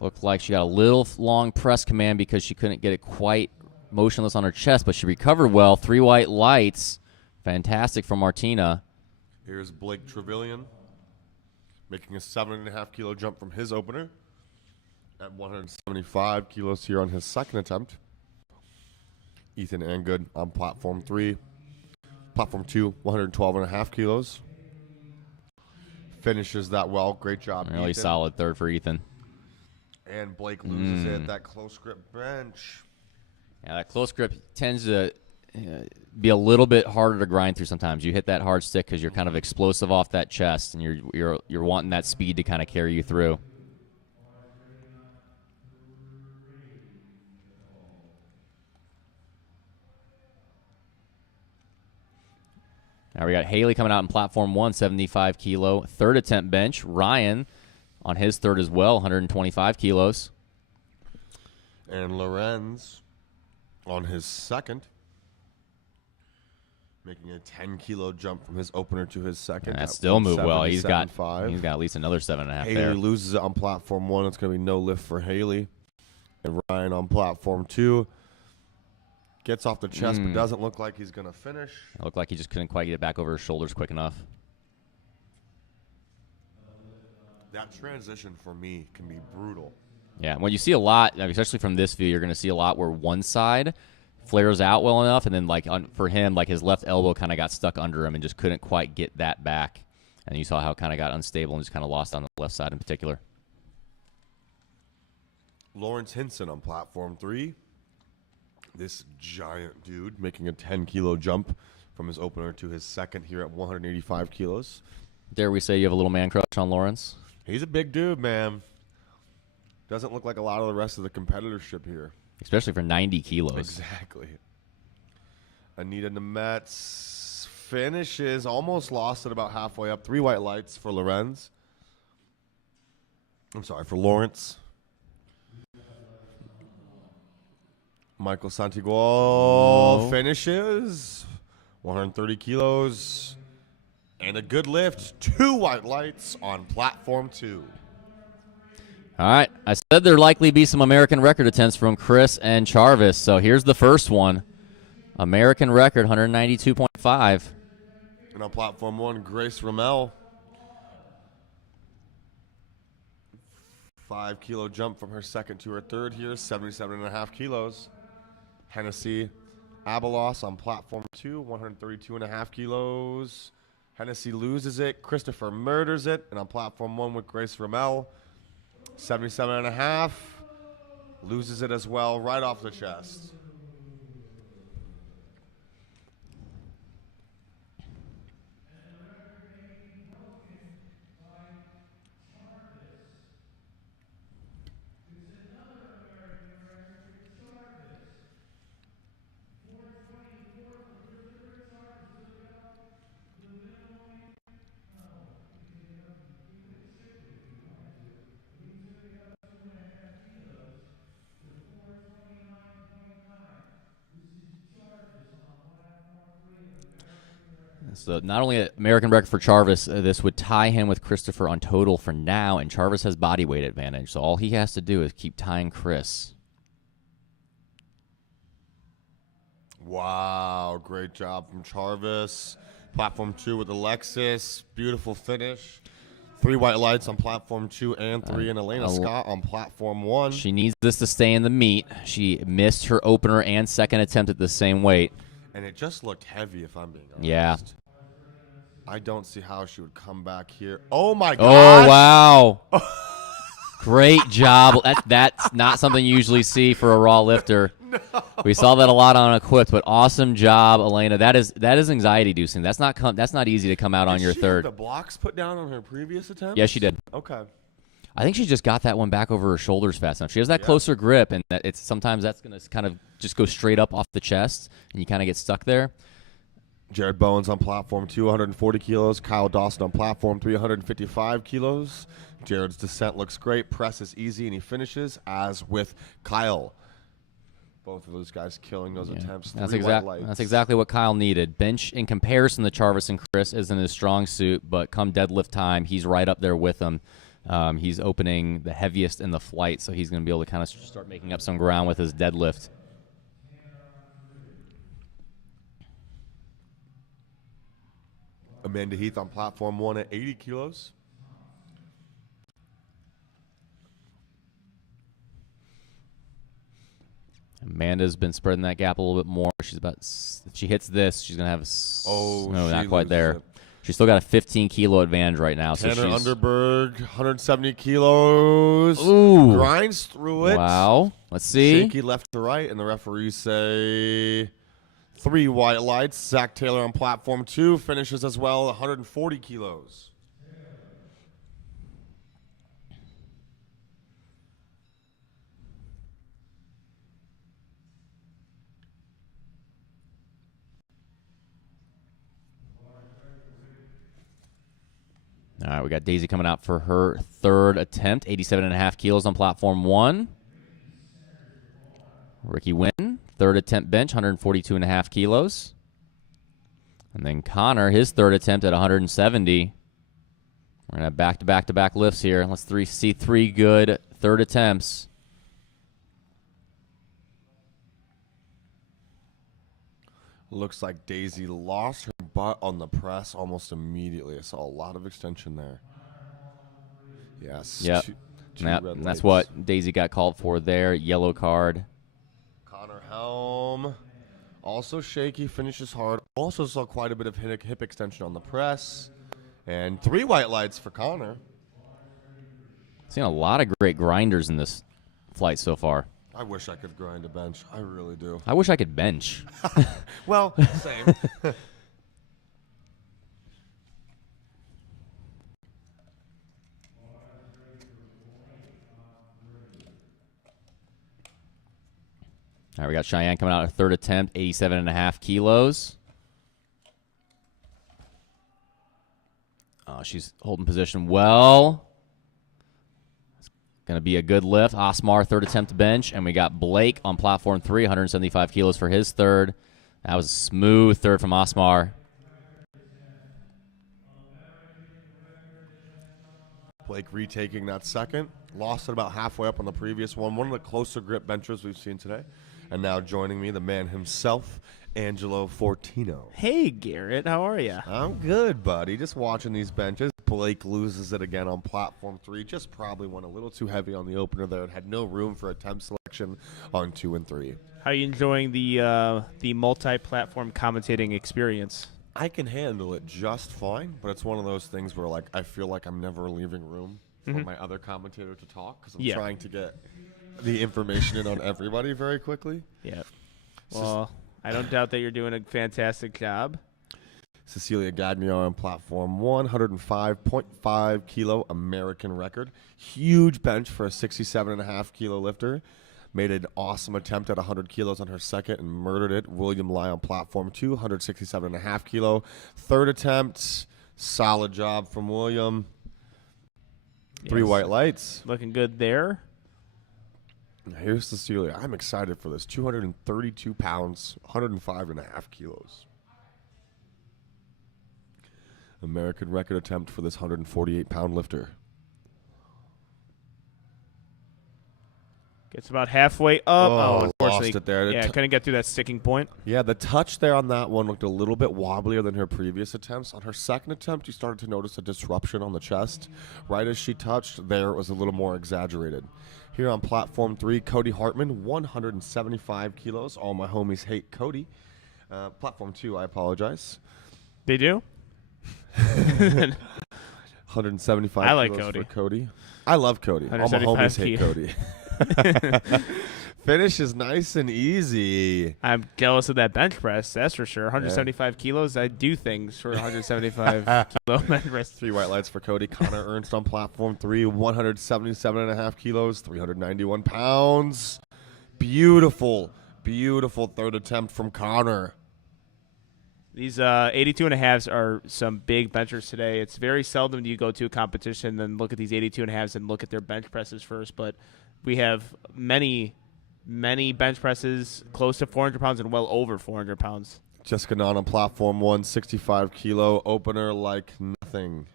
Looked like she got a little long press command because she couldn't get it quite motionless on her chest, but she recovered well. 3 white lights. Fantastic from Martina. Here's Blake Trevelyan making a 7.5 kilo jump from his opener at 175 kilos here on his second attempt. Ethan Angood on platform 3. Platform 2, 112.5 kilos. Finishes that well. Great job, Really Ethan. solid third for Ethan. And Blake loses it. That close grip bench. Yeah, that close grip tends to be a little bit harder to grind through sometimes. You hit that hard stick because you're kind of explosive off that chest, and you're wanting that speed to kind of carry you through. Now we got Haley coming out in platform 1, 75 kilo. Third attempt bench. Ryan on his third as well, 125 kilos. And Lorenz on his second, making a 10 kilo jump from his opener to his second. And that still moved well. He's got 177.5. at least another 7.5 Haley there. loses it on platform 1. It's going to be no lift for Haley. And Ryan on platform 2 gets off the chest, but doesn't look like he's going to finish. It looked like he just couldn't quite get it back over his shoulders quick enough. That transition for me can be brutal. Yeah, when you see a lot, especially from this view, you're going to see a lot where one side flares out well enough, and then for him, like his left elbow kind of got stuck under him and just couldn't quite get that back. And you saw how it kind of got unstable and just kind of lost on the left side in particular. Lawrence Hinson on platform 3. This giant dude making a 10 kilo jump from his opener to his second here at 185 kilos. Dare we say you have a little man crush on Lawrence? He's a big dude, man. Doesn't look like a lot of the rest of the competitorship here. Especially for 90 kilos. Exactly. Anita Nemetz finishes, almost lost it about halfway up. 3 white lights for Lorenz. I'm sorry, for Lawrence. Michael Santiago finishes. 130 kilos. And a good lift. 2 white lights on platform 2. All right. I said there'd likely be some American record attempts from Chris and Charvis. So here's the first one. American record, 192.5. And on platform 1, Grace Ramel. 5 kilo jump from her second to her third here, 77.5 kilos. Hennessy Abelos on platform 2, 132.5 kilos. Hennessy loses it. Christopher murders it. And on platform 1 with Grace Ramel, 77.5. Loses it as well, right off the chest. So not only an American record for Charvis, this would tie him with Christopher on total for now, and Charvis has body weight advantage. So all he has to do is keep tying Chris. Wow, great job from Charvis. Platform 2 with Alexis. Beautiful finish. 3 white lights on platform 2 and 3, and Elena Scott on platform 1. She needs this to stay in the meet. She missed her opener and second attempt at the same weight. And it just looked heavy, if I'm being honest. Yeah. I don't see how she would come back here. Oh, my Oh, God. wow. Great job. That's not something you usually see for a raw lifter. No. We saw that a lot on Equipped, but awesome job, Elena. That is anxiety-inducing. That's not easy to come out on your Did she third. have the blocks put down on her previous attempt? Yes, she did. Okay. I think she just got that one back over her shoulders fast enough. She has that closer grip, and sometimes that's going to kind of just go straight up off the chest, and you kind of get stuck there. Jared Bowens on platform 2, 140 kilos. Kyle Dawson on platform 3, 155 kilos. Jared's descent looks great. Press is easy, and he finishes as with Kyle. Both of those guys killing those attempts. That's Three white lights. That's exactly what Kyle needed. Bench, in comparison to Jarvis and Chris, isn't his strong suit, but come deadlift time, he's right up there with them. He's opening the heaviest in the flight, so he's going to be able to kind of start making up some ground with his deadlift. Amanda Heath on platform 1 at 80 kilos. Amanda's been spreading that gap a little bit more. If she hits this, she's gonna have. No, not quite there. It. She's still got a 15-kilo advantage right now. Tanner so Underberg, 170 kilos. Ooh. Grinds through it. Wow. Let's see. Shaky left to right, and the referees say 3 white lights. Zach Taylor on platform 2 finishes as well, 140 kilos. All right, we got Daisy coming out for her third attempt, 87.5 kilos on platform 1. Ricky Wynn, third attempt bench, 142.5 kilos. And then Connor, his third attempt at 170. We're going to have back-to-back-to-back lifts here. Let's see 3 good third attempts. Looks like Daisy lost her butt on the press almost immediately. I saw a lot of extension there. Yes. Yep. And that's what Daisy got called for there. Yellow card. Connor Helm, also shaky, finishes hard. Also saw quite a bit of hip extension on the press. And 3 white lights for Connor. Seen a lot of great grinders in this flight so far. I wish I could grind a bench. I really do. I wish I could bench. Well, same. All right, we got Cheyenne coming out at third attempt, 87.5 kilos. Oh, she's holding position well. It's going to be a good lift. Osmar, third attempt bench. And we got Blake on platform 3, 175 kilos for his third. That was a smooth third from Osmar. Blake retaking that second. Lost it about halfway up on the previous one. One of the closer grip benchers we've seen today. And now joining me, the man himself, Angelo Fortino. Hey, Garrett. How are you? I'm good, buddy. Just watching these benches. Blake loses it again on platform 3. Just probably went a little too heavy on the opener there. It had no room for attempt selection on 2 and 3. How are you enjoying the multi-platform commentating experience? I can handle it just fine, but it's one of those things where like I feel like I'm never leaving room for my other commentator to talk because I'm trying to get the information in on everybody very quickly. Yeah. Well, I don't doubt that you're doing a fantastic job. Cecilia Gagnon on platform 105.5 kilo American record. Huge bench for a 67.5 kilo lifter. Made an awesome attempt at 100 kilos on her second and murdered it. William Lai on platform 2, 167.5 kilo. Third attempt, solid job from William. 3 white lights. Looking good there. Here's Cecilia. I'm excited for this. 232 pounds, 105.5 kilos. American record attempt for this 148-pound lifter. Gets about halfway up. Oh, unfortunately. Lost it there. Yeah, couldn't get through that sticking point. Yeah, the touch there on that one looked a little bit wobblier than her previous attempts. On her second attempt, you started to notice a disruption on the chest. Right as she touched, there it was a little more exaggerated. Here on platform 3, Cody Hartman, 175 kilos. All my homies hate Cody. Platform 2, I apologize. They do? 175 I like kilos Cody. for Cody. I love Cody. All my homies hate Cody. Finish is nice and easy. I'm jealous of that bench press, that's for sure. 175 kilos, I do things for 175 kilo bench press. 3 white lights for Cody. Connor Ernst on platform 3, 177.5 kilos, 391 pounds. Beautiful, beautiful third attempt from Connor. These 82 and a halves are some big benchers today. It's very seldom do you go to a competition and look at these 82 and a halves and look at their bench presses first, but we have many many bench presses close to 400 pounds and well over 400 pounds. Jessica Nunn on platform 1, 65 kilo opener like nothing.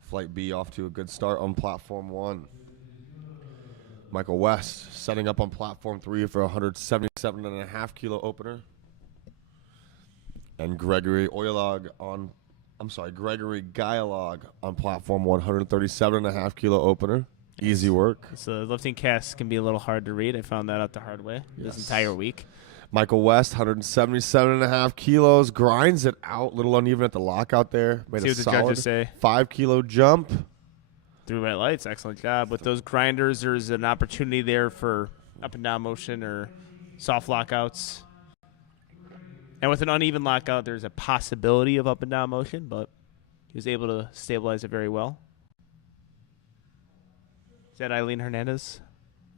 Flight B off to a good start on platform 1. Michael West setting up on platform 3 for a 177.5 kilo opener. And Gregory Guyalog on platform 137.5 kilo opener. Easy work. So lifting casts can be a little hard to read. I found that out the hard way this entire week. Michael West, 177.5 kilos, grinds it out. A little uneven at the lockout there. Made See a what the solid judges say. 5 kilo jump. 3 white lights, excellent job. With those grinders, there's an opportunity there for up and down motion or soft lockouts. And with an uneven lockout, there's a possibility of up and down motion, but he was able to stabilize it very well. Is that Eileen Hernandez,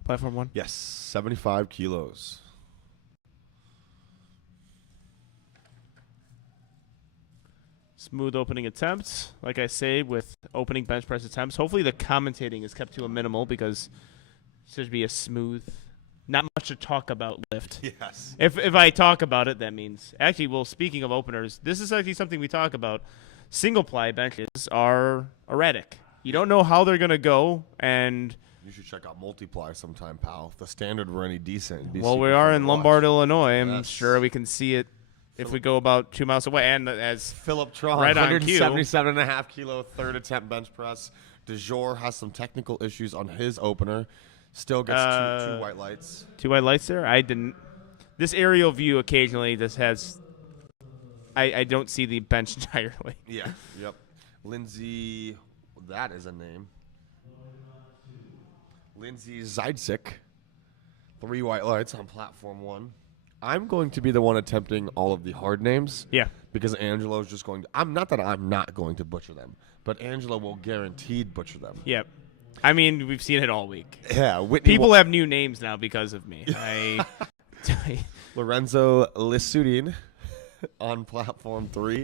platform 1? Yes, 75 kilos. Smooth opening attempts, like I say, with opening bench press attempts. Hopefully the commentating is kept to a minimal because it should be a smooth, not much to talk about lift. Yes. If I talk about it, that means actually. Well, speaking of openers, this is actually something we talk about. Single ply benches are erratic. You don't know how they're gonna go, and You should check out Multiply sometime, pal. If the standard were any decent, it'd be well, we super are fun in to watch. Lombard, Illinois. I'm Yes. sure we can see it if we go about 2 miles away. And as Philip Tron, Right on cue. 177.5 kilo, third attempt bench press. DeJour has some technical issues on his opener. Still gets two white lights. 2 white lights there, I didn't. This aerial view occasionally just has. I don't see the bench entirely. Yeah. Yep. Lindsay, that is a name. Lindsay Zeidzik, 3 white lights on platform 1. I'm going to be the one attempting all of the hard names. Yeah. Because Angelo's just going to. I'm not going to butcher them, but Angelo will guaranteed butcher them. Yep. I mean, we've seen it all week. Yeah. Whitney People have new names now because of me. Lorenzo Lisudin on platform 3.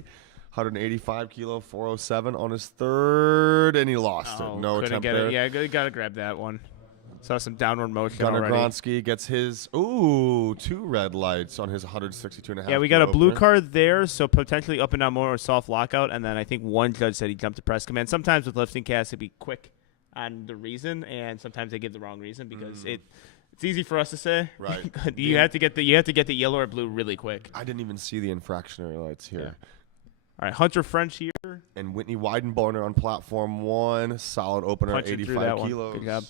185 kilo, 407 on his third, and he lost it. No couldn't attempt get there. it. Yeah, gotta grab that one. Saw some downward motion Gunnar already. Gronsky gets his 2 red lights on his 162.5. Yeah, we got a kilo blue opener. card there, so potentially up and down more or soft lockout. And then I think one judge said he jumped to press command. Sometimes with lifting casts, it'd be quick on the reason, and sometimes they give the wrong reason because it's easy for us to say. Right. you have to get the yellow or blue really quick. I didn't even see the infractionary lights here. Yeah. All right, Hunter French here. And Whitney Weidenbarner on platform 1. Solid opener, Punching through 85 that one. kilos. Good job.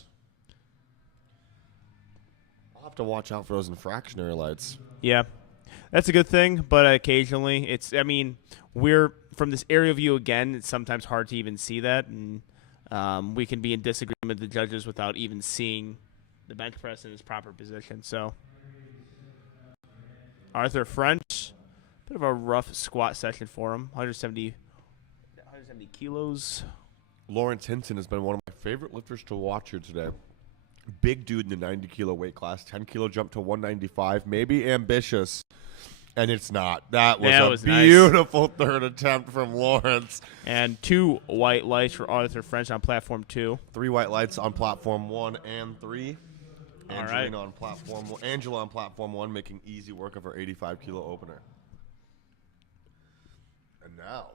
I'll have to watch out for those infractionary lights. Yeah, that's a good thing, but occasionally we're from this aerial view again, it's sometimes hard to even see that, and we can be in disagreement with the judges without even seeing the bench press in its proper position. So Arthur French, bit of a rough squat session for him, 170 kilos. Lawrence Hinton has been one of my favorite lifters to watch here today. Big dude in the 90 kilo weight class, 10 kilo jump to 195, maybe ambitious, and it's not. That was nice. Beautiful third attempt from Lawrence. And 2 white lights for Arthur French on platform 2. 3 white lights on platform 1 and 3. All Angela right. on platform 1 making easy work of her 85 kilo opener. And now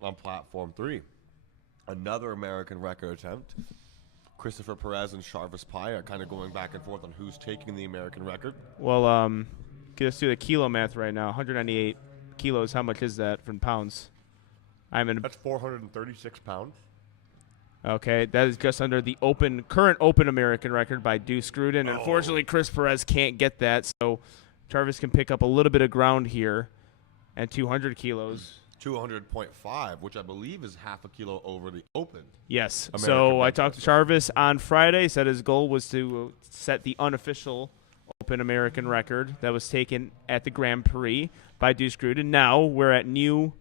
on platform 3, another American record attempt. Christopher Perez and Charvis Pai are kind of going back and forth on who's taking the American record. Well, let's do the kilo math right now. 198 kilos. How much is that from pounds? That's 436 pounds. Okay, that is just under the current open American record by Deuce Gruden. Unfortunately, Chris Perez can't get that, so Jarvis can pick up a little bit of ground here at 200 kilos. 200.5, which I believe is half a kilo over the open. Yes. American So I record. talked to Jarvis on Friday. Said his goal was to set the unofficial open American record that was taken at the Grand Prix by Deuce Gruden. Now we're at new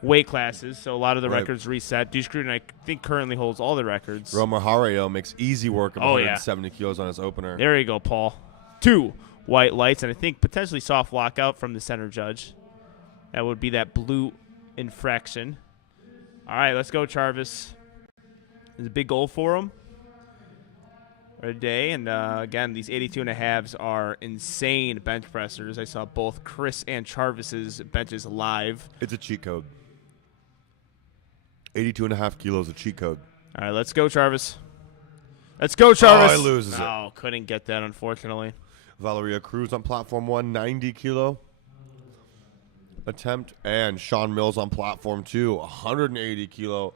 weight classes, so a lot of the Right. records reset. Deuce Gruden, I think, currently holds all the records. Romer Hario makes easy work of Oh, 170 kilos on his opener. There you go, Paul. 2 white lights, and I think potentially soft lockout from the center judge. That would be that blue infraction. All right, let's go, Jarvis. There's a big goal for him. a day. And again, these 82.5s are insane bench pressers. I saw both Chris and Charvis's benches live. It's a cheat code. 82.5 kilos a cheat code. All right, let's go, Charvis. Let's go, Charvis. he loses it. No, couldn't get that, unfortunately. Valeria Cruz on platform 1, 90 kilo attempt. And Sean Mills on platform 2, 180 kilo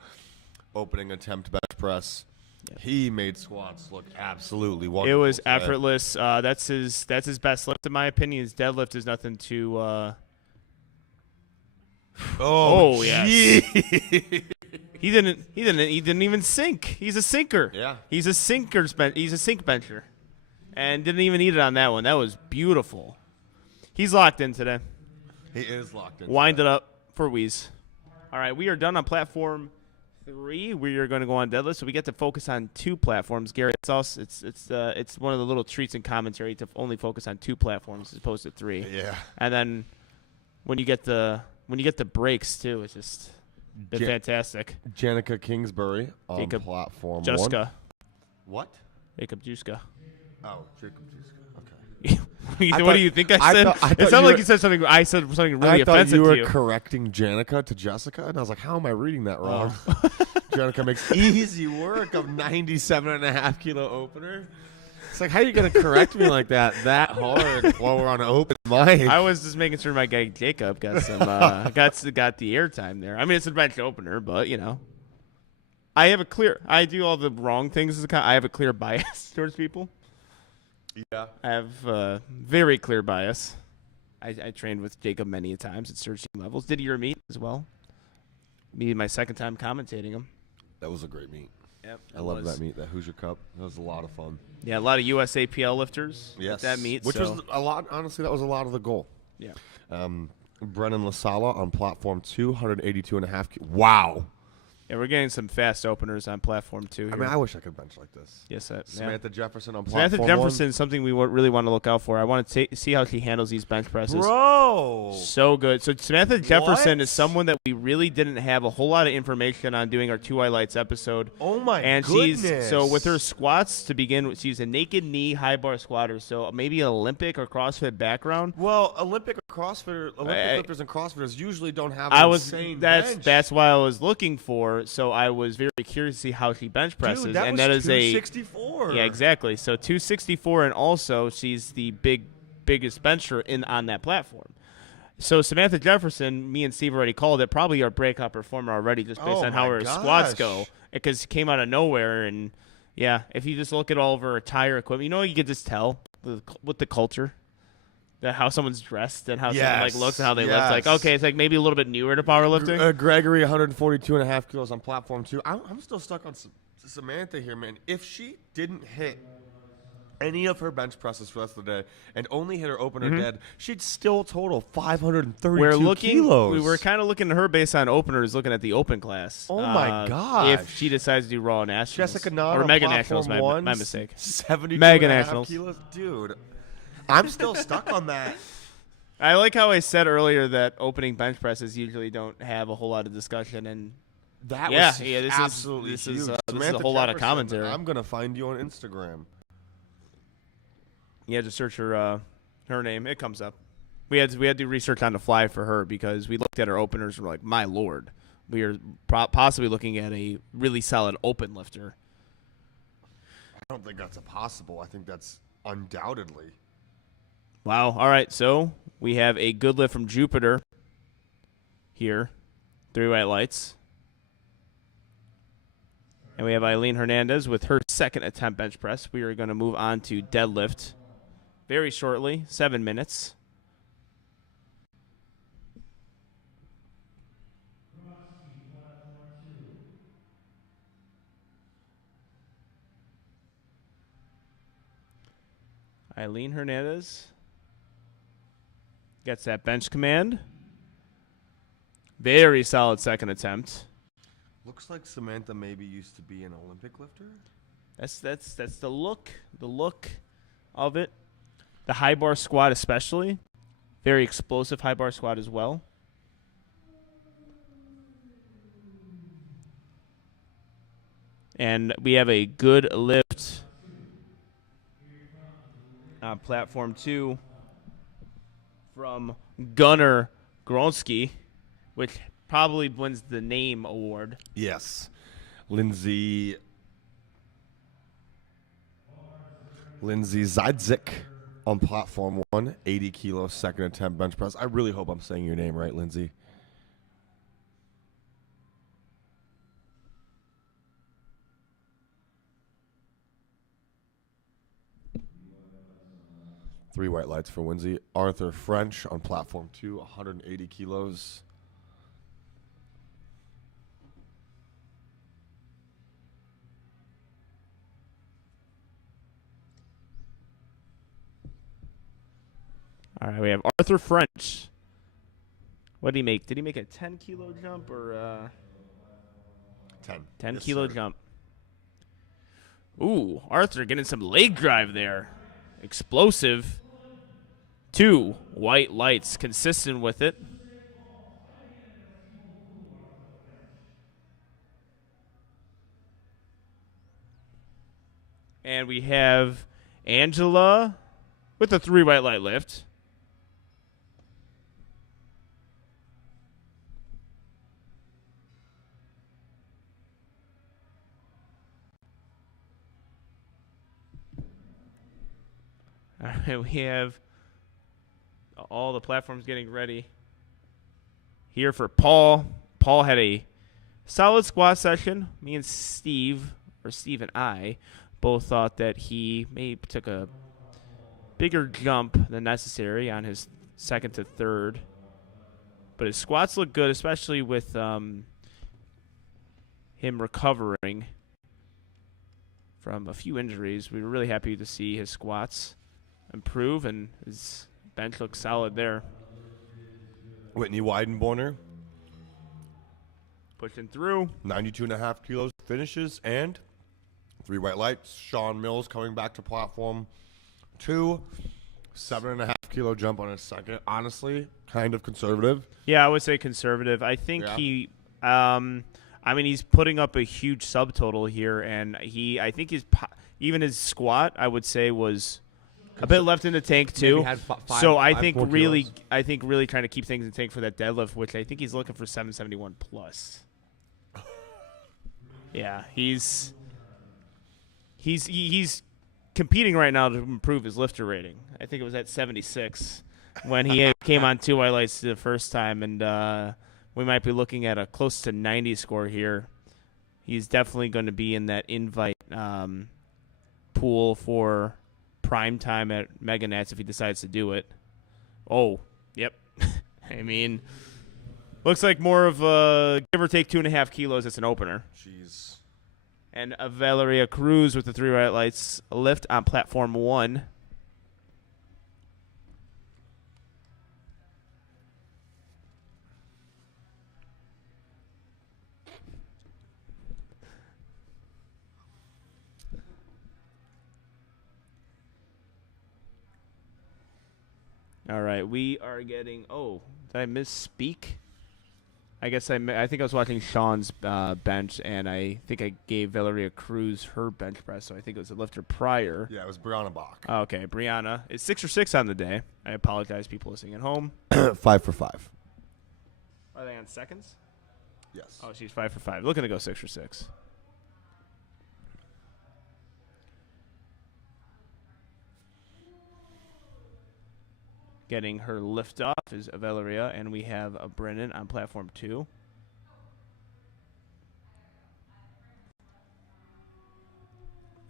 opening attempt bench press. Yep. He made squats look absolutely wonderful. It was today. effortless. That's his best lift, in my opinion. His deadlift is nothing to. Oh yes. He didn't even sink. He's a sinker. Yeah. He's a he's a sink bencher. And didn't even need it on that one. That was beautiful. He's locked in today. He is locked in. Wind it up for Wheeze. All right, we are done on platform 3. We are going to go on deadlift, so we get to focus on 2 platforms. Gary, it's one of the little treats in commentary to only focus on 2 platforms as opposed to 3. Yeah. And then when you get the breaks too, it's just been fantastic. Janica Kingsbury on Jacob platform Juska. 1. What? Jacob Juska. Oh, Jacob Juska. Okay. What do you think I said? It sounded like you said something. I said something really offensive to you. I thought you to were you. correcting Janica to Jessica, and I was like, how am I reading that wrong? Janica makes easy work of 97.5 kilo opener. It's like, how are you going to correct me like that hard while we're on an open mic? I was just making sure my guy Jacob got some got the airtime there. I mean, it's a bench opener, but you know, I do all the wrong things. I have a clear bias towards people. Yeah. I have very clear bias. I trained with Jacob many a times at searching levels. Did your meet as well? Me, my second time commentating him. That was a great meet. Yep, I love that meet, that Hoosier Cup. That was a lot of fun. Yeah, a lot of USAPL lifters Yes. at that meet. Which was a lot, honestly, that was a lot of the goal. Yeah. Brennan LaSala on platform 2, 182.5. Wow. Yeah, we're getting some fast openers on platform 2 here. I mean, I wish I could bench like this. Yes, Samantha Jefferson on Samantha platform Jefferson is something we really want to look out for. I want to see how she handles these bench presses. Bro! So good. So Samantha Jefferson is someone that we really didn't have a whole lot of information on doing our 2 highlights episode. Oh, my goodness. So with her squats to begin with, she's a naked knee high bar squatter. So maybe an Olympic or CrossFit background. Well, Olympic lifters and CrossFitters usually don't have insane bench. bench. That's what I was looking for. So I was very curious to see how she bench presses. Dude, that and was that is 264. Yeah, exactly. So 264, and also she's the biggest bencher on that platform. So Samantha Jefferson, me and Steve already called it, probably our breakout performer already, just based on how her squats go, because she came out of nowhere. And yeah, if you just look at all of her attire equipment, you know, you could just tell with the culture. How someone's dressed and how someone looks and how they lift. Like, okay, it's like maybe a little bit newer to powerlifting. Gregory, 142.5 kilos on platform 2. I'm still stuck on Samantha here, man. If she didn't hit any of her bench presses for the rest of the day and only hit her opener dead, she'd still total 532 kilos. We were kind of looking at her based on openers, looking at the open class. Oh, my gosh. If she decides to do Raw Nationals. Jessica Nod or on Mega platform Nationals, 1, my mistake. 72.5 Mega Nationals. kilos. Dude, I'm still stuck on that. I like how I said earlier that opening bench presses usually don't have a whole lot of discussion, and that was absolutely this huge. is a Samantha whole lot of Jefferson, commentary. I'm gonna find you on Instagram. Yeah, just search her name. It comes up. We had to do research on the fly for her because we looked at her openers and we're like, my lord, we are possibly looking at a really solid open lifter. I don't think that's possible. I think that's undoubtedly. Wow. All right. So we have a good lift from Jupiter here. 3 white lights. And we have Eileen Hernandez with her second attempt bench press. We are going to move on to deadlift very shortly, 7 minutes. Eileen Hernandez gets that bench command. Very solid second attempt. Looks like Samantha maybe used to be an Olympic lifter. That's the look of it. The high bar squat especially. Very explosive high bar squat as well. And we have a good lift platform 2 from Gunnar Gronski, which probably wins the name award. Yes. Lindsay Zydzik on platform 1, 80 kilos, second attempt bench press. I really hope I'm saying your name right, Lindsay. Three white lights for Lindsay. Arthur French on platform 2, 180 kilos. All right, we have Arthur French. What did he make? Did he make a 10-kilo jump or 10 Yes, kilo sir. jump? Ooh, Arthur getting some leg drive there. Explosive. 2 white lights, consistent with it. And we have Angela with a 3 white light lift. All right, we have all the platforms getting ready here for Paul. Paul had a solid squat session. Me and Steve and I, both thought that he maybe took a bigger jump than necessary on his second to third. But his squats look good, especially with him recovering from a few injuries. We were really happy to see his squats improve, and his bench looks solid there. Whitney Weidenborner, Pushing through. 92.5 kilos, finishes, and 3 white lights. Sean Mills coming back to platform 2, 7.5 kilo jump on his second. Honestly, kind of conservative. Yeah, I would say conservative. I think Yeah. he's putting up a huge subtotal here, and I think even his squat, I would say, was a bit left in the tank too. Maybe had So I five think more really, kilos. trying to keep things in tank for that deadlift, which I think he's looking for 771 plus. Yeah, he's competing right now to improve his lifter rating. I think it was at 76 when he came on 2 highlights the first time, and we might be looking at a close to 90 score here. He's definitely going to be in that invite pool for prime time at Mega Nats if he decides to do it. Oh, yep. I mean, looks like more of a give or take 2.5 kilos as an opener. Jeez. And Valeria Cruz with the 3 white lights lift on platform 1. All right, we are getting. Oh, did I misspeak? I guess I think I was watching Sean's bench, and I think I gave Valeria Cruz her bench press, so I think it was a lifter prior. Yeah, it was Brianna Bach. Okay, Brianna is 6 or 6 on the day. I apologize, people listening at home. 5 for 5. Are they on seconds? Yes. Oh, she's 5 for 5. Looking to go 6 for 6. Getting her lift off is Valeria, and we have a Brennan on platform 2.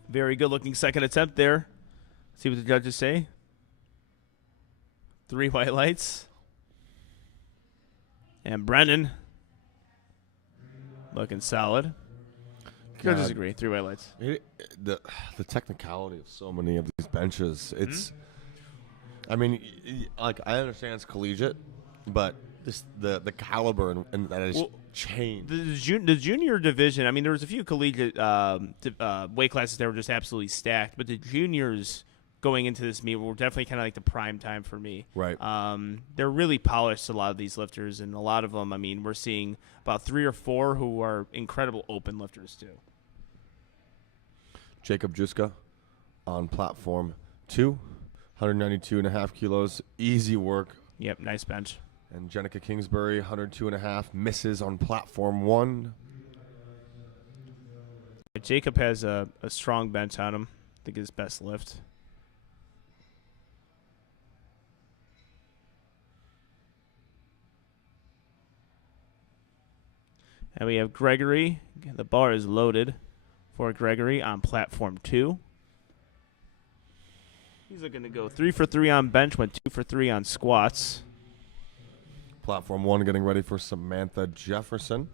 Very good looking second attempt there. See what the judges say. 3 white lights. And Brennan looking solid. Judges agree. 3 white lights. The technicality of so many of these benches, it's I mean, like, I understand it's collegiate, but the caliber and that has changed. The junior division, I mean, there was a few collegiate weight classes that were just absolutely stacked, but the juniors going into this meet were definitely kind of like the prime time for me. Right. They're really polished, a lot of these lifters, and a lot of them, I mean, we're seeing about 3 or 4 who are incredible open lifters too. Jacob Juska on platform 2, 192.5 kilos. Easy work. Yep, nice bench. And Jenica Kingsbury, 102.5, misses on platform 1. Jacob has a strong bench on him. I think his best lift. And we have Gregory. The bar is loaded for Gregory on platform 2. He's looking to go 3 for 3 on bench, went 2 for 3 on squats. Platform 1 getting ready for Samantha Jefferson.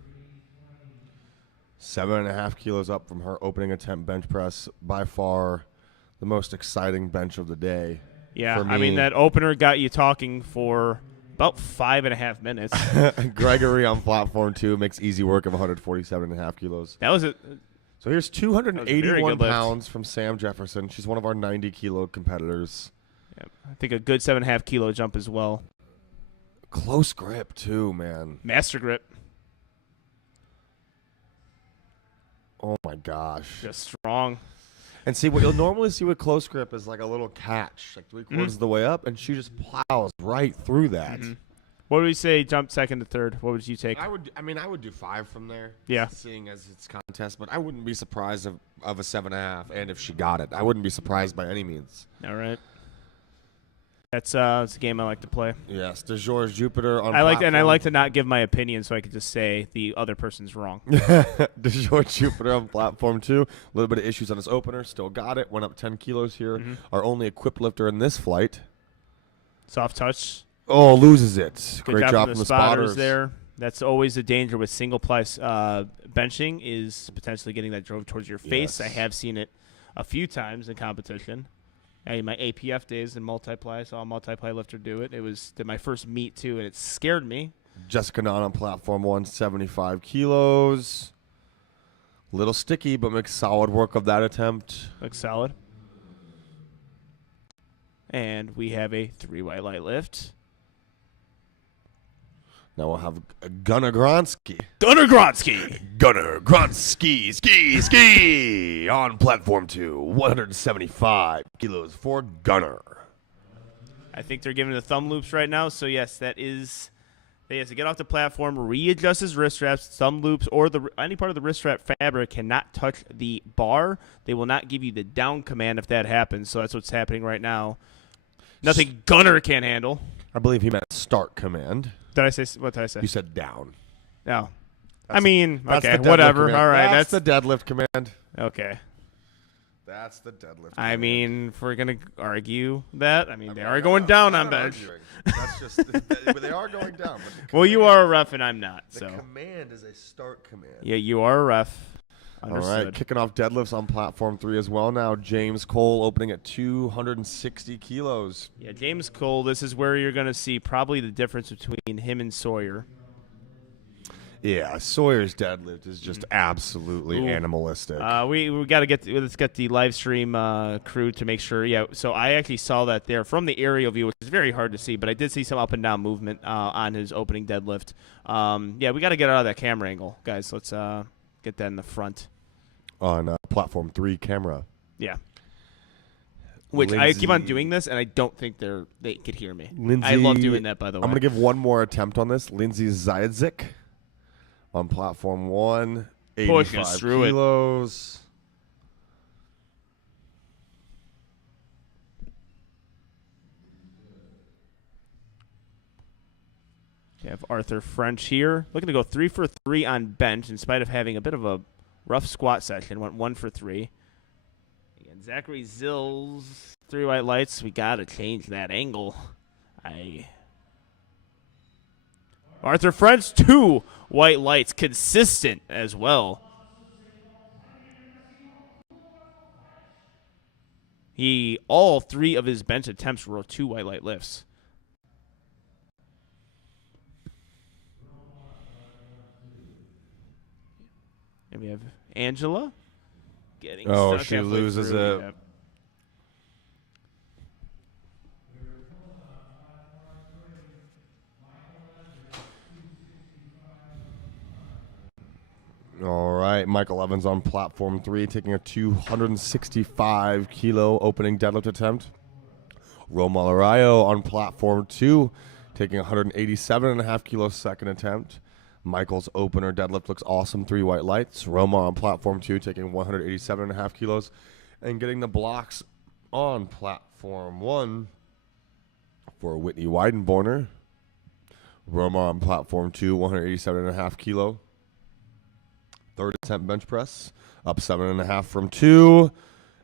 7.5 kilos up from her opening attempt bench press. By far the most exciting bench of the day. Yeah, for me. I mean, that opener got you talking for about 5.5 minutes. Gregory on platform 2 makes easy work of 147.5 kilos. That was it. So here's That was a very 281 good lift. pounds from Sam Jefferson. She's one of our 90-kilo competitors. Yeah, I think a good 7.5 kilo jump as well. Close grip, too, man. Master grip, Oh, my gosh. just strong. And see, what you'll normally see with close grip is like a little catch, like 3/4 of the way up, and she just plows right through that. What would we say jump second to third? What would you take? I would do 5 from there. Yeah. Seeing as it's contest, but I wouldn't be surprised of a 7.5, and if she got it, I wouldn't be surprised by any means. All right. That's a game I like to play. Yes, DeJour's Jupiter on I like platform. to not give my opinion so I could just say the other person's wrong. DeJour Jupiter on platform 2. A little bit of issues on his opener. Still got it. Went up 10 kilos here. Our only equipped lifter in this flight. Soft touch. Oh, loses it. Good Great job from from the spotters there. That's always the danger with single ply benching is potentially getting that drove towards your face. Yes. I have seen it a few times in competition. In my APF days in multiply, I saw a multiply lifter do it. It was my first meet too, and it scared me. Jessica Nunn on platform 1, 75 kilos. Little sticky, but makes solid work of that attempt. Looks solid. And we have a 3 white light lift. Now we'll have Gunnar Gronsky. Gunnar Gronsky. Gunnar Gronsky, ski, on platform 2, 175 kilos for Gunnar. I think they're giving the thumb loops right now. So, yes, that is – he has to get off the platform, readjust his wrist straps, thumb loops, or any part of the wrist strap fabric cannot touch the bar. They will not give you the down command if that happens. So that's what's happening right now. Nothing Gunnar can't handle. I believe he meant start command. Did I say – what did I say? You said down. No. I mean, That's okay, the deadlift whatever. command. All right. That's the deadlift command. Okay. That's the deadlift I command. mean, if we're going to argue that, they I'm are going down on not bench. arguing. That's just but they are going down. But the Well, you command- are a ref and I'm not. The So, command is a start command. yeah, you are a ref. All Understood. right, kicking off deadlifts on platform 3 as well now. James Cole opening at 260 kilos. Yeah, James Cole, this is where you're going to see probably the difference between him and Sawyer. Yeah, Sawyer's deadlift is just absolutely Ooh. animalistic. We got to let's get the live stream crew to make sure. Yeah, so I actually saw that there from the aerial view, which is very hard to see, but I did see some up and down movement on his opening deadlift. Yeah, we got to get out of that camera angle, guys. Let's get that in the front. On platform 3 camera. Yeah. Which I keep on Lindsay- doing this, and I don't think they could hear me. Lindsay, I love doing that, by the way. I'm going to give one more attempt on this. Lindsay Zajdzik on platform 1, Pushing 85 through it. kilos. You have Arthur French here. Looking to go 3 for 3 on bench in spite of having a bit of a rough squat session. Went 1 for 3. Again, Zachary Zills, 3 white lights. We got to change that angle. Arthur French, 2 white lights. Consistent as well. All 3 of his bench attempts were 2 white light lifts. And we have Angela getting Oh, stuck she halfway loses through. it. Yep. All right, Michael Evans on platform 3, taking a 265 kilo opening deadlift attempt. Romel Arroyo on platform 2, taking 187.5 kilos second attempt. Michael's opener deadlift looks awesome, 3 white lights. Romel on platform 2, taking 187.5 kilos. And getting the blocks on platform 1 for Whitney Weidenborner. Romel on platform 2, 187.5 kilo. Third attempt bench press, up 7.5 from 2.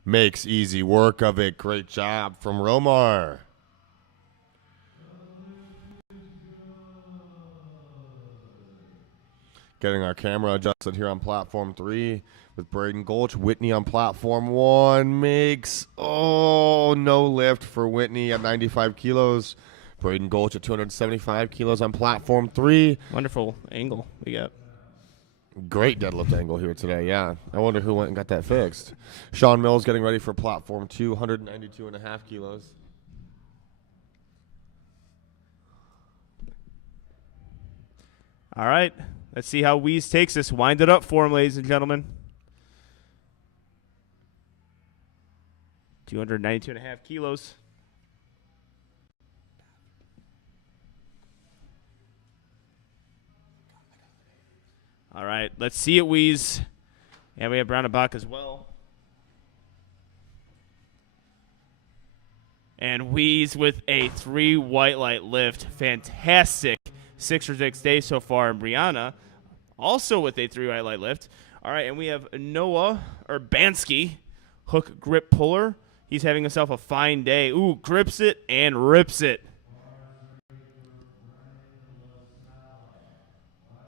Makes easy work of it. Great job from Romar. Getting our camera adjusted here on platform 3 with Braden Gulch. Whitney on platform 1 makes, no lift for Whitney at 95 kilos. Braden Gulch at 275 kilos on platform 3. Wonderful angle we got. Great deadlift angle here today, yeah. I wonder who went and got that fixed. Sean Mills getting ready for platform 2, 192.5 kilos. All right. Let's see how Weeze takes this. Wind it up for him, ladies and gentlemen. 292.5 kilos. All right. Let's see it, Weeze. And we have Brown and Bach as well. And Weeze with a 3 white light lift. Fantastic 6 or 6 days so far. And Brianna also with a 3 white light lift. All right, and we have Noah Urbanski, hook grip puller. He's having himself a fine day. Ooh, grips it and rips it.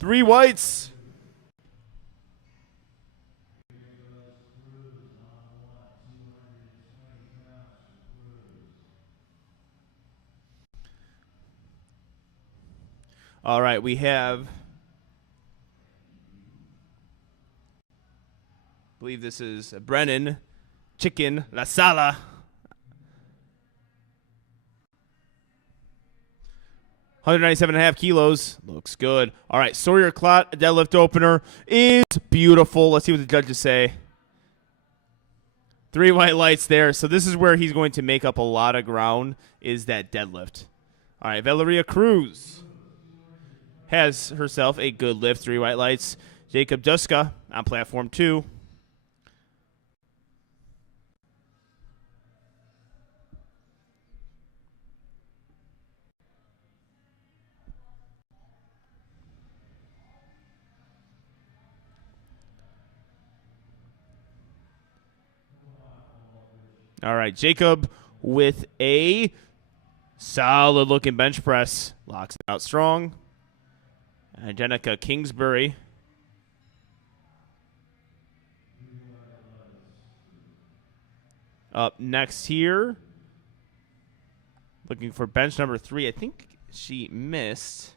3 whites. All right, we have, I believe this is Brennan Chicken La Sala. $197.5 kilos. Looks good. All right, Sawyer Clot, deadlift opener, is beautiful. Let's see what the judges say. 3 white lights there. So this is where he's going to make up a lot of ground, is that deadlift. All right, Valeria Cruz has herself a good lift, 3 white lights. Jacob Duska on platform 2. All right, Jacob with a solid-looking bench press. Locks it out strong. And Jenica Kingsbury. Up next here. Looking for bench number 3. I think she missed.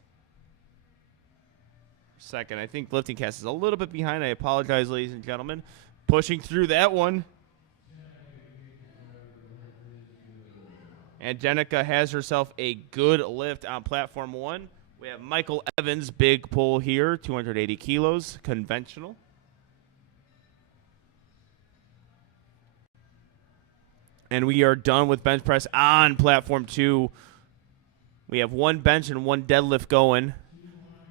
Second, I think lifting cast is a little bit behind. I apologize, ladies and gentlemen. Pushing through that one. And Jenica has herself a good lift on platform 1. We have Michael Evans, big pull here, 280 kilos, conventional. And we are done with bench press on platform 2. We have 1 bench and 1 deadlift going.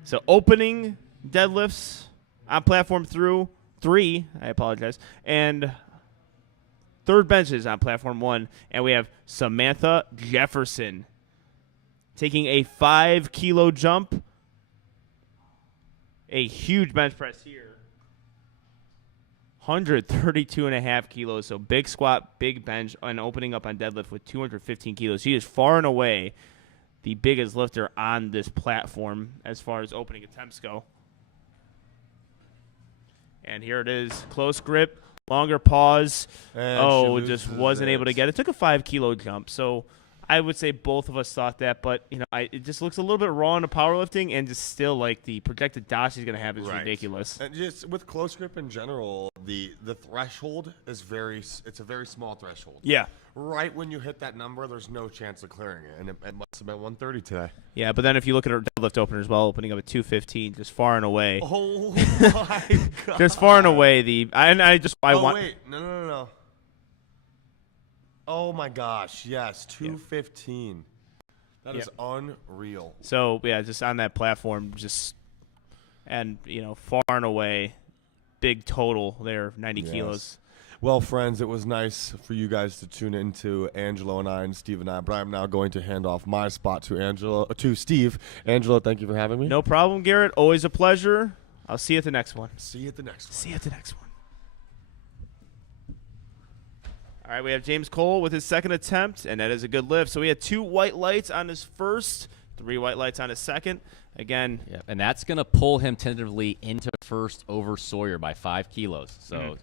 So opening deadlifts on platform 3, I apologize, and third benches on platform 1. And we have Samantha Jefferson taking a 5 kilo jump. A huge bench press here. 132.5 kilos. So big squat, big bench, and opening up on deadlift with 215 kilos. She is far and away the biggest lifter on this platform as far as opening attempts go. And here it is. Close grip, longer pause. And just wasn't able to get it. Took a 5 kilo jump. So I would say both of us thought that, but it just looks a little bit raw into powerlifting, and just still like the projected dash he's going to have is ridiculous. And just with close grip in general, the threshold is it's a very small threshold. Yeah. Right when you hit that number, there's no chance of clearing it, and it must have been 130 today. Yeah, but then if you look at our deadlift opener as well, opening up at 215, just far and away. Oh my god! Just far and away wait, no. Oh my gosh, yes, 215. That is Yeah. unreal. So yeah, just on that platform, and far and away, big total there, 90 Yes. kilos. Well, friends, it was nice for you guys to tune into Angelo and I and Steve and I, but I'm now going to hand off my spot to Steve. Angelo, thank you for having me. No problem, Garrett. Always a pleasure. I'll see you at the next one. See you at the next one. See you at the next one. All right, we have James Cole with his second attempt, and that is a good lift. So we had 2 white lights on his first, 3 white lights on his second. Again, Yeah, and that's going to pull him tentatively into first over Sawyer by 5 kilos. So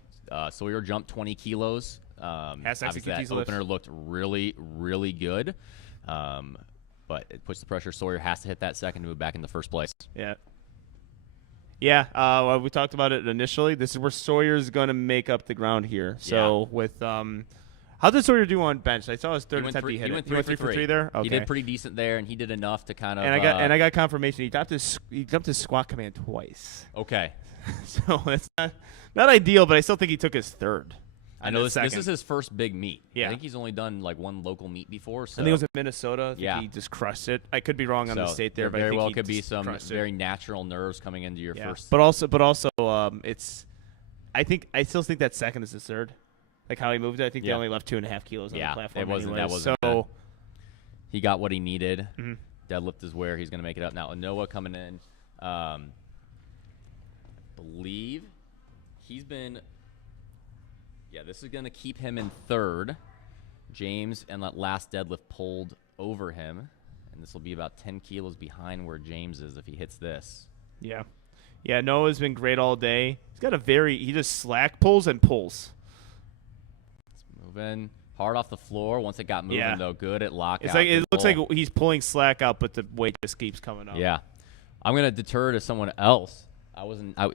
Sawyer jumped 20 kilos. Obviously, that opener looked really, really good. But it puts the pressure. Sawyer has to hit that second to move back in the first place. yeah. Yeah, well, we talked about it initially. This is where Sawyer's going to make up the ground here. So with how did Sawyer do on bench? I saw his third attempt. He hit it. He went 3 for 3 there. Okay. He did pretty decent there, and he did enough to kind of. And I got confirmation. He jumped his squat command twice. Okay. So it's not ideal, but I still think he took his third. I know this is his first big meet. Yeah. I think he's only done like 1 local meet before. So. I think it was in Minnesota. I think Yeah. he just crushed it. I could be wrong on the state there, but I very think well he could be just some crushed it. very natural nerves coming into your first. But also, it's. I still think that second is his third. Like how he moved it, I think they only left 2.5 kilos on the platform. That wasn't so good. He got what he needed. Mhm. Deadlift is where he's going to make it up. Now, Anoa coming in. Believe he's been. Yeah, this is going to keep him in third. James and that last deadlift pulled over him, and this will be about 10 kilos behind where James is if he hits this. Yeah. Yeah, Noah's been great all day. He just slack pulls and pulls. It's moving hard off the floor. Once it got moving, though, good at lockout. It's like it looks like he's pulling slack out, but the weight just keeps coming up. Yeah. I'm going to deter to someone else.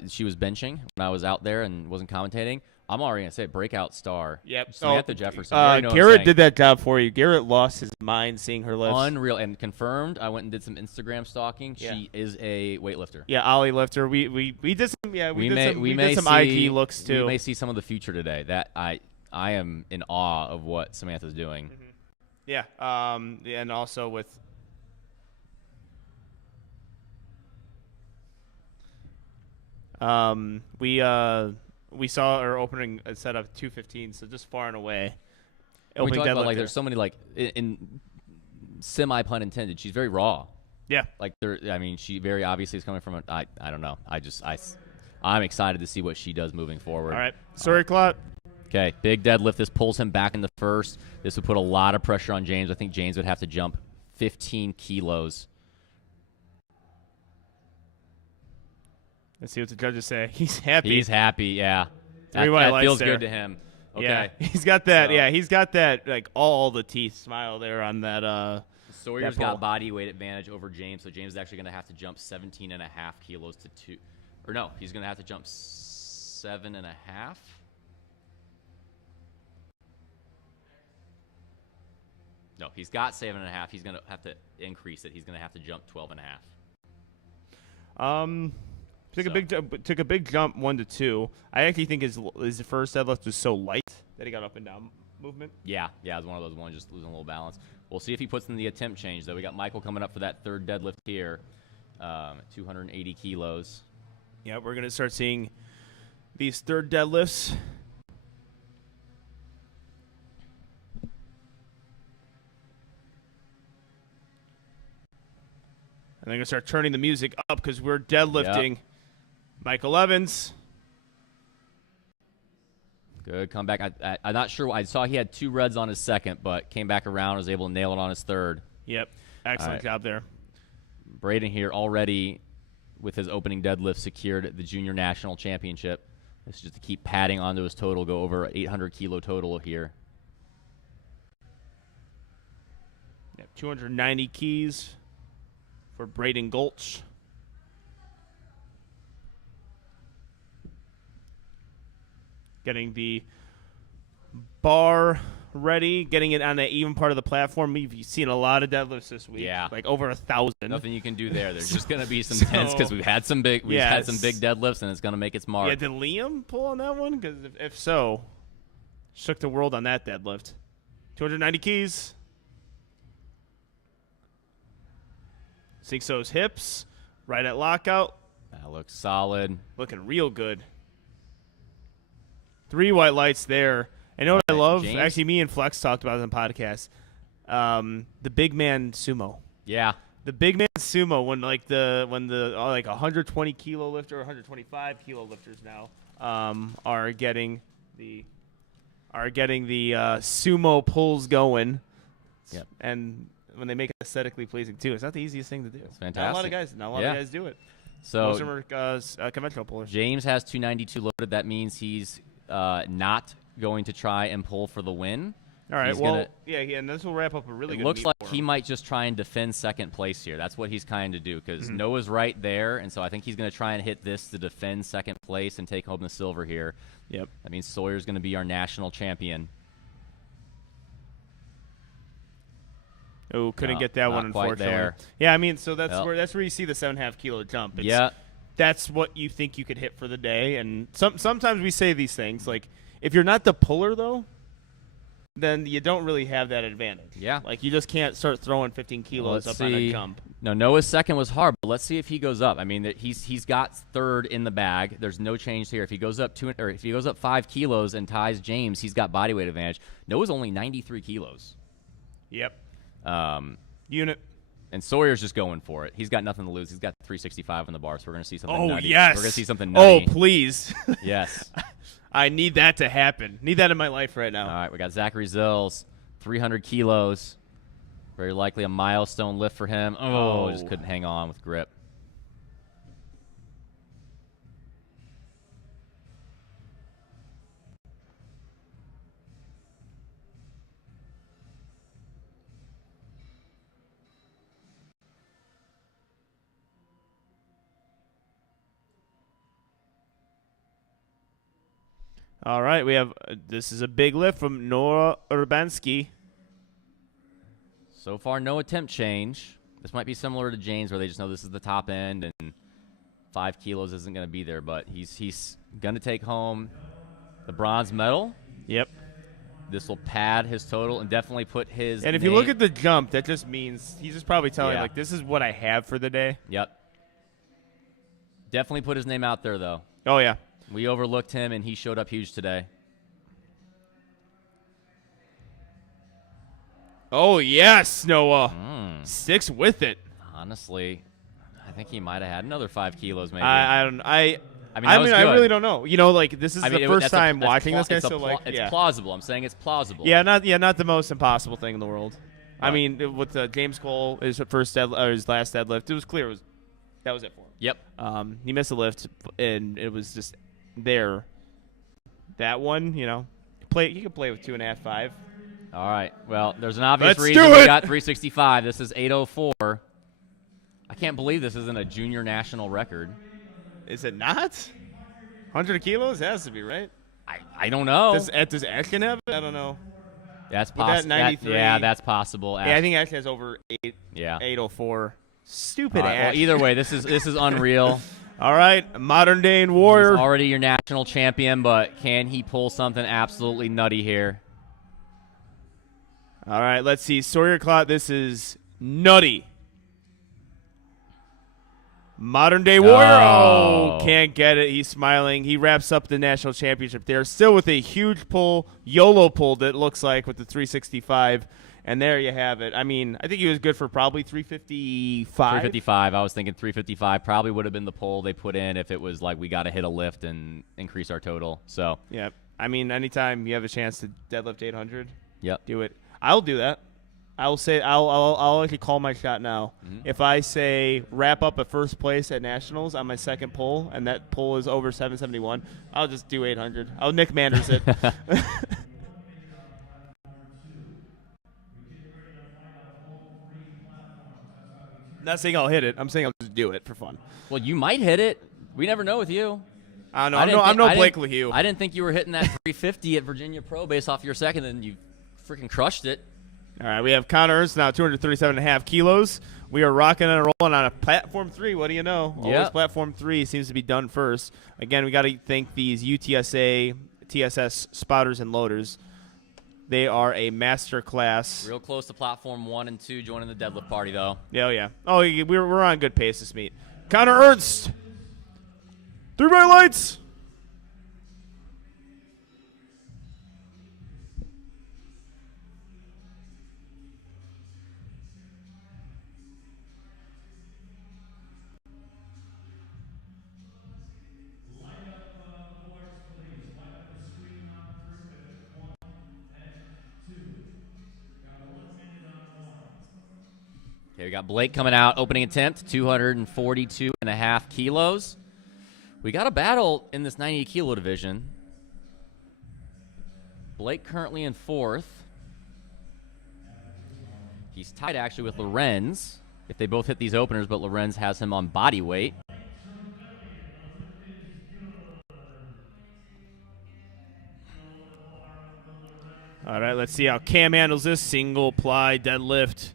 She was benching when I was out there and wasn't commentating. I'm already going to say breakout star. Yep. Samantha Jefferson. Garrett did that job for you. Garrett lost his mind seeing her lifts. Unreal. And confirmed. I went and did some Instagram stalking. Yeah. She is a weightlifter. Yeah, Ollie lifter. We did some. Yeah, we did some see, IG looks too. We may see some of the future today. That I am in awe of what Samantha's doing. Mm-hmm. Yeah. And also with. We saw her opening a set of 215, so just far and away. We talked about there's so many in semi pun intended. She's very raw. Yeah. She very obviously is coming from I don't know. I'm excited to see what she does moving forward. All right. Sorry, Clot. Okay, big deadlift. This pulls him back in the first. This would put a lot of pressure on James. I think James would have to jump 15 kilos. Let's see what the judges say. He's happy. He's happy, yeah. Three white that lights feels there. good to him. Okay. Yeah, he's got that. Yeah, he's got that like all the teeth smile there on that. Sawyer's that pull. got body weight advantage over James, so James is actually going to have to jump 17.5 kilos to 2. Or no, he's going to have to jump 7.5. No, he's got 7.5. He's going to have to increase it. He's going to have to jump 12.5. Took a big jump 1 to 2. I actually think his first deadlift was so light that he got up and down movement. Yeah, it was one of those ones just losing a little balance. We'll see if he puts in the attempt change, though. We got Michael coming up for that third deadlift here, 280 kilos. Yeah, we're going to start seeing these third deadlifts. And they're going to start turning the music up because we're deadlifting. Yep. Michael Evans. Good comeback. I'm not sure. I saw he had 2 reds on his second, but came back around, was able to nail it on his third. Yep. Excellent job there. Braden here already with his opening deadlift secured the junior national championship. This is just to keep padding onto his total, go over 800 kilo total here. Yep, 290 keys for Braden Gulch. Getting the bar ready, getting it on the even part of the platform. We've seen a lot of deadlifts this week. Yeah. Like over 1,000. Nothing you can do there. There's just going to be some tense because we've had some big deadlifts, and it's going to make its mark. Yeah, did Liam pull on that one? Because if so, shook the world on that deadlift. 290 keys. Sinks those hips. Right at lockout. That looks solid. Looking real good. 3 white lights there. And you know what I love? James? Actually, me and Flex talked about it on the podcast. The big man sumo. Yeah. The big man sumo when the 120 kilo lifter, 125 kilo lifters now are getting the sumo pulls going. Yep. And when they make it aesthetically pleasing too, it's not the easiest thing to do. It's fantastic. Not a lot of guys do it. So Most of them are conventional pullers. James has 292 loaded. That means he's not going to try and pull for the win. All right. He's and this will wrap up a really it good looks meet like for he him. might just try and defend second place here. That's what he's trying to do because Noah's right there, and so I think he's going to try and hit this to defend second place and take home the silver here. Yep. That means Sawyer's going to be our national champion. Oh, couldn't No, get that not one, quite unfortunately. there. Yeah, I mean, so that's Yep. where you see the 7.5 kilo jump. Yeah. That's what you think you could hit for the day. And sometimes we say these things like, if you're not the puller though, then you don't really have that advantage. Yeah. Like you just can't start throwing 15 kilos Let's up on a see. jump. No, Noah's second was hard, but let's see if he goes up. I mean, he's got third in the bag. There's no change here. If he goes up 5 kilos and ties James, he's got body weight advantage. Noah's only 93 kilos. Yep. Unit. And Sawyer's just going for it. He's got nothing to lose. He's got 365 on the bar, so we're going to see something nutty. Yes. We're going to see something nutty. Oh, please. Yes. I need that to happen. Need that in my life right now. All right, we got Zachary Zills, 300 kilos. Very likely a milestone lift for him. Oh, just couldn't hang on with grip. All right, we have this is a big lift from Nora Urbanski. So far, no attempt change. This might be similar to James, where they just know this is the top end and 5 kilos isn't going to be there. But he's going to take home the bronze medal. Yep. This will pad his total and definitely put his. And if you look at the jump, that just means he's just probably telling Yeah. like, this is what I have for the day. Yep. Definitely put his name out there, though. Oh yeah. We overlooked him, and he showed up huge today. Oh yes, Noah. Sticks with it. Honestly, I think he might have had another 5 kilos, maybe. I don't. I that mean, was I good. really don't know. You know, like this is the first that's time that's watching this guy. it's So like, it's yeah, plausible. I'm saying it's plausible. yeah, not the most impossible thing in the world. I Right. mean, with James Cole, his his last deadlift, it was clear. That was it for him. Yep. He missed a lift, and it was just there. That one, you know, he could play with 2.5, 5. All right. Well, there's an obvious Let's reason do we it! got 365. This is 804. I can't believe this isn't a junior national record. Is it not? 100 kilos? It has to be, right? I don't know. Does Ashton have it? I don't know. That's With that possible. 93 Yeah, that's possible. Yeah, I think Ashton has over 804. Stupid All right, well, Ash. either way, this is unreal. All right, modern day warrior. He's already your national champion, but can he pull something absolutely nutty here? All right, let's see. Sawyer Clot, this is nutty. Modern day warrior. Oh, can't get it. He's smiling. He wraps up the national championship there, still with a huge pull, YOLO pull that looks like with the 365. And there you have it. I mean, I think he was good for probably 355. 355. I was thinking 355 probably would have been the pull they put in if it was like we got to hit a lift and increase our total. So, yeah. I mean, anytime you have a chance to deadlift 800, yep. do it. I'll do that. I'll say I'll actually call my shot now. If I say wrap up at first place at nationals on my second pull, and that pull is over 771, I'll just do 800. I'll Nick Manders it. Not saying I'll hit it. I'm saying I'll just do it for fun. Well, you might hit it. We never know with you. I don't know. I'm no Blake LaHue. I didn't think you were hitting that 350 at Virginia Pro based off your second, and you freaking crushed it. All right, we have Connor Ernst now, 237.5 kilos. We are rocking and rolling on a platform 3. What do you know? Yep. Always platform 3 seems to be done first. Again, we got to thank these UTSA, TSS spotters and loaders. They are a master class. Real close to platform 1 and 2, joining the deadlift party, though. Yeah, yeah. Oh, we're on good pace this meet. Connor Ernst. 3 bright lights. Okay, we got Blake coming out, opening attempt, 242.5 kilos. We got a battle in this 90 kilo division. Blake currently in 4th. He's tied actually with Lorenz if they both hit these openers, but Lorenz has him on body weight. All right, let's see how Cam handles this single ply deadlift.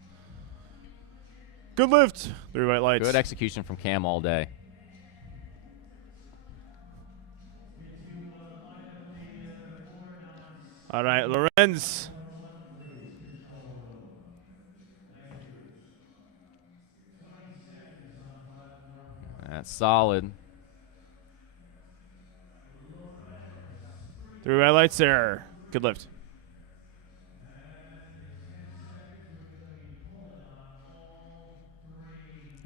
Good lift. 3 white lights. Good execution from Cam all day. All right, Lorenz. That's solid. 3 white lights there. Good lift.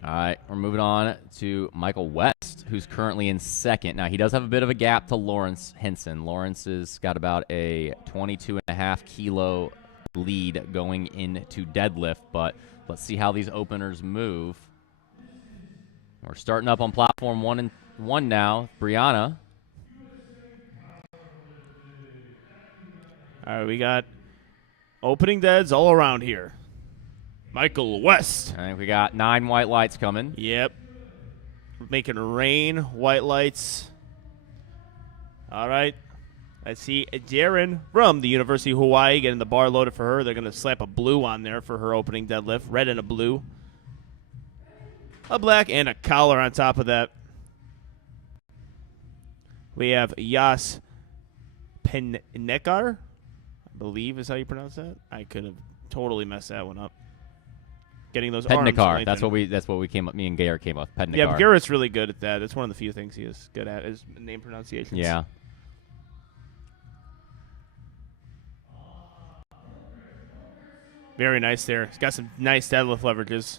All right, we're moving on to Michael West, who's currently in 2nd. Now, he does have a bit of a gap to Lawrence Henson. Lawrence has got about a 22.5 kilo lead going into deadlift, but let's see how these openers move. We're starting up on platform 1 and 1 now. Brianna. All right, we got opening deads all around here. Michael West. All right, we got 9 white lights coming. Yep. Making rain, white lights. All right. I see Darren from the University of Hawaii getting the bar loaded for her. They're going to slap a blue on there for her opening deadlift. Red and a blue. A black and a collar on top of that. We have Yas Penekar, I believe is how you pronounce that. I could have totally messed that one up. Getting those arms Pednikar. lengthened. That's what we came up. Me and Garrett came up. Pednikar. Yeah, but Garrett's really good at that. It's one of the few things he is good at is name pronunciations. Yeah. Very nice there. He's got some nice deadlift leverages.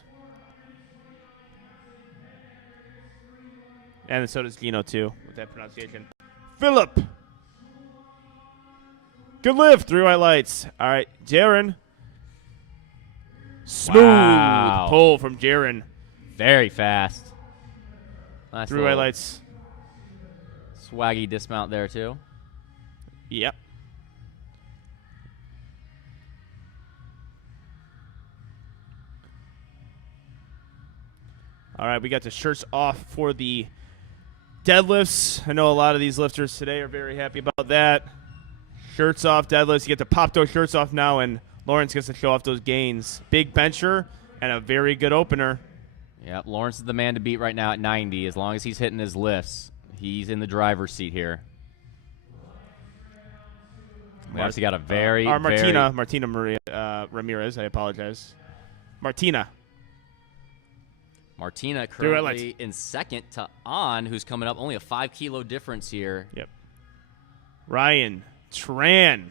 And so does Gino, too, with that pronunciation. Philip. Good lift. 3 white lights. All right, Jaron. Smooth Wow. pull from Jaron. Very fast. Nice 3 white little lights. swaggy dismount there, too. Yep. All right, we got the shirts off for the deadlifts. I know a lot of these lifters today are very happy about that. Shirts off, deadlifts. You get to pop those shirts off now, and Lawrence gets to show off those gains. Big bencher and a very good opener. Yep, Lawrence is the man to beat right now at 90. As long as he's hitting his lifts, he's in the driver's seat here. We obviously got a Martina Maria Ramirez. I apologize. Martina currently in 2nd to On, who's coming up. Only a 5 kilo difference here. Yep. Ryan Tran.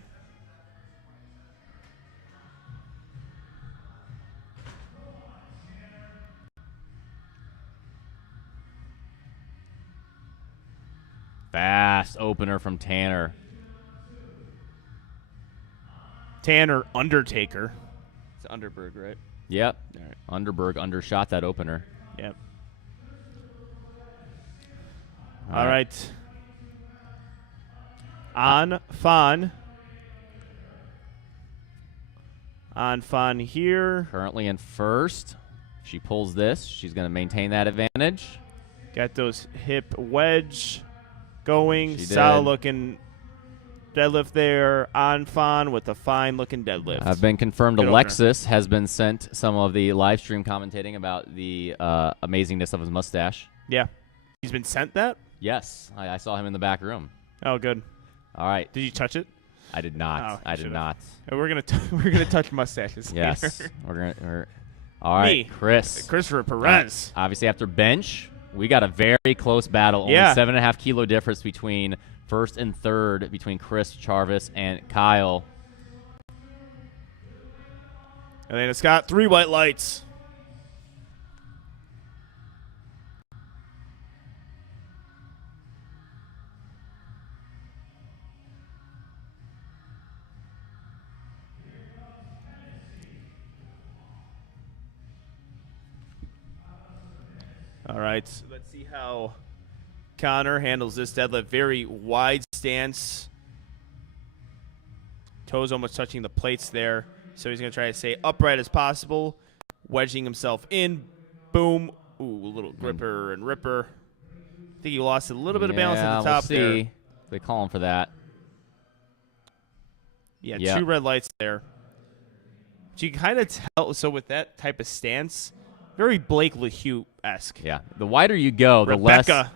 Fast opener from Tanner. Tanner Undertaker. It's Underberg, right? Yep. All right. Underberg undershot that opener. Yep. All right. On Fan here. Currently in 1st. If she pulls this, she's going to maintain that advantage. Got those hip wedge going. She Solid did. looking deadlift there. On Fan with a fine looking deadlift. I've been confirmed. Good Alexis has been sent some of the live stream commentating about the amazingness of his mustache. Yeah. He's been sent that? Yes, I saw him in the back room. Oh, good. All right. Did you touch it? I did not. Oh, I did should've. not. We're gonna touch mustaches. Yes. later. We're all right, Me. Chris. Christopher Perez. Obviously, after bench, we got a very close battle. Only Yeah. 7.5 kilo difference between first and third between Chris Jarvis and Kyle. And then it's got 3 white lights. All right, so let's see how Connor handles this deadlift. Very wide stance. Toes almost touching the plates there. So he's going to try to stay upright as possible, wedging himself in. Boom. Ooh, a little gripper and ripper. I think he lost a little bit of balance at the top we'll see. there. They call him for that. Yeah, Yep. 2 red lights there. But you can kind of tell, so with that type of stance, very Blake LeHue-esque. Yeah. The wider you go, the Rebecca. less.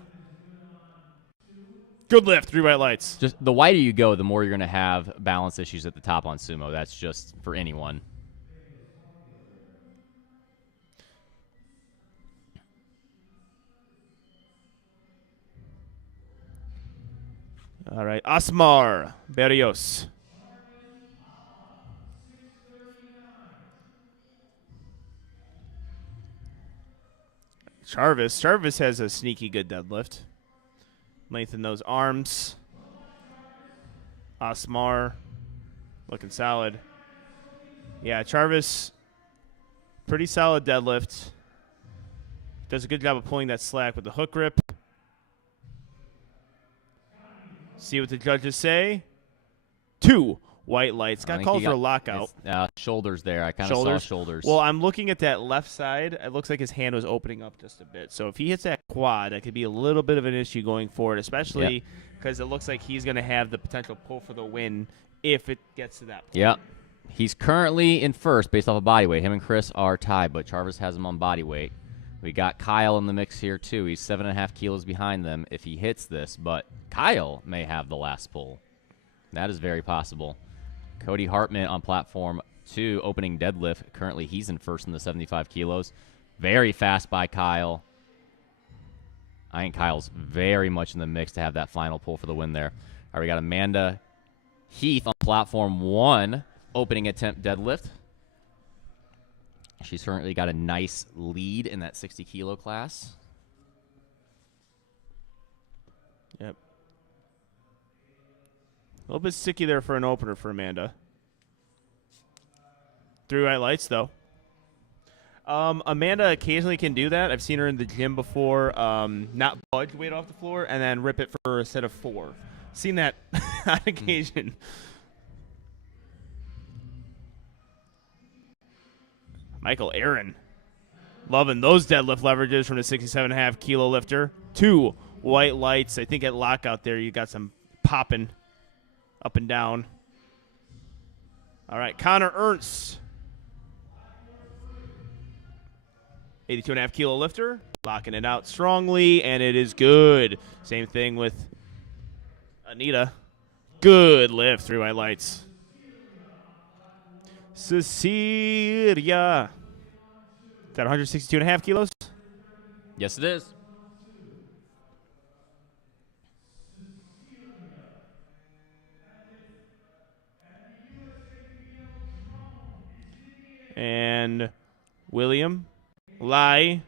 Good lift, 3 white lights. Just the wider you go, the more you're going to have balance issues at the top on sumo. That's just for anyone. All right, Asmar Berrios. Jarvis has a sneaky good deadlift. Lengthen those arms. Asmar looking solid. Yeah, Jarvis, pretty solid deadlift. Does a good job of pulling that slack with the hook grip. See what the judges say. 2 white lights. I Got think called he for a got- lockout. it's, shoulders there. I kind of saw shoulders. Well, I'm looking at that left side. It looks like his hand was opening up just a bit. So if he hits that quad, that could be a little bit of an issue going forward, especially because it looks like he's going to have the potential pull for the win if it gets to that point. Yep. He's currently in first based off of body weight. Him and Chris are tied, but Jarvis has him on body weight. We got Kyle in the mix here, too. He's 7.5 kilos behind them if he hits this, but Kyle may have the last pull. That is very possible. Cody Hartman on platform 2, opening deadlift. Currently, he's in first in the 75 kilos. Very fast by Kyle. I think Kyle's very much in the mix to have that final pull for the win there. All right, we got Amanda Heath on platform 1, opening attempt deadlift. She's certainly got a nice lead in that 60 kilo class. Yep. A little bit sticky there for an opener for Amanda. 3 white lights, though. Amanda occasionally can do that. I've seen her in the gym before, not budge weight off the floor and then rip it for a set of 4. Seen that on occasion. Michael Aaron. Loving those deadlift leverages from the 67.5 kilo lifter. 2 white lights. I think at lockout there you got some popping up and down. All right, Connor Ernst. 82.5 kilo lifter. Locking it out strongly, and it is good. Same thing with Anita. Good lift, 3 white lights. Cecilia. Is that 162.5 kilos? Yes, it is. And William Lai,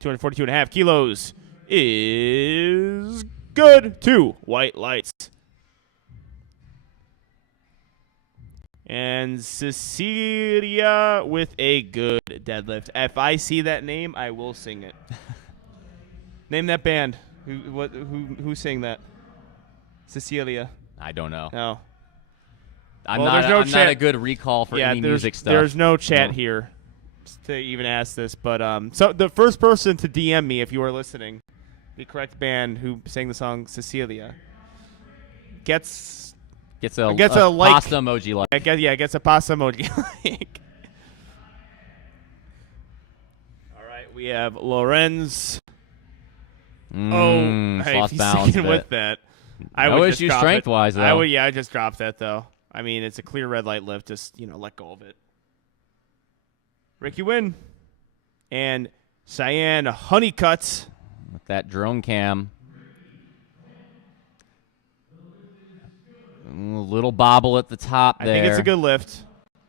242.5 kilos, is good. 2 white lights. And Cecilia with a good deadlift. If I see that name, I will sing it. Name that band. Who sang that? Cecilia. I don't know. No. I'm, Well, not, there's no I'm not chat. a good recall for any music stuff. There's no chat No. here to even ask this, but so the first person to DM me, if you are listening, the correct band who sang the song Cecilia gets Gets a like. pasta emoji like. gets a pasta emoji. Like. All right, we have Lorenz. Lost He's balance sticking a with bit. that. I No would just issue drop strength-wise, it. though. I just drop that though. I mean, it's a clear red light lift. Just let go of it. Ricky Wynn and Cyan Honeycutt. With that drone cam. A little bobble at the top there. I think it's a good lift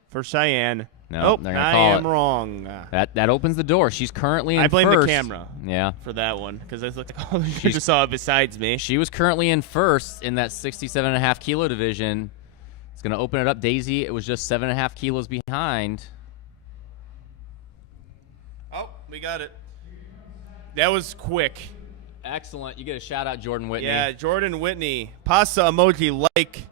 for Cheyenne. No, they're gonna call I am it. wrong. That opens the door. She's currently in I blame first. the camera. Yeah. For that one, because I looked like all the you just saw it besides me. She was currently in first in that 67.5 kilo division. It's going to open it up. Daisy, it was just 7.5 kilos behind. Oh, we got it. That was quick. Excellent. You get a shout out, Jordan Whitney. Yeah, Jordan Whitney. Pasta emoji like.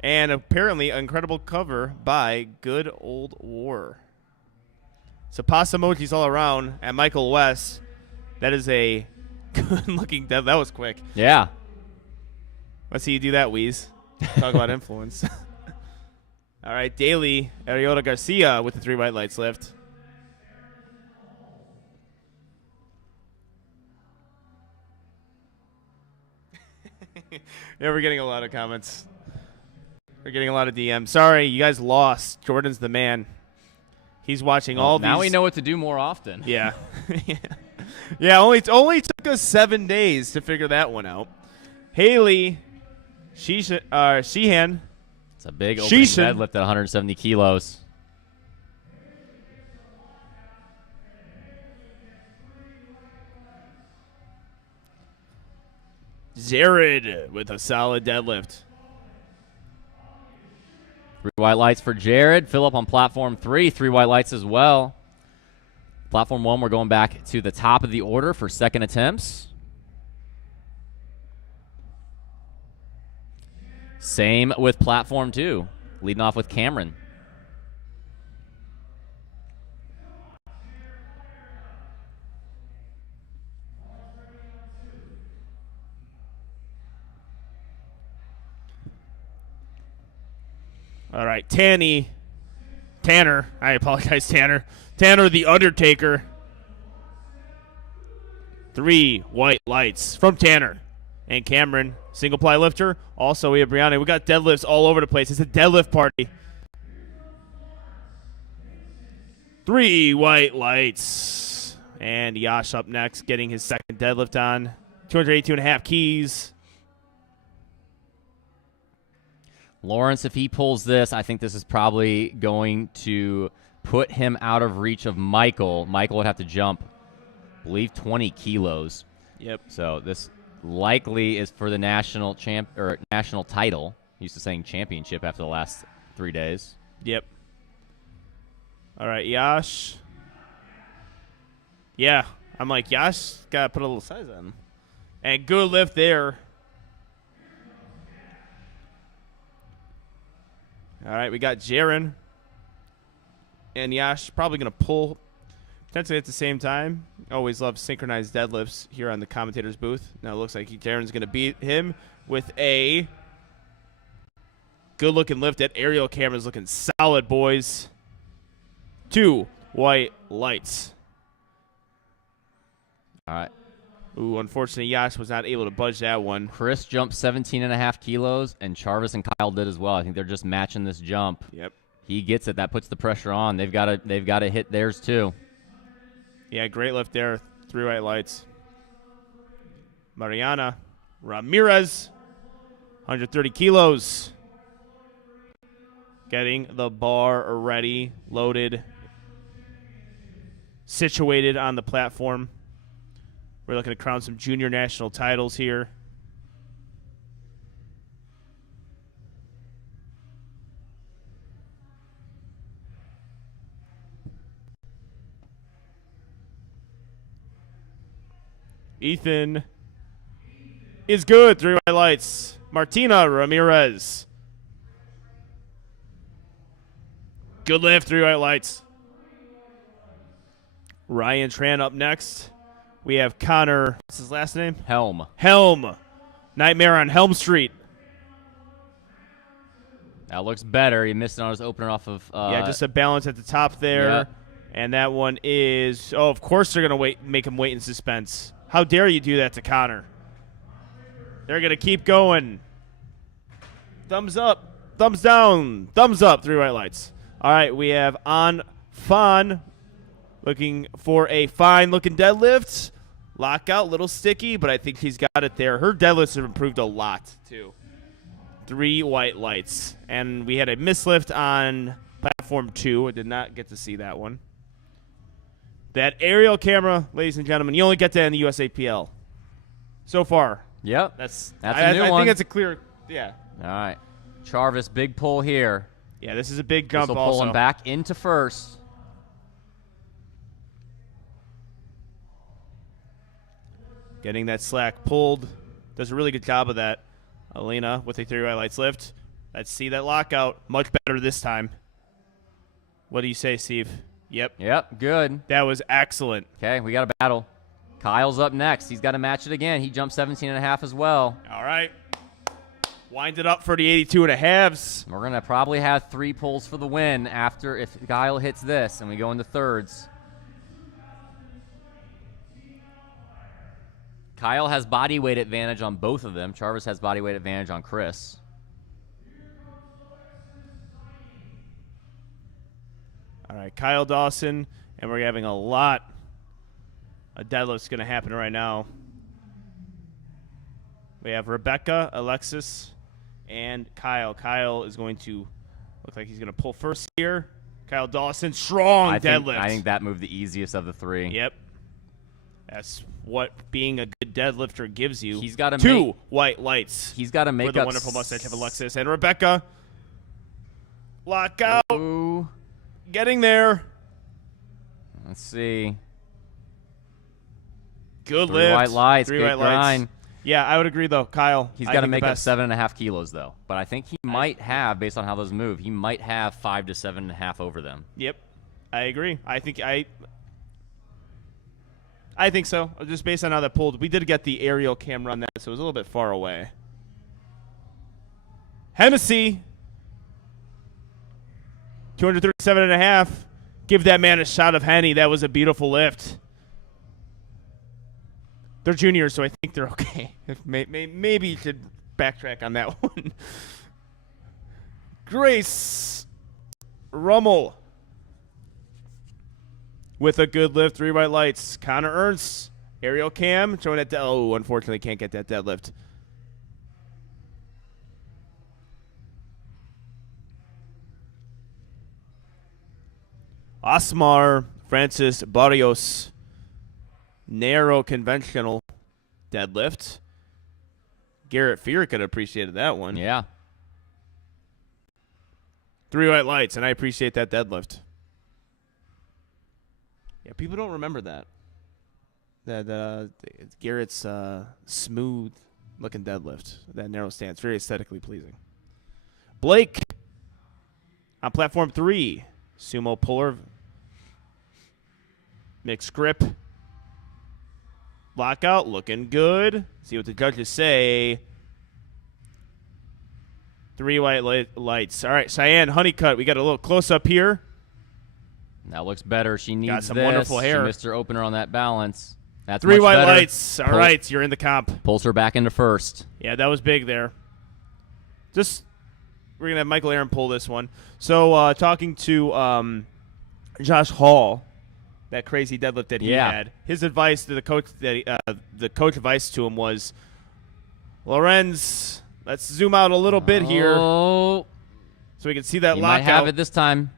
And apparently an incredible cover by Good Old War. So pasta emojis all around at Michael West. That is a good-looking. That was quick. Yeah. Let's see you do that, Wheeze. Talk about influence. All right, Daly Ariota Garcia with the 3 white lights lift. Yeah, we're getting a lot of comments. We're getting a lot of DMs. Sorry, you guys lost. Jordan's the man. He's watching all these. Now we know what to do more often. Yeah. Yeah, only took us 7 days to figure that one out. Haley Sheehan. It's a big opening deadlift at 170 kilos. Jared with a solid deadlift. 3 white lights for Jared. Phillip on platform 3. 3 white lights as well. Platform 1, we're going back to the top of the order for second attempts. Same with platform 2. Leading off with Cameron. All right, Tanner. I apologize, Tanner. Tanner the Undertaker. 3 white lights from Tanner. And Cameron, single ply lifter. Also, we have Brianna. We got deadlifts all over the place. It's a deadlift party. 3 white lights. And Yash up next, getting his second deadlift on. 282.5 keys. Lawrence, if he pulls this, I think this is probably going to put him out of reach of Michael. Michael would have to jump, I believe, 20 kilos. Yep. So this likely is for the national national title. Used to saying championship after the last 3 days. Yep. All right, Yash. Yeah, I'm like, Yash got to put a little size on him. And good lift there. All right, we got Jaren. And Yash probably going to pull potentially at the same time. Always love synchronized deadlifts here on the commentator's booth. Now it looks like Jaren's going to beat him with a good-looking lift. That aerial camera's looking solid, boys. 2 white lights. All right. Ooh, unfortunately, Yash was not able to budge that one. Chris jumped 17.5 kilos, and Charvis and Kyle did as well. I think they're just matching this jump. Yep. He gets it. That puts the pressure on. They've got to hit theirs too. Yeah, great lift there. 3 white lights. Mariana Ramirez, 130 kilos. Getting the bar ready, loaded, situated on the platform. We're looking to crown some junior national titles here. Ethan is good. 3 white lights. Martina Ramirez. Good lift. 3 white lights. Ryan Tran up next. We have Connor. What's his last name? Helm. Nightmare on Helm Street. That looks better. He missed it on his opener off of. Yeah, just a balance at the top there. Yeah. And that one is. Oh, of course they're going to make him wait in suspense. How dare you do that to Connor? They're going to keep going. Thumbs up, thumbs down, thumbs up, 3 white lights. All right, we have on Fawn looking for a fine-looking deadlift. Lockout, little sticky, but I think he's got it there. Her deadlifts have improved a lot, too. 3 white lights. And we had a mislift on platform 2. I did not get to see that one. That aerial camera, ladies and gentlemen, you only get that in the USAPL. So far. Yep. That's a new I one. think that's a clear, yeah. All right. Charvis, big pull here. Yeah, this is a big This jump will pull also. him back into first. Getting that slack pulled. Does a really good job of that. Elena with a 3 white lights lift. Let's see that lockout. Much better this time. What do you say, Steve? Yep. Yep, good. That was excellent. Okay, we got a battle. Kyle's up next. He's got to match it again. He jumped 17.5 as well. All right. Wind it up for the 82 and a halves. We're going to probably have 3 pulls for the win after if Kyle hits this and we go into thirds. Kyle has body weight advantage on both of them. Charvis has body weight advantage on Chris. All right, Kyle Dawson, and we're having a lot of deadlifts going to happen right now. We have Rebecca, Alexis, and Kyle. Kyle is going to look like he's going to pull first here. Kyle Dawson, strong deadlift. I think that moved the easiest of the 3. Yep. That's what being a good deadlifter gives you. He's got to 2 white lights. He's got to make for the up wonderful mustache of Alexis and Rebecca. Lockout. Ooh. Getting there. Let's see. Good 3 lift. white lights. 3 Good white lights. grind. Yeah, I would agree, though. Kyle. He's I got to think make the up best. 7.5 kilos, though. But I think he might have, based on how those move, he might have 5 to 7.5 over them. Yep. I agree. I think so. Just based on how that pulled. We did get the aerial camera on that, so it was a little bit far away. Hennessy. 237.5. Give that man a shot of Henny. That was a beautiful lift. They're juniors, so I think they're okay. Maybe you should backtrack on that one. Grace Rummel with a good lift. 3 white lights. Connor Ernst. Aerial cam. Showing that. Oh, unfortunately, can't get that deadlift. Osmar Francis Barrios. Narrow conventional deadlift. Garrett Fear could have appreciated that one. Yeah. 3 white lights, and I appreciate that deadlift. Yeah, people don't remember that. Garrett's smooth looking deadlift, that narrow stance, very aesthetically pleasing. Blake on platform 3, sumo puller, mixed grip, lockout, looking good. See what the judges say. 3 white lights. All right, Cheyenne Honeycutt. We got a little close up here. That looks better. She needs some this. wonderful hair. She missed her opener on that balance. That's 3 much white better. lights. All right, you're in the comp. Pulls her back into first. Yeah, that was big there. We're going to have Michael Aaron pull this one. So talking to Josh Hall, that crazy deadlift that he had, his advice to the coach, the coach advice to him was, Lorenz, let's zoom out a little bit here Oh, so we can see that he lockout. might have it this time.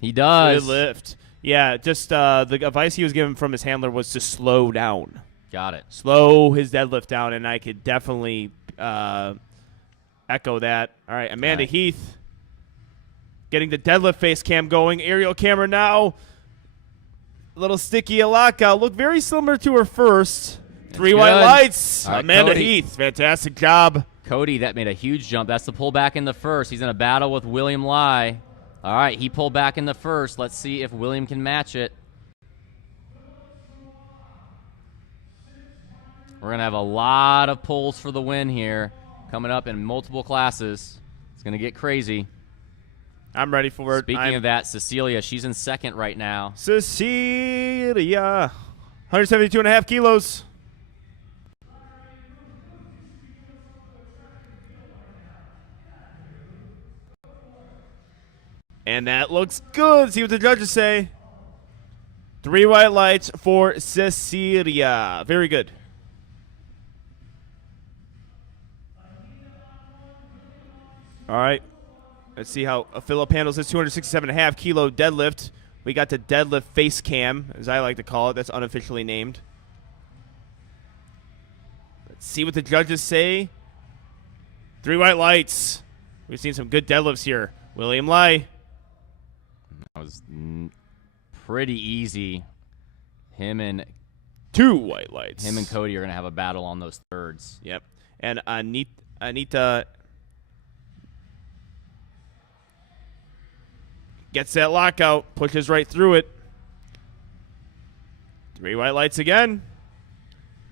He does. Good lift. Yeah, just the advice he was given from his handler was to slow down. Got it. Slow his deadlift down, and I could definitely echo that. All right, Amanda Heath getting the deadlift face cam going. Aerial camera now. A little sticky, a lockout. Looked very similar to her first. 3 white good. lights. All right, Amanda Cody. Heath, fantastic job. Cody, that made a huge jump. That's the pull back in the first. He's in a battle with William Lai. All right, he pulled back in the first. Let's see if William can match it. We're going to have a lot of pulls for the win here coming up in multiple classes. It's going to get crazy. I'm ready for it. Speaking of that, Cecilia, she's in second right now. Cecilia, 172.5 kilos. And that looks good. See what the judges say. 3 white lights for Cecilia. Very good. All right. Let's see how Philip handles this 267.5 kilo deadlift. We got the deadlift face cam, as I like to call it. That's unofficially named. Let's see what the judges say. 3 white lights. We've seen some good deadlifts here. William Lai. That was pretty easy. Him and 2 white lights. Him and Cody are going to have a battle on those thirds. Yep. And Anita gets that lockout, pushes right through it. 3 white lights again.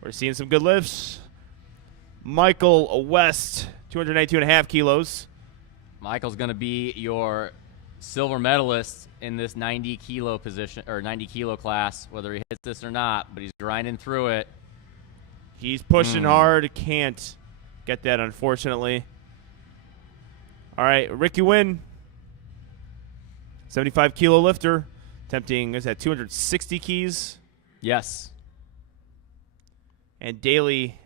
We're seeing some good lifts. Michael West, 292.5 kilos. Michael's going to be your silver medalist in this 90 kilo position or 90 kilo class, whether he hits this or not, but he's grinding through it. He's pushing hard. Can't get that, unfortunately. All right, Ricky Wynn, 75 kilo lifter, attempting, is that 260 keys? Yes. And Daly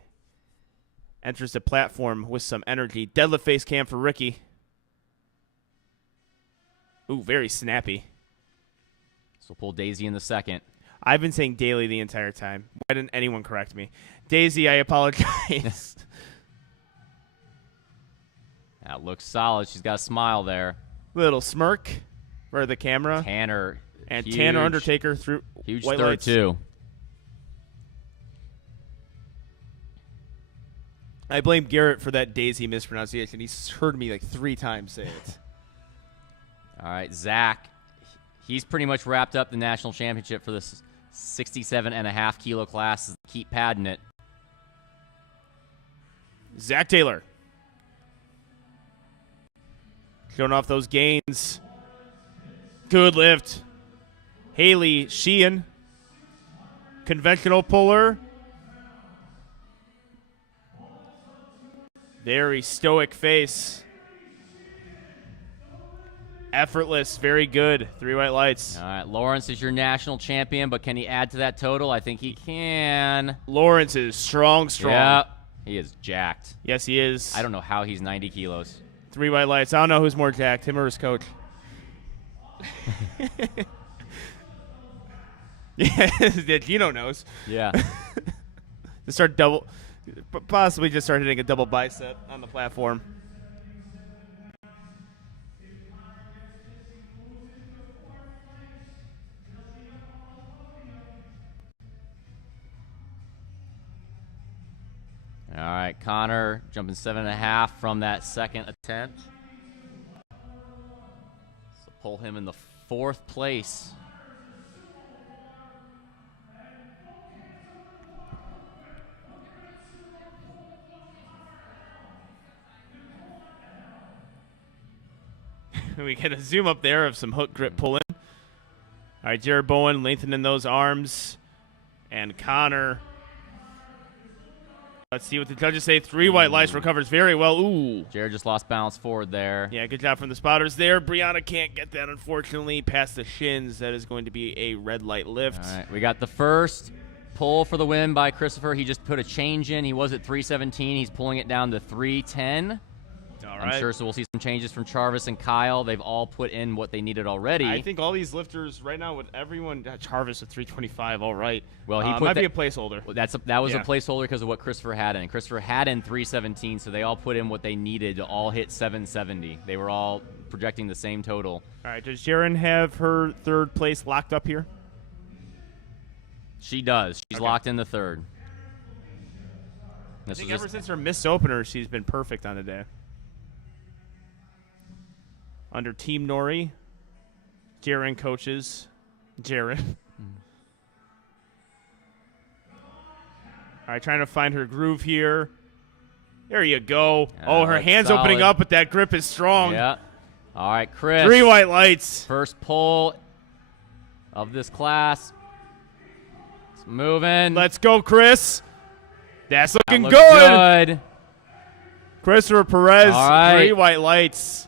enters the platform with some energy. Deadlift face cam for Ricky. Ooh, very snappy. So pull Daisy in the second. I've been saying Daly the entire time. Why didn't anyone correct me? Daisy, I apologize. That looks solid. She's got a smile there. Little smirk for the camera. Tanner. And huge, Tanner Undertaker through huge white third lights. too. I blame Garrett for that Daisy mispronunciation. He's heard me like 3 times say it. All right, Zach. He's pretty much wrapped up the national championship for this 67.5 kilo class. Keep padding it. Zach Taylor. Showing off those gains. Good lift. Haley Sheehan. Conventional puller. Very stoic face. Effortless, very good. 3 white lights. All right, Lawrence is your national champion, but can he add to that total? I think he can. Lawrence is strong. Yeah, he is jacked. Yes, he is. I don't know how he's 90 kilos. 3 white lights. I don't know who's more jacked, him or his coach. Yeah, Gino knows. Yeah. Just possibly just start hitting a double bicep on the platform. All right, Connor jumping 7.5 from that second attempt. So pull him in the 4th place. We get a zoom up there of some hook grip pulling. All right, Jared Bowen lengthening those arms. And Connor. Let's see what the judges say. 3 white lights, recovers very well. Ooh. Jared just lost balance forward there. Yeah, good job from the spotters there. Brianna can't get that, unfortunately, past the shins. That is going to be a red light lift. All right, we got the first pull for the win by Christopher. He just put a change in. He was at 317. He's pulling it down to 310. All right. I'm sure so we'll see some changes from Charvis and Kyle. They've all put in what they needed already. I think all these lifters right now with everyone, Charvis at 325, all right. Well, he might be a placeholder. Well, that was a placeholder because of what Christopher had in. Christopher had in 317, so they all put in what they needed to all hit 770. They were all projecting the same total. All right, does Jaren have her 3rd place locked up here? She does. She's locked in the 3rd. I think ever since her missed opener, she's been perfect on the day. Under Team Nori, Jaren coaches Jaren. All right, trying to find her groove here. There you go. Oh, her hand's solid. opening up, but that grip is strong. Yeah. All right, Chris. 3 white lights. First pull of this class. It's moving. Let's go, Chris. That's looking That looks good. good. Christopher Perez, All right. 3 white lights.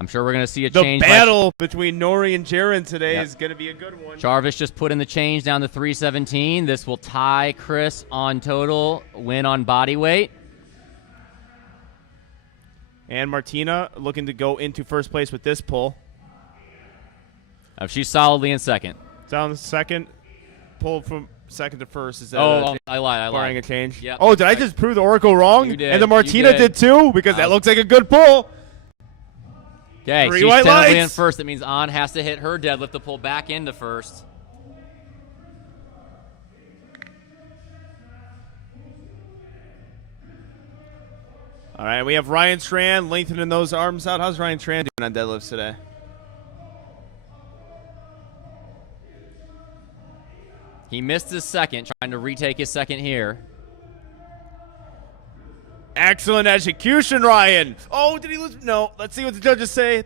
I'm sure we're going to see a The change. battle between Nori and Jaron today Yep. is going to be a good one. Jarvis just put in the change down to 317. This will tie Chris on total, win on body weight. And Martina looking to go into first place with this pull. She's solidly in second. Down second. Pull from second to first. Is that I lied. barring a change? Yep. Oh, did I just prove the Oracle wrong? You did. And the You Martina did. did too? Because that looks like a good pull. Okay, Three she's white technically in lights. first. That means On has to hit her deadlift to pull back into first. All right, we have Ryan Strand lengthening those arms out. How's Ryan Strand doing on deadlifts today? He missed his second, trying to retake his second here. Excellent execution, Ryan. Oh, did he lose? No. Let's see what the judges say.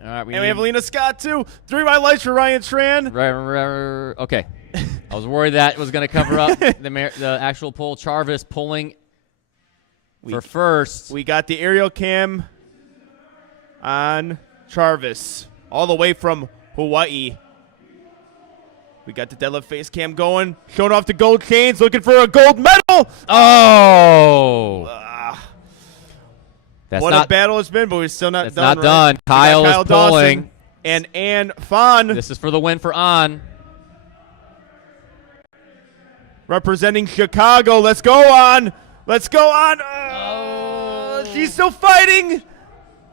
All right, And we have Alina Scott, too. 3 white lights for Ryan Strand. Okay. I was worried that was going to cover up the actual pull. Jarvis pulling for first. We got the aerial cam on Jarvis, all the way from Hawaii. We got the deadlift face cam going, showing off the gold chains, looking for a gold medal. Oh! That's What not a battle it's been, but we're still not That's done. not right? done. We got Kyle is pulling. Dawson and Ann Fon This is for the win for On. representing Chicago. Let's go on. Let's go on. Oh, she's still fighting.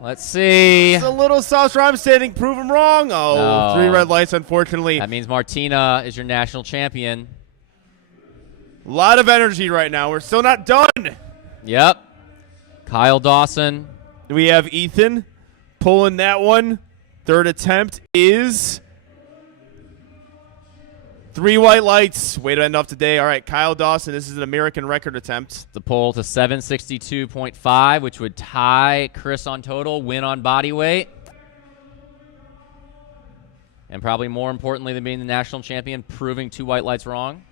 Let's see. It's a little South Rhyme standing. Prove him wrong. Oh, No. 3 red lights, unfortunately. That means Martina is your national champion. A lot of energy right now. We're still not done. Yep. Kyle Dawson. We have Ethan pulling that one. Third attempt is 3 white lights. Way to end off today. All right, Kyle Dawson. This is an American record attempt. The pull to 762.5, which would tie Chris on total, win on body weight. And probably more importantly than being the national champion, proving 2 white lights wrong.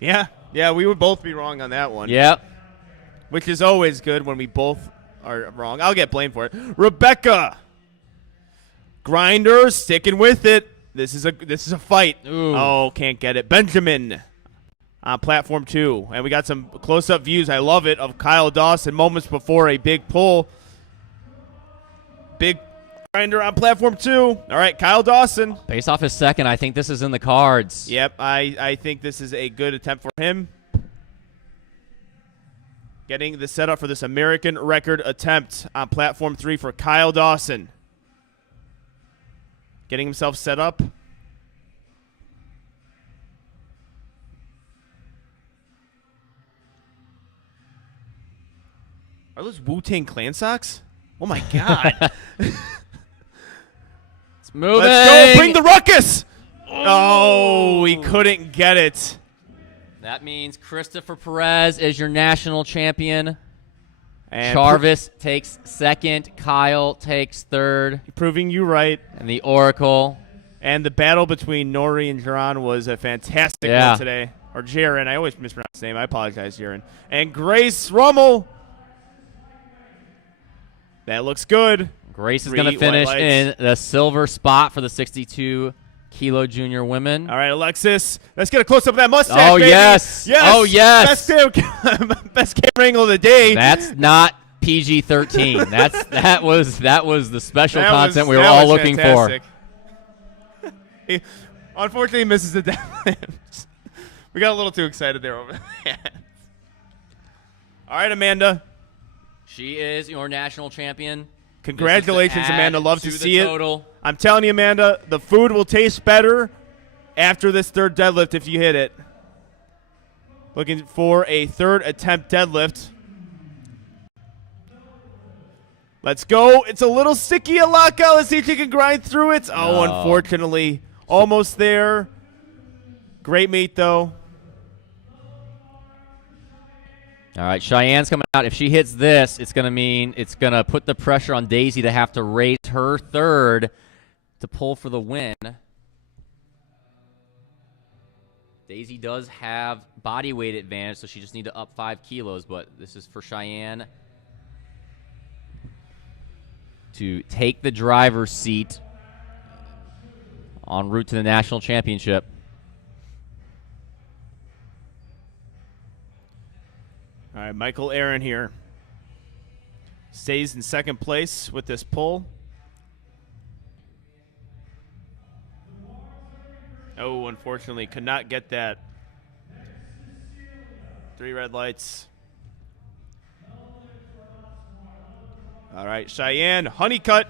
Yeah, we would both be wrong on that one. Yep. Which is always good when we both are wrong. I'll get blamed for it. Rebecca Grinder sticking with it. This is a fight. Ooh. Oh, can't get it. Benjamin on platform 2. And we got some close-up views. I love it, of Kyle Dawson moments before a big pull. Big Grinder on platform 2. All right, Kyle Dawson. Based off his second, I think this is in the cards. Yep, I think this is a good attempt for him. Getting the setup for this American record attempt on platform 3 for Kyle Dawson. Getting himself set up. Are those Wu-Tang Clan socks? Oh my God. It's moving. Let's go. Bring the ruckus. Oh, we couldn't get it. That means Christopher Perez is your national champion. And Jarvis takes second. Kyle takes third. proving you right. And the Oracle. And the battle between Nori and Jaron was a fantastic Yeah. one today. Or Jaron. I always mispronounce his name. I apologize, Jaron. And Grace Rummel. That looks good. Grace is 3 going to white finish lights. in the silver spot for the 62-kilo junior women. All right, Alexis. Let's get a close-up of that mustache, Oh, baby. yes. Yes. Oh, yes. Best camera angle of the day. That's not PG-13. that was the special That content was- we were that all was looking fantastic. for. He unfortunately misses the deadlift. We got a little too excited there over there. All right, Amanda. She is your national champion. Congratulations, This is to Amanda. add Love to the see it. total. I'm telling you, Amanda, the food will taste better after this third deadlift if you hit it. Looking for a third attempt deadlift. Let's go. It's a little sticky at lockout. Let's see if you can grind through it. Oh, No. unfortunately. Almost there. Great meat, though. All right, Cheyenne's coming out. If she hits this, it's going to mean it's going to put the pressure on Daisy to have to raise her third to pull for the win. Daisy does have body weight advantage, so she just need to up 5 kilos, but this is for Cheyenne to take the driver's seat en route to the national championship. All right, Michael Aaron here. Stays in second place with this pull. Oh, unfortunately, could not get that. 3 red lights. All right, Cheyenne Honeycutt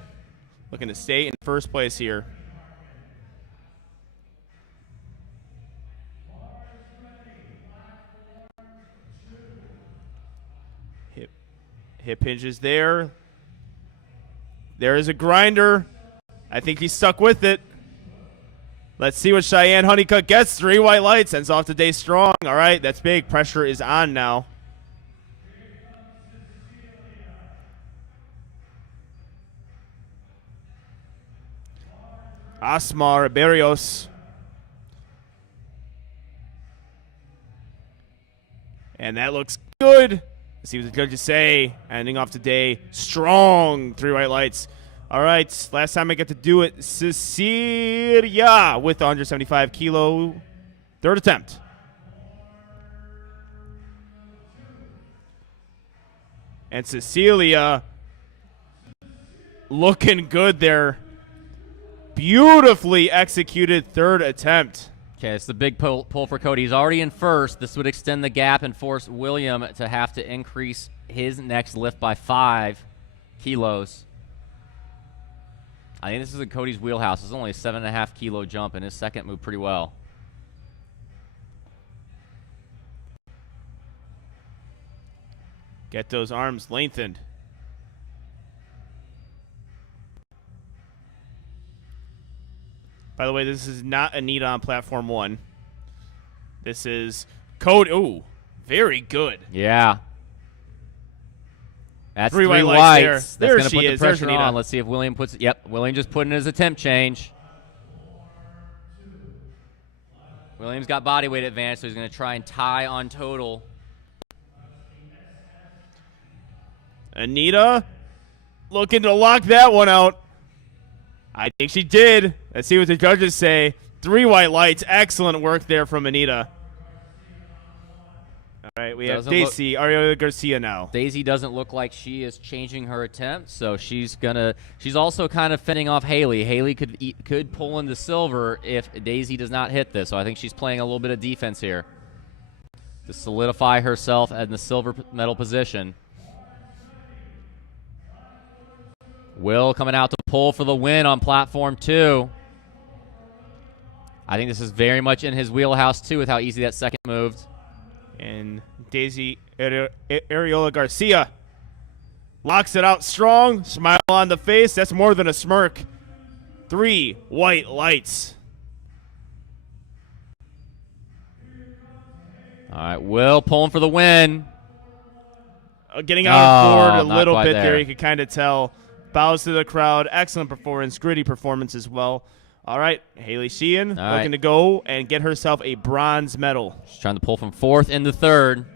looking to stay in first place here. Hip hinges there. There is a grinder. I think he's stuck with it. Let's see what Cheyenne Honeycutt gets. 3 white lights. Ends off the day strong. All right, that's big. Pressure is on now. Asmar Berrios. And that looks good. Let's see what the judges say. Ending off the day strong. 3 white lights. All right, last time I get to do it, Cecilia with the 175 kilo, 3rd attempt. And Cecilia looking good there. Beautifully executed 3rd attempt. Okay, it's the big pull for Cody. He's already in first. This would extend the gap and force William to have to increase his next lift by 5 kilos. I think this is in Cody's wheelhouse. It's only a 7.5 kilo jump, and his second moved pretty well. Get those arms lengthened. By the way, this is not Anita on platform 1. This is Cody. Ooh, very good. Yeah. That's 3 white lights whites. there. That's There going to she put the is. There's pressure Anita. on. Let's see if William puts it. Yep, William just put in his attempt change. William's got body weight advantage, so he's going to try and tie on total. Anita looking to lock that one out. I think she did. Let's see what the judges say. 3 white lights. Excellent work there from Anita. All right, we have Daisy Ariola Garcia now. Daisy doesn't look like she is changing her attempt, so she's also kind of fending off Haley. Haley could pull into silver if Daisy does not hit this, so I think she's playing a little bit of defense here to solidify herself in the silver medal position. Will coming out to pull for the win on platform 2. I think this is very much in his wheelhouse, too, with how easy that second moved. And Daisy Ariola Garcia locks it out strong. Smile on the face. That's more than a smirk. 3 white lights. All right, Will pulling for the win. Getting out of board a not little quite bit there. there. You could kind of tell. Bows to the crowd. Excellent performance. Gritty performance as well. All right, Haley Sheehan looking to go and get herself a bronze medal. She's trying to pull from 4th into 3rd.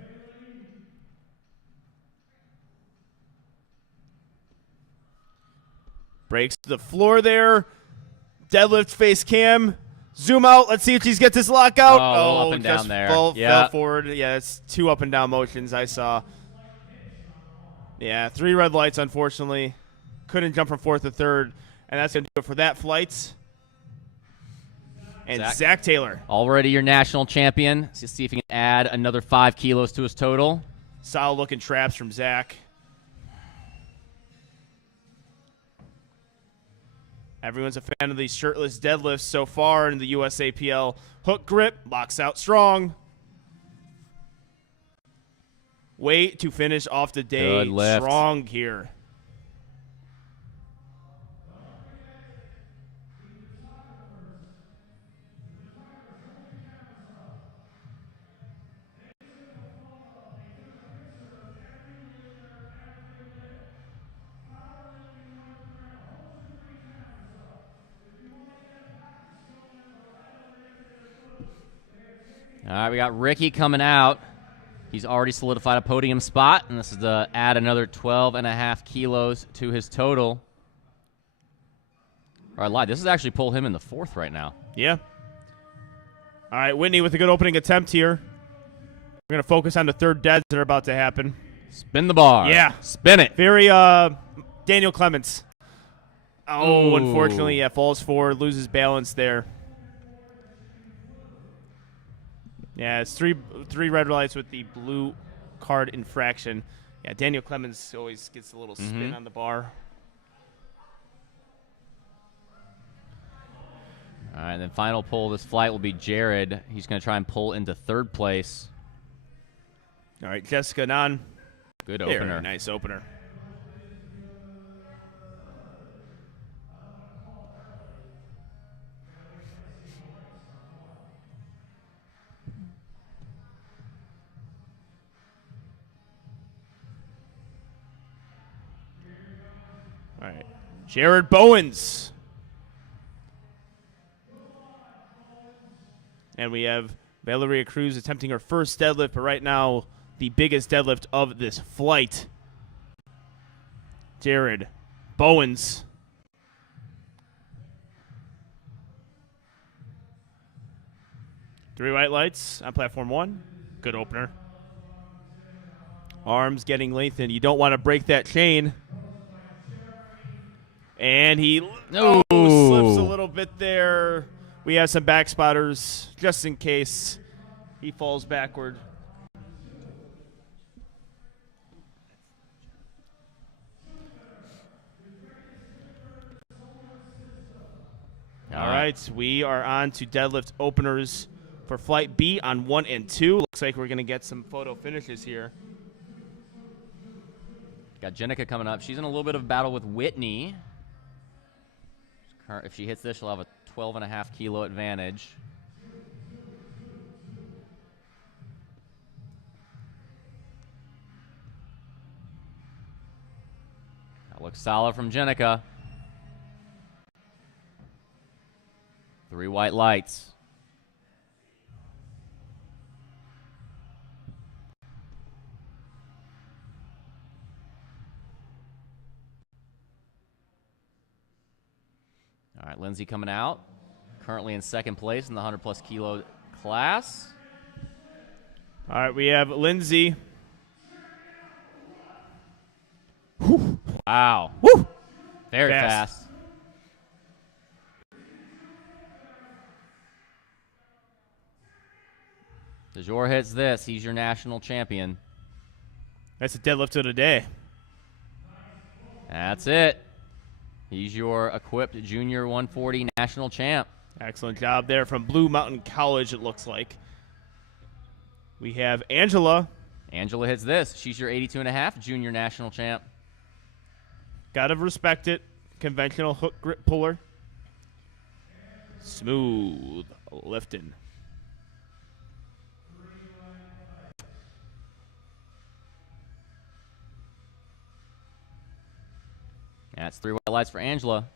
Breaks to the floor there. Deadlift face cam. Zoom out. Let's see if she gets this lockout. Up and just down there. Fell forward. Yeah, it's 2 up and down motions I saw. Yeah, 3 red lights, unfortunately. Couldn't jump from 4th to 3rd. And that's going to do it for that flight. And Zach Taylor. Already your national champion. Let's see if he can add another 5 kilos to his total. Solid looking traps from Zach. Everyone's a fan of these shirtless deadlifts so far in the USAPL. Hook grip, locks out strong. Way to finish off the day Good lift. strong here. All right, we got Ricky coming out. He's already solidified a podium spot, and this is to add another 12.5 kilos to his total. Or I lied. This is actually pull him in the 4th right now. Yeah. All right, Whitney with a good opening attempt here. We're going to focus on the third deads that are about to happen. Spin the bar. Yeah. Spin it. Very Daniel Clements. Oh, Ooh. unfortunately, yeah, falls forward, loses balance there. Yeah, it's three red lights with the blue card infraction. Yeah, Daniel Clements always gets a little spin on the bar. All right, then final pull of this flight will be Jared. He's going to try and pull into 3rd place. All right, Jessica Nan. Good Very opener. nice opener. All right, Jared Bowens. And we have Valeria Cruz attempting her first deadlift, but right now the biggest deadlift of this flight. Jared Bowens. Three white lights on platform 1. Good opener. Arms getting lengthened. You don't want to break that chain. And he No. slips a little bit there. We have some back spotters just in case he falls backward. All right, we are on to deadlift openers for flight B on 1 and 2. Looks like we're going to get some photo finishes here. Got Jenica coming up. She's in a little bit of a battle with Whitney. If she hits this, she'll have a 12.5 kilo advantage. That looks solid from Jenica. 3 white lights. All right, Lindsay coming out. Currently in 2nd place in the 100+ kilo class. All right, we have Lindsay. Wow. Woo! Very fast. DeJour hits this. He's your national champion. That's a deadlift of the day. That's it. He's your equipped junior 140 national champ. Excellent job there from Blue Mountain College, it looks like. We have Angela. Angela hits this. She's your 82.5 junior national champ. Gotta respect it. Conventional hook grip puller. Smooth lifting. That's 3 white lights for Angela.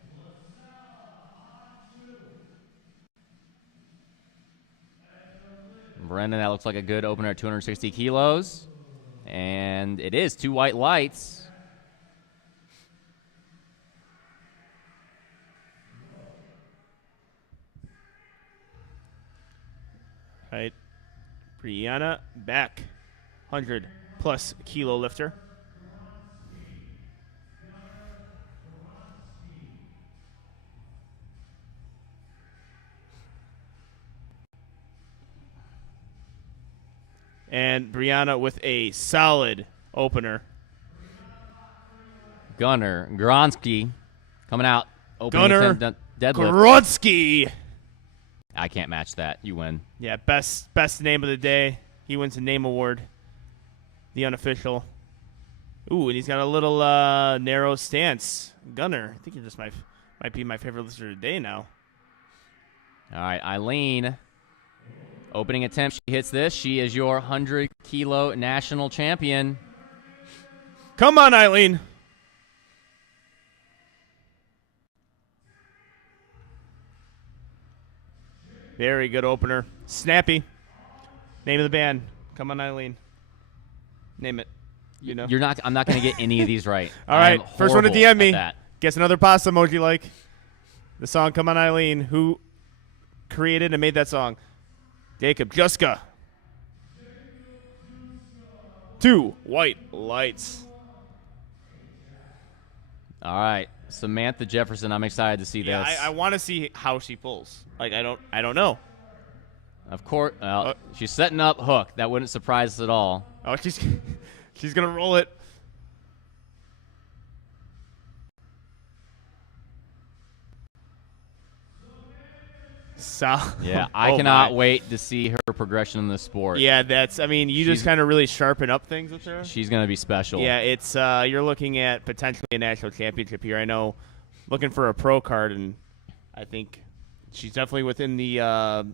Brendan, that looks like a good opener at 260 kilos. And it is 2 white lights. Right. Brianna back. 100+ kilo lifter. And Brianna with a solid opener. Gunnar Gronsky coming out. Gunnar deadlift. Gronsky. I can't match that. You win. Yeah, best name of the day. He wins the name award. The unofficial. Ooh, and he's got a little narrow stance. Gunnar, I think he just might be my favorite lifter today now. All right, Eileen. Opening attempt, she hits this. She is your 100 kilo national champion. Come on, Eileen. Very good opener. Snappy. Name of the band. Come on, Eileen. Name it. You know. I'm not going to get any of these right. All right, I'm first one to horrible DM at me. that. Guess another pasta emoji like. The song Come On Eileen. Who created and made that song? Jacob Juska. 2 white lights. All right, Samantha Jefferson. I'm excited to see Yeah, this. I want to see how she pulls. Like I don't know. Of course, she's setting up hook. That wouldn't surprise us at all. Oh, she's gonna roll it. Yeah, I cannot wait to see her progression in this sport. Yeah, I mean, you just kind of really sharpen up things with her. She's going to be special. Yeah, it's you're looking at potentially a national championship here. I know, looking for a pro card, and I think she's definitely within the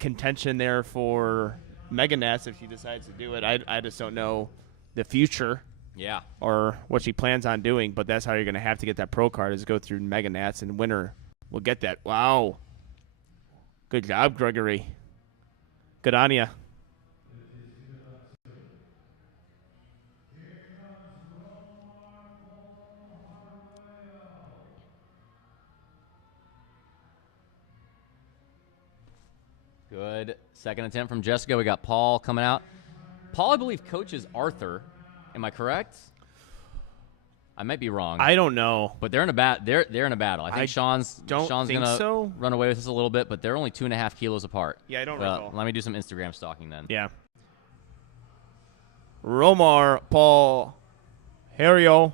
contention there for Mega Nats if she decides to do it. I just don't know the future. Yeah. Or what she plans on doing, but that's how you're going to have to get that pro card is go through Mega Nats, and winner will get that. Wow. Good job, Gregory. Good on ya. Good second attempt from Jessica. We got Paul coming out. Paul, I believe, coaches Arthur. Am I correct? I might be wrong. I don't know. But they're in a they're in a battle. I think Sean's gonna run away with this a little bit, but they're only 2.5 kilos apart. Yeah, I don't recall. Let me do some Instagram stalking then. Yeah. Romar Paul Hario.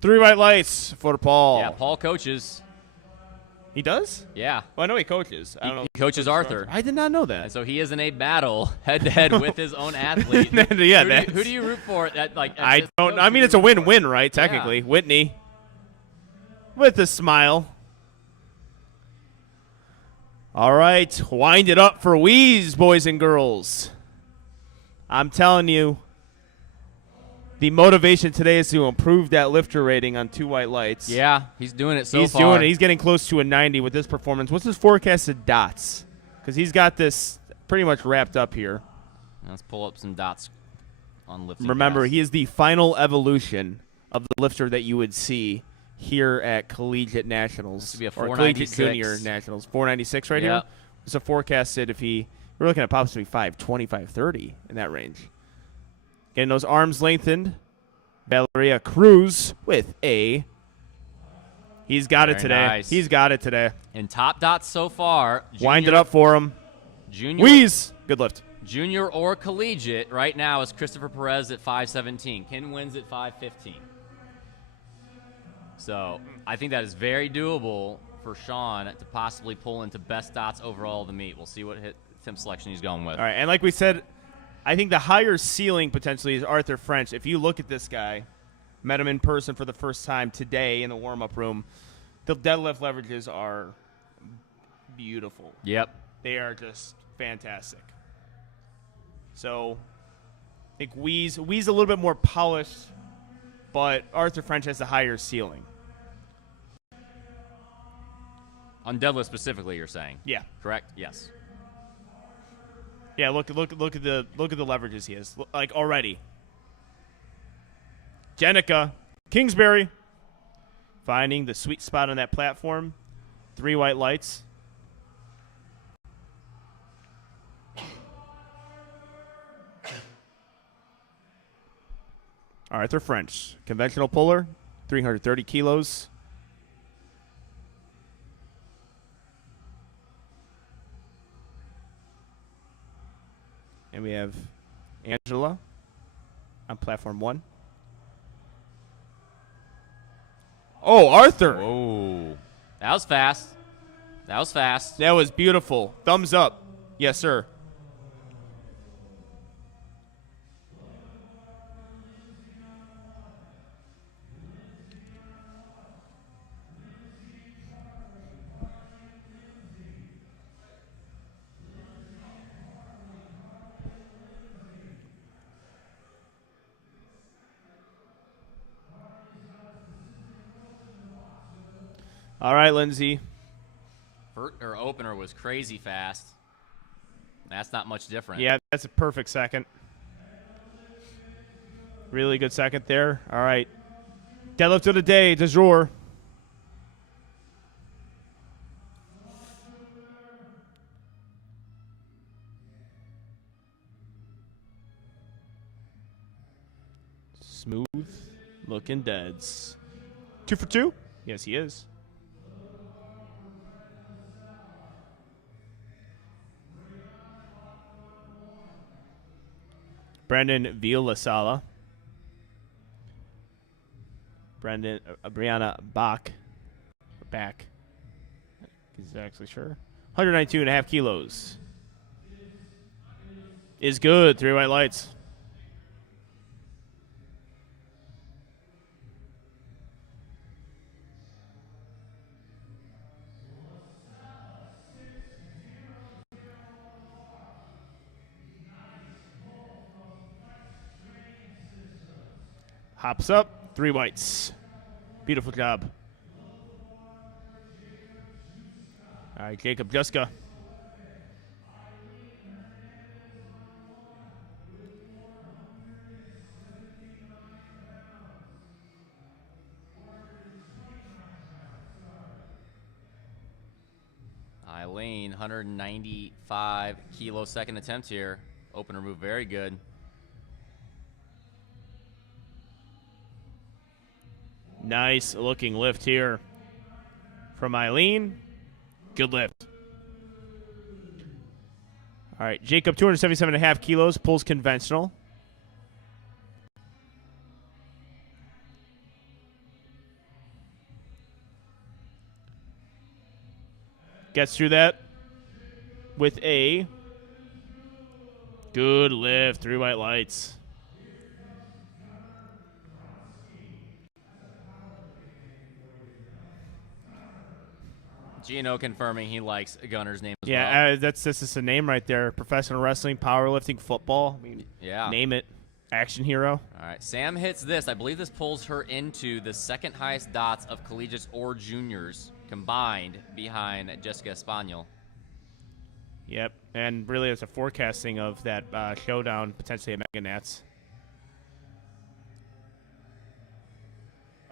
3 white lights for Paul. Yeah, Paul coaches. He does? Yeah. Well, I know he coaches. I don't know. He coaches Arthur. I did not know that. And so he is in a battle head-to-head with his own athlete. Yeah, who do you root for? I don't. I mean, it's a win-win, right? Technically, yeah. Whitney with a smile. All right, wind it up for Wheeze, boys and girls. I'm telling you, the motivation today is to improve that lifter rating on 2 white lights. Yeah, he's doing it so far. He's doing it. He's getting close to a 90 with this performance. What's his forecasted dots? Because he's got this pretty much wrapped up here. Let's pull up some dots on lifting. Remember, guys. he is the final evolution of the lifter that you would see here at Collegiate Nationals. This would be a or Collegiate 496. Junior Nationals. 496 right here. It's a forecasted if we're looking at possibly 520, 530 in that range. Getting those arms lengthened. Valeria Cruz with a. He's got it today. Nice. He's got it today. And top dots so far. Wind it up for him. Junior. Wheeze. Good lift. Junior or collegiate right now is Christopher Perez at 517. Ken wins at 515. So I think that is very doable for Sean to possibly pull into best dots overall of the meet. We'll see what attempt selection he's going with. All right, and like we said, I think the higher ceiling potentially is Arthur French. If you look at this guy, met him in person for the first time today in the warm-up room, the deadlift leverages are beautiful. Yep. They are just fantastic. So I think Wheeze a little bit more polished, but Arthur French has the higher ceiling. On deadlift specifically, you're saying? Yeah. Correct? Yes. Yeah, look at the leverages he has. Like already. Jenica Kingsbury finding the sweet spot on that platform. 3 white lights. Arthur French, conventional puller, 330 kilos. And we have Angela on platform 1. Oh, Arthur. Whoa. That was fast. That was fast. That was beautiful. Thumbs up. Yes, sir. All right, Lindsay. Her opener was crazy fast. That's not much different. Yeah, that's a perfect second. Really good second there. All right. Deadlift of the day, du jour. Smooth looking deads. 2 for 2? Yes, he is. Brendan Villasala. Brianna Bach. Back. He's actually sure. 192.5 kilos. Is good. 3 white lights. Hops up, 3 whites. Beautiful job. All right, Jacob Juska. Eileen, 195 kilo second attempt here. Opener move, very good. Nice looking lift here from Eileen. Good lift. All right, Jacob, 277.5 kilos, pulls conventional. Gets through that with a good lift, 3 white lights. Gino confirming he likes Gunner's name as well. Yeah, that's just a name right there. Professional wrestling, powerlifting, football. I mean, Yeah. name it. Action hero. All right, Sam hits this. I believe this pulls her into the second highest dots of collegiates or juniors combined behind Jessica Espaniel. Yep, and really it's a forecasting of that showdown potentially at Mega Nats.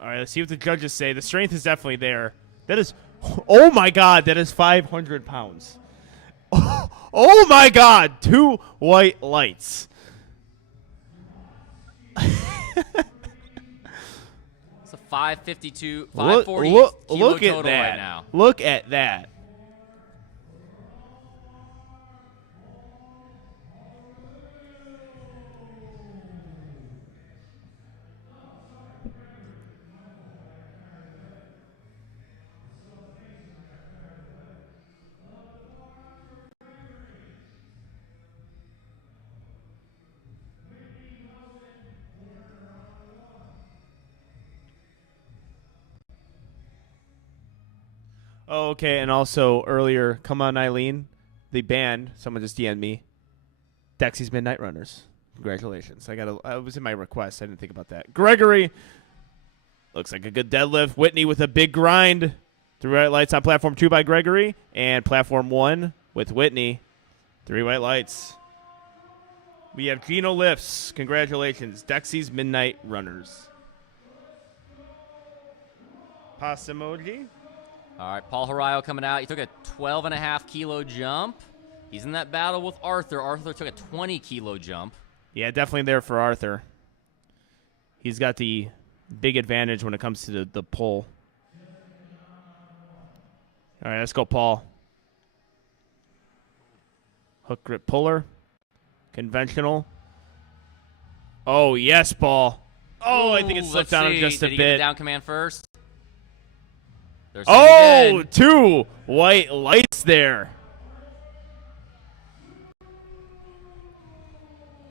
All right, let's see what the judges say. The strength is definitely there. That is, oh my God, that is 500 pounds. Oh my God, 2 white lights. It's a 552, 540 look kilo at total that. right now. Look at that. Oh, okay, and also earlier, Come On Eileen, the band, someone just DM'd me, Dexy's Midnight Runners. Congratulations. I was in my request. I didn't think about that. Gregory, looks like a good deadlift. Whitney with a big grind. 3 white lights on platform 2 by Gregory, and platform 1 with Whitney. 3 white lights. We have Gino lifts. Congratulations. Dexy's Midnight Runners. Pasta emoji. All right, Paul Harayo coming out. He took a 12.5 kilo jump. He's in that battle with Arthur. Arthur took a 20 kilo jump. Yeah, definitely there for Arthur. He's got the big advantage when it comes to the pull. All right, let's go, Paul. Hook grip puller. Conventional. Oh, yes, Paul. Oh, I think it slipped down just a Did he get the bit. down command first? There's Oh, 2 white lights there.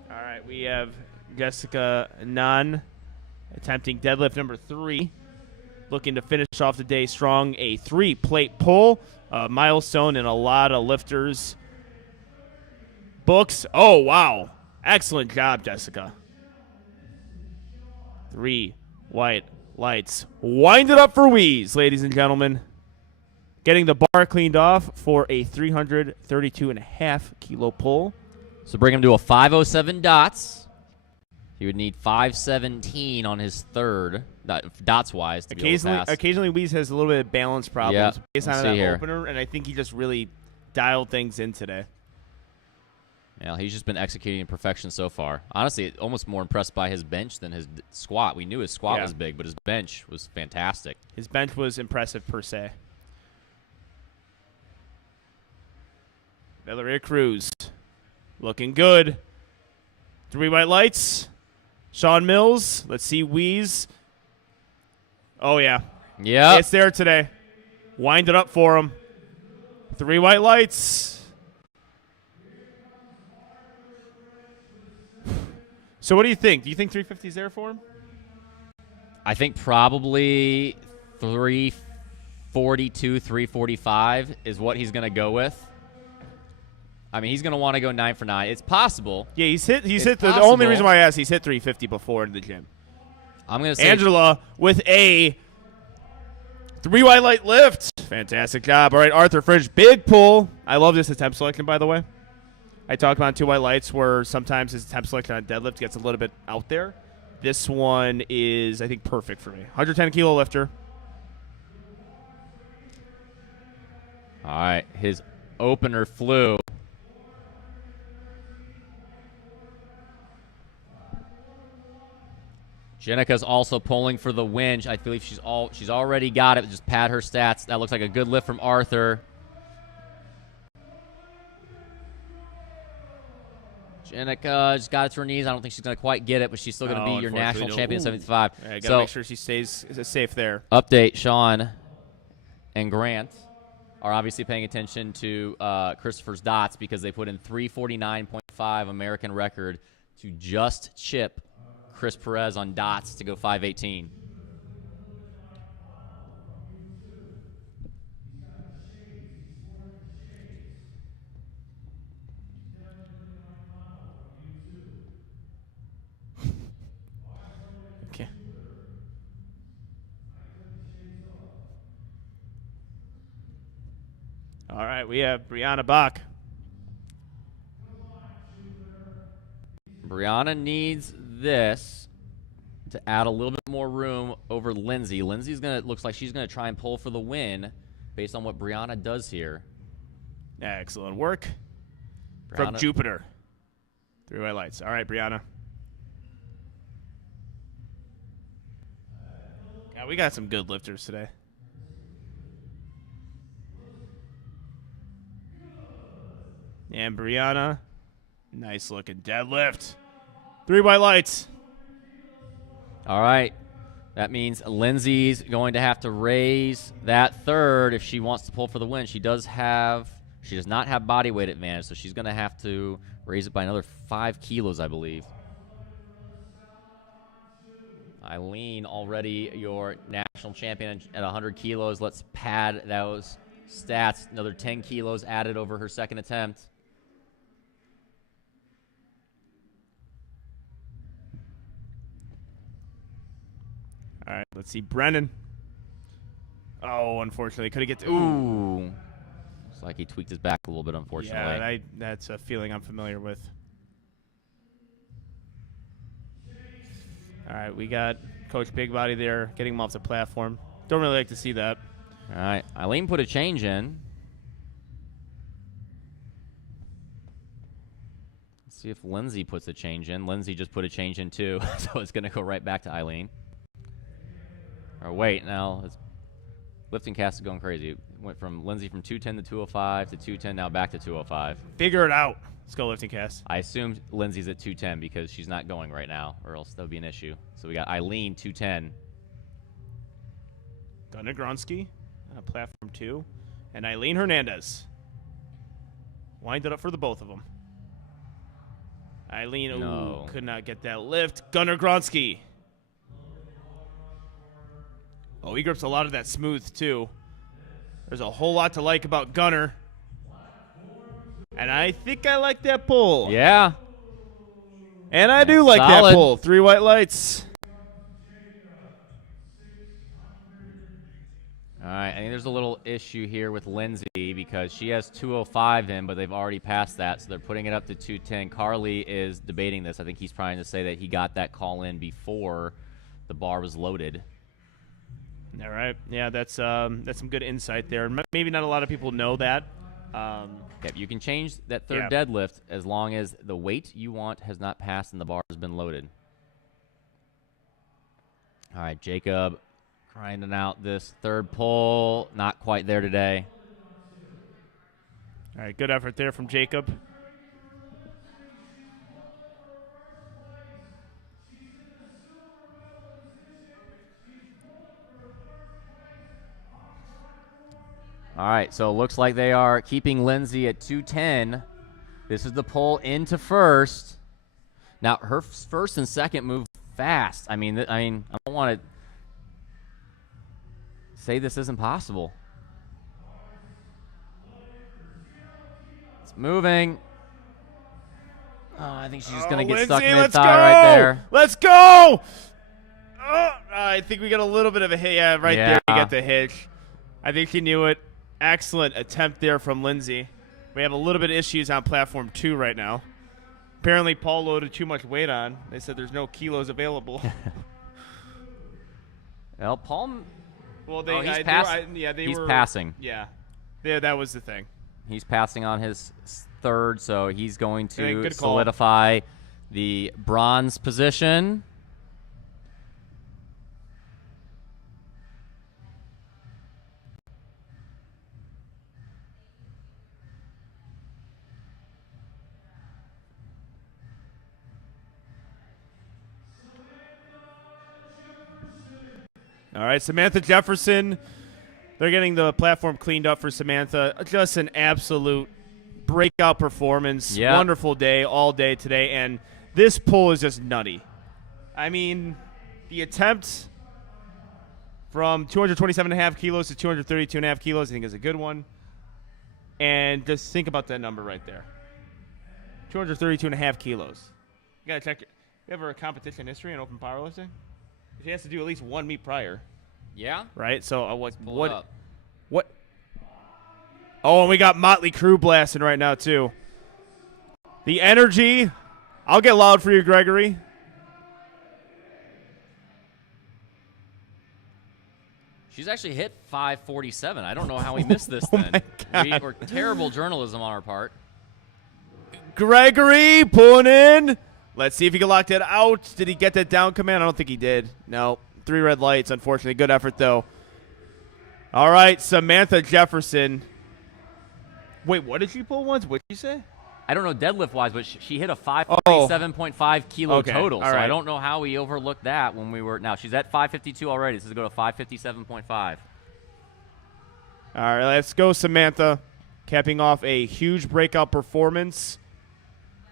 All right, we have Jessica Nunn attempting deadlift number 3. Looking to finish off the day strong. A 3-plate pull. A milestone in a lot of lifters' books. Oh, wow. Excellent job, Jessica. 3 white lights. Wind it up for Wheeze, ladies and gentlemen. Getting the bar cleaned off for a 332.5 kilo pull. So bring him to a 507 dots. He would need 517 on his third, dots-wise, to be able to pass. Occasionally, Weeze has a little bit of balance problems Yeah, based let's on see that here. opener, and I think he just really dialed things in today. Yeah, he's just been executing in perfection so far. Honestly, almost more impressed by his bench than his squat. We knew his squat was big, but his bench was fantastic. His bench was impressive per se. Valeria Cruz looking good. 3 white lights. Sean Mills. Let's see Weeze. Oh, yeah. Yeah. It's there today. Wind it up for him. 3 white lights. So what do you think? Do you think 350 is there for him? I think probably 342, 345 is what he's going to go with. I mean, he's going to want to go 9 for 9. It's possible. Yeah, he's hit. The possible. only reason why I asked, he's hit 350 before in the gym. I'm going to say Angela with a 3 white light lift. Fantastic job. All right, Arthur Fridge, big pull. I love this attempt selection, by the way. I talked about 2 white lights where sometimes his attempt selection on deadlift gets a little bit out there. This one is, I think, perfect for me. 110 kilo lifter. All right, his opener flew. Jenica's also pulling for the win. I believe she's already got it. Just pad her stats. That looks like a good lift from Arthur. Jenica just got it to her knees. I don't think she's going to quite get it, but she's still going to be your national champion at 75. I got to make sure she stays safe there. Update, Sean and Grant are obviously paying attention to Christopher's dots because they put in 349.5 American record to just chip Chris Perez on dots to go 518. Okay. All right, we have Brianna Bach. Brianna needs this to add a little bit more room over Lindsay. Lindsay's looks like she's gonna try and pull for the win based on what Brianna does here. Excellent work from Brianna, Jupiter. 3 white lights. All right, Brianna. Yeah, we got some good lifters today. And Brianna, nice looking deadlift. 3 white lights. All right. That means Lindsay's going to have to raise that third if she wants to pull for the win. She does not have body weight advantage, so she's going to have to raise it by another 5 kilos, I believe. Eileen, already your national champion at 100 kilos. Let's pad those stats. Another 10 kilos added over her second attempt. All right, let's see Brennan. Oh, unfortunately, couldn't get to. Ooh. Looks like he tweaked his back a little bit, unfortunately. Yeah, that's a feeling I'm familiar with. All right, we got Coach Big Body there, getting him off the platform. Don't really like to see that. All right, Eileen put a change in. Let's see if Lindsay puts a change in. Lindsay just put a change in too, so it's going to go right back to Eileen. Or wait, now it's lifting cast is going crazy. It went from Lindsay from 210 to 205 to 210, now back to 205. Figure it out. Let's go lifting cast. I assumed Lindsay's at 210 because she's not going right now, or else that would be an issue. So we got Eileen 210. Gunnar Gronsky, platform 2, and Eileen Hernandez. Wind it up for the both of them. Eileen, No. could not get that lift. Gunnar Gronsky. Oh, he grips a lot of that smooth, too. There's a whole lot to like about Gunnar. And I think I like that pull. Yeah. And I do like Solid. that pull. 3 white lights. All All right, I think there's a little issue here with Lindsay because she has 205 in, but they've already passed that, so they're putting it up to 210. Carly is debating this. I think he's trying to say that he got that call in before the bar was loaded. All right. Yeah, that's some good insight there. Maybe not a lot of people know that. Yep, you can change that third deadlift as long as the weight you want has not passed and the bar has been loaded. All right, Jacob grinding out this third pull. Not quite there today. All right, good effort there from Jacob. All right, so it looks like they are keeping Lindsay at 210. This is the pull into first. Now, her first and second move fast. I mean, I don't want to say this isn't possible. It's moving. Oh, I think she's just going to get stuck mid-thigh right there. Let's go! Oh, I think we got a little bit of a hit. Yeah, right there we got the hitch. I think she knew it. Excellent attempt there from Lindsay. We have a little bit of issues on platform 2 right now. Apparently, Paul loaded too much weight on. They said there's no kilos available. Well, Paul. Well, he's passing. He's passing. Yeah, that was the thing. He's passing on his third, so he's going to good call. solidify the bronze position. All right, Samantha Jefferson. They're getting the platform cleaned up for Samantha. Just an absolute breakout performance. Yep. Wonderful day all day today, and this pull is just nutty. I mean, the attempt from 227.5 kilos to 232.5 kilos, I think is a good one. And just think about that number right there. 232.5 kilos. You got to check. You have a competition history in open powerlifting? She has to do at least one meet prior. Yeah. Right? So what? Up. Oh, and we got Motley Crue blasting right now, too. The energy. I'll get loud for you, Gregory. She's actually hit 547. I don't know how we missed this then. Or terrible journalism on our part. Gregory pulling in. Let's see if he can lock that out. Did he get that down command? I don't think he did. No. 3 red lights, unfortunately. Good effort, though. All right, Samantha Jefferson. Wait, what did she pull once? What did you say? I don't know deadlift-wise, but she hit a 547.5 kilo total. All so right. I don't know how we overlooked that when we were – now, she's at 552 already. This is going to go to 557.5. All right, let's go, Samantha. Capping off a huge breakout performance.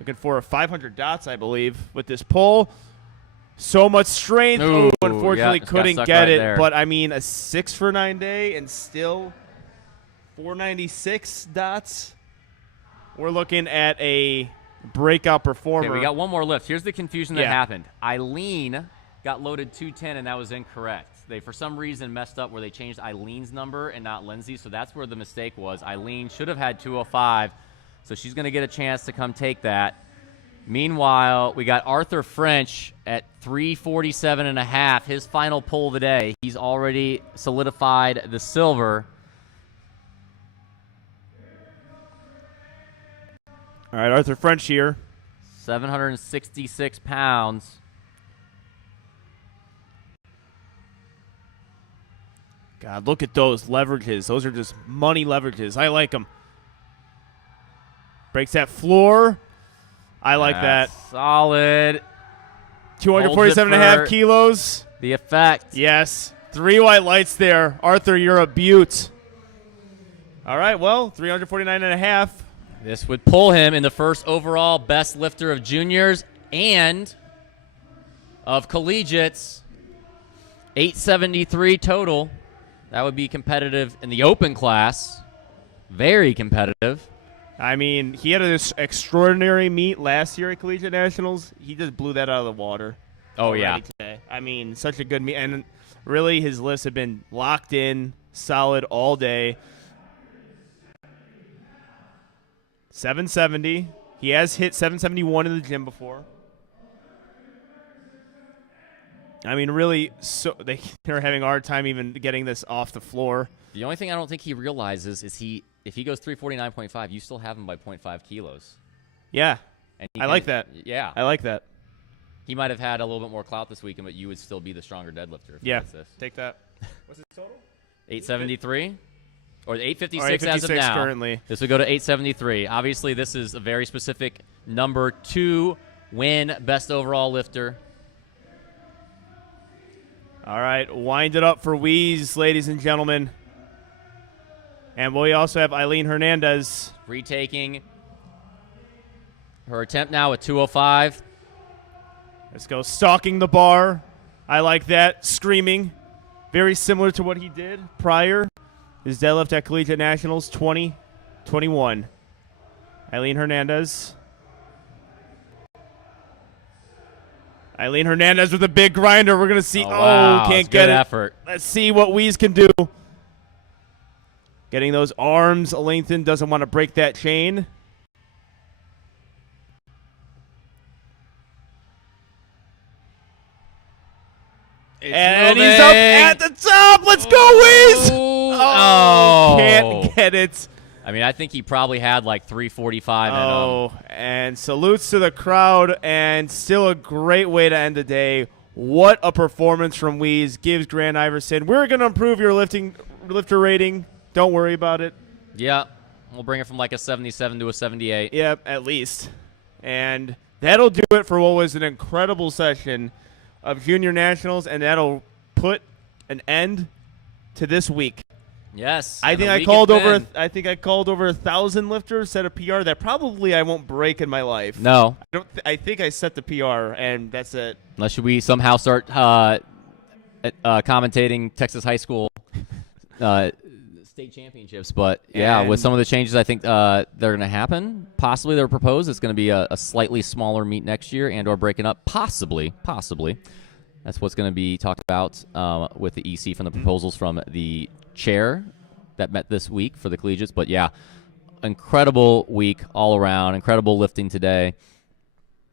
Looking for a 500 dots, I believe, with this pull. So much strength. Ooh, unfortunately, yeah, couldn't got get right it. there. But, I mean, a 6 for 9 day and still 496 dots. We're looking at a breakout performer. Okay, we got one more lift. Here's the confusion that happened. Eileen got loaded 210, and that was incorrect. They, for some reason, messed up where they changed Eileen's number and not Lindsay, so that's where the mistake was. Eileen should have had 205, so she's going to get a chance to come take that. Meanwhile, we got Arthur French at 347.5, his final pull of the day. He's already solidified the silver. All right, Arthur French here. 766 pounds. God, look at those leverages. Those are just money leverages. I like them. Breaks that floor. I like that. Solid. 247.5 kilos. The effect. Yes. 3 white lights there. Arthur, you're a beaut. All right, well, 349.5. This would pull him in the first overall best lifter of juniors and of collegiates. 873 total. That would be competitive in the open class. Very competitive. I mean, he had this extraordinary meet last year at Collegiate Nationals. He just blew that out of the water. Oh, yeah. Today. I mean, such a good meet. And really, his lists have been locked in, solid all day. 770. He has hit 771 in the gym before. I mean, really, so they're having a hard time even getting this off the floor. The only thing I don't think he realizes is if he goes 349.5, you still have him by 0.5 kilos. Yeah, And I like that. Yeah. I like that. He might have had a little bit more clout this weekend, but you would still be the stronger deadlifter if he Yeah, gets this. take that. What's his total? 873? Or 856, Or 856 as of now. currently. This would go to 873. Obviously, this is a very specific number to win best overall lifter. All right, wind it up for Wheeze, ladies and gentlemen. And we also have Eileen Hernandez. Retaking her attempt now at 205. Let's go, stalking the bar. I like that, screaming. Very similar to what he did prior. His deadlift at Collegiate Nationals, 2021. Eileen Hernandez. Eileen Hernandez with a big grinder. We're going to see. Wow. Can't It's get good it. effort. Let's see what Wheeze can do. Getting those arms lengthened. Doesn't want to break that chain. And he's up at the top. Let's go, Wheeze. Oh. Can't get it. I mean, I think he probably had like 345 in him. Oh, and salutes to the crowd, and still a great way to end the day. What a performance from Wheeze. Gives Grant Iverson. We're going to improve your lifter rating. Don't worry about it. Yeah. We'll bring it from like a 77 to a 78. Yep, at least. And that'll do it for what was an incredible session of Junior Nationals, and that'll put an end to this week. Yes. I think I called over 1,000 lifters, set a PR that probably I won't break in my life. No. I think I set the PR, and that's it. Unless we somehow start commentating Texas high school state championships. But, yeah, with some of the changes I think they're going to happen, possibly they're proposed. It's going to be a slightly smaller meet next year and or breaking up, possibly. That's what's going to be talked about with the EC from the proposals from the chair that met this week for the collegiates. But, yeah, incredible week all around, incredible lifting today.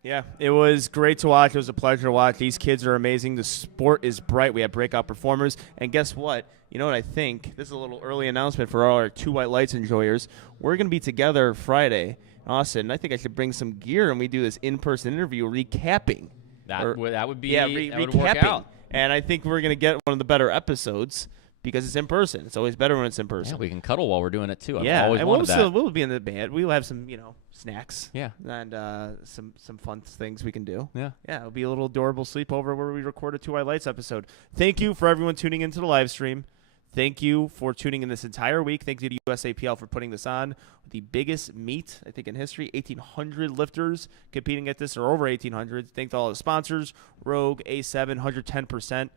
Yeah, it was great to watch. It was a pleasure to watch. These kids are amazing. The sport is bright. We have breakout performers. And guess what? You know what I think? This is a little early announcement for all our Two White Lights enjoyers. We're going to be together Friday in Austin. I think I should bring some gear, and we do this in-person interview recapping. That would be that would work recapping. out. And I think we're going to get one of the better episodes because it's in person. It's always better when it's in person. Yeah, we can cuddle while we're doing it, too. I've Yeah, always and wanted that. we'll be in the band. We'll have some, snacks. Yeah. And some fun things we can do. Yeah. Yeah, it'll be a little adorable sleepover where we record a Two White Lights episode. Thank you for everyone tuning into the live stream. Thank you for tuning in this entire week. Thank you to USAPL for putting this on. The biggest meet, I think, in history. 1,800 lifters competing at this, or over 1,800. Thank to all the sponsors, Rogue, A7, 110%.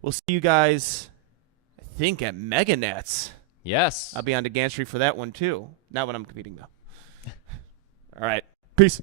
We'll see you guys, I think, at Mega Nats. Yes. I'll be on to Gantry for that one, too. Not when I'm competing, though. All right. Peace.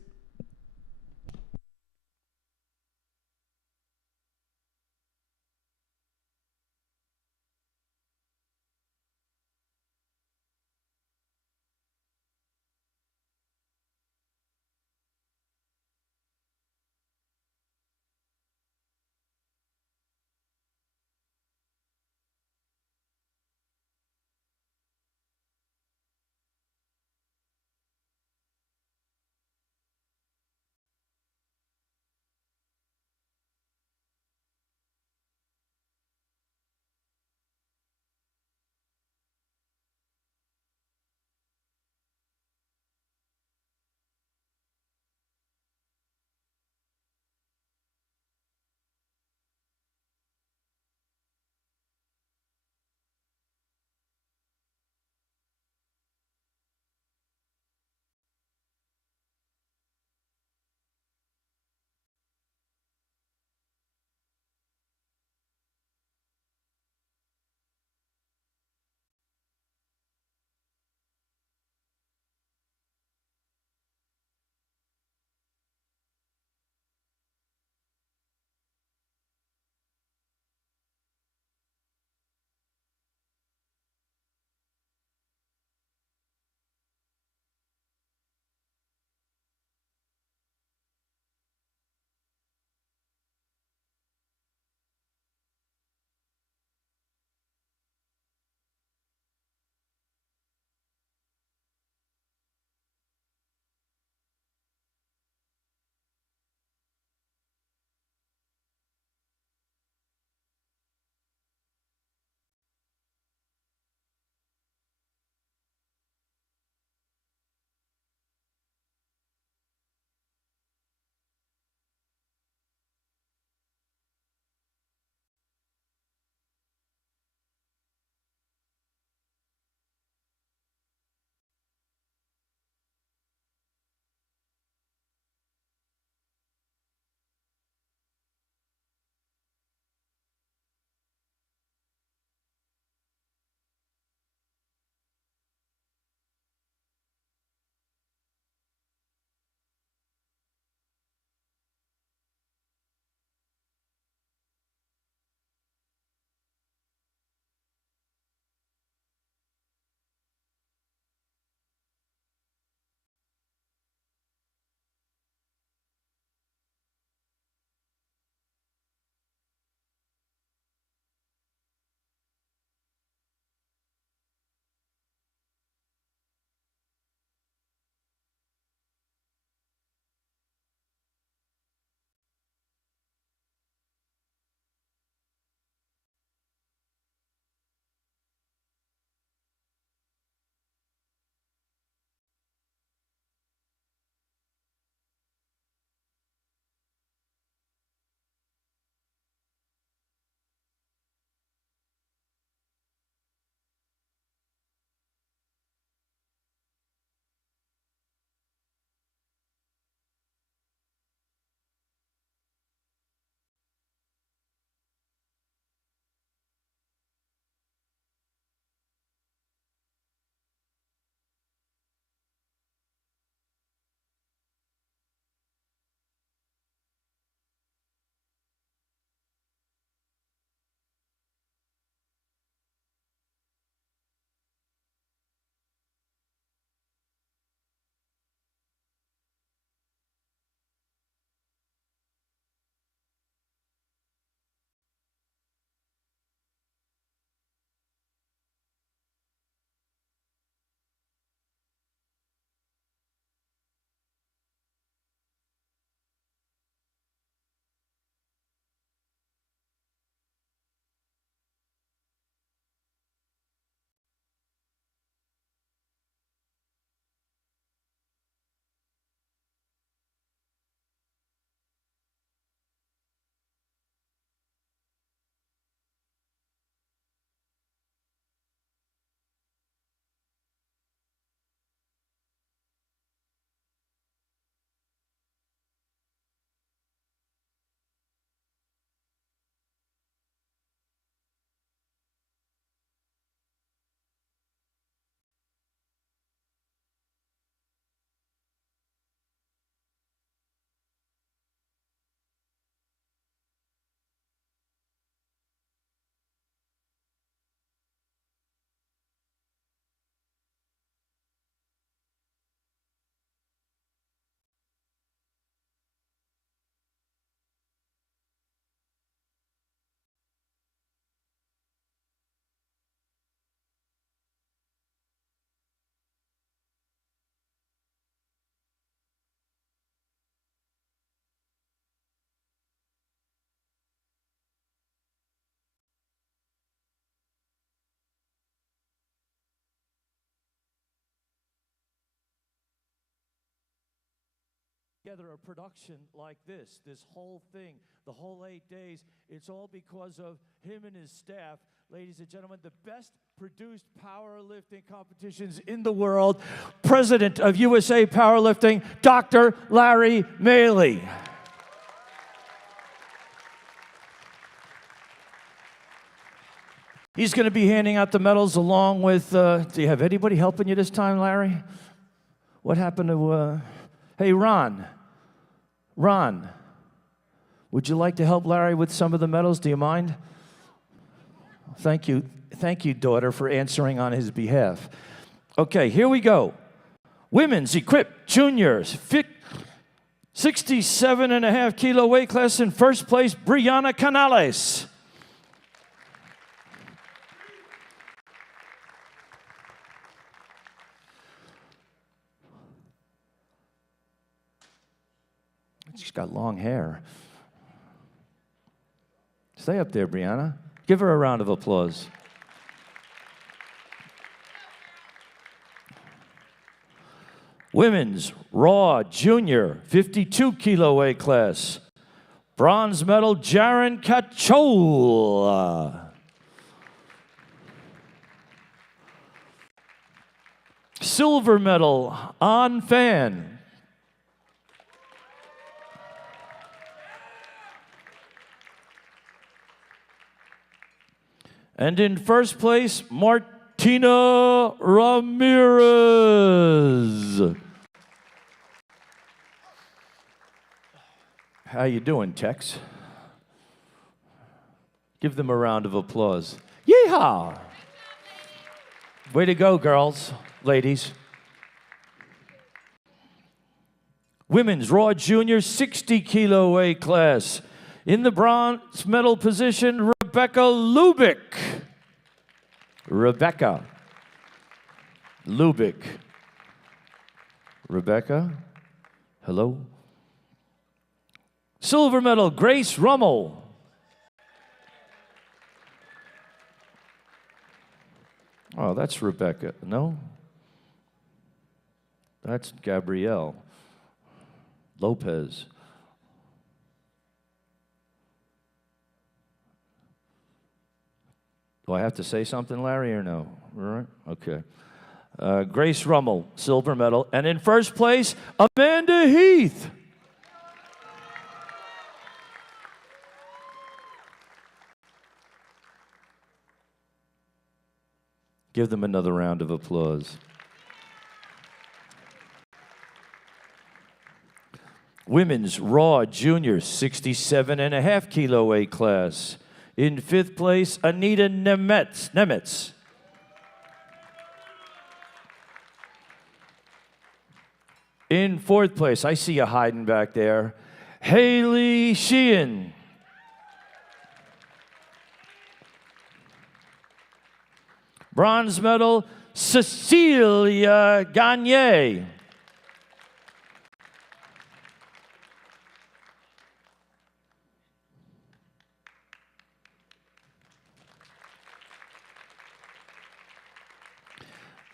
together a production like this whole thing, the whole 8 days. It's all because of him and his staff. Ladies and gentlemen, the best produced powerlifting competitions in the world, President of USA Powerlifting, Dr. Larry Maley. He's going to be handing out the medals along with, do you have anybody helping you this time, Larry? What happened to, hey, Ron, would you like to help Larry with some of the medals? Do you mind? Thank you, daughter, for answering on his behalf. Okay, here we go. Women's equipped juniors, 67.5 kilo weight class. In first place, Brianna Canales. She's got long hair. Stay up there, Brianna. Give her a round of applause. Women's Raw Junior 52 kilo weight class. Bronze medal, Jaren Cachola. Silver medal, An Fan. And in first place, Martina Ramirez. How you doing, Tex? Give them a round of applause. Yeehaw! Way to go, girls, ladies. Women's Raw Junior 60 kilo weight class. In the bronze medal position, Rebecca Lubick. Rebecca Lubick. Rebecca, hello. Silver medal, Grace Rummel. Oh, that's Rebecca. No? That's Gabrielle Lopez. Do I have to say something, Larry, or no? All right? Okay. Grace Rummel, silver medal. And in first place, Amanda Heath. Give them another round of applause. Women's Raw Junior 67.5 kilo weight class. In fifth place, Anita Nemetz. In fourth place, I see you hiding back there, Haley Sheehan. Bronze medal, Cecilia Gagne.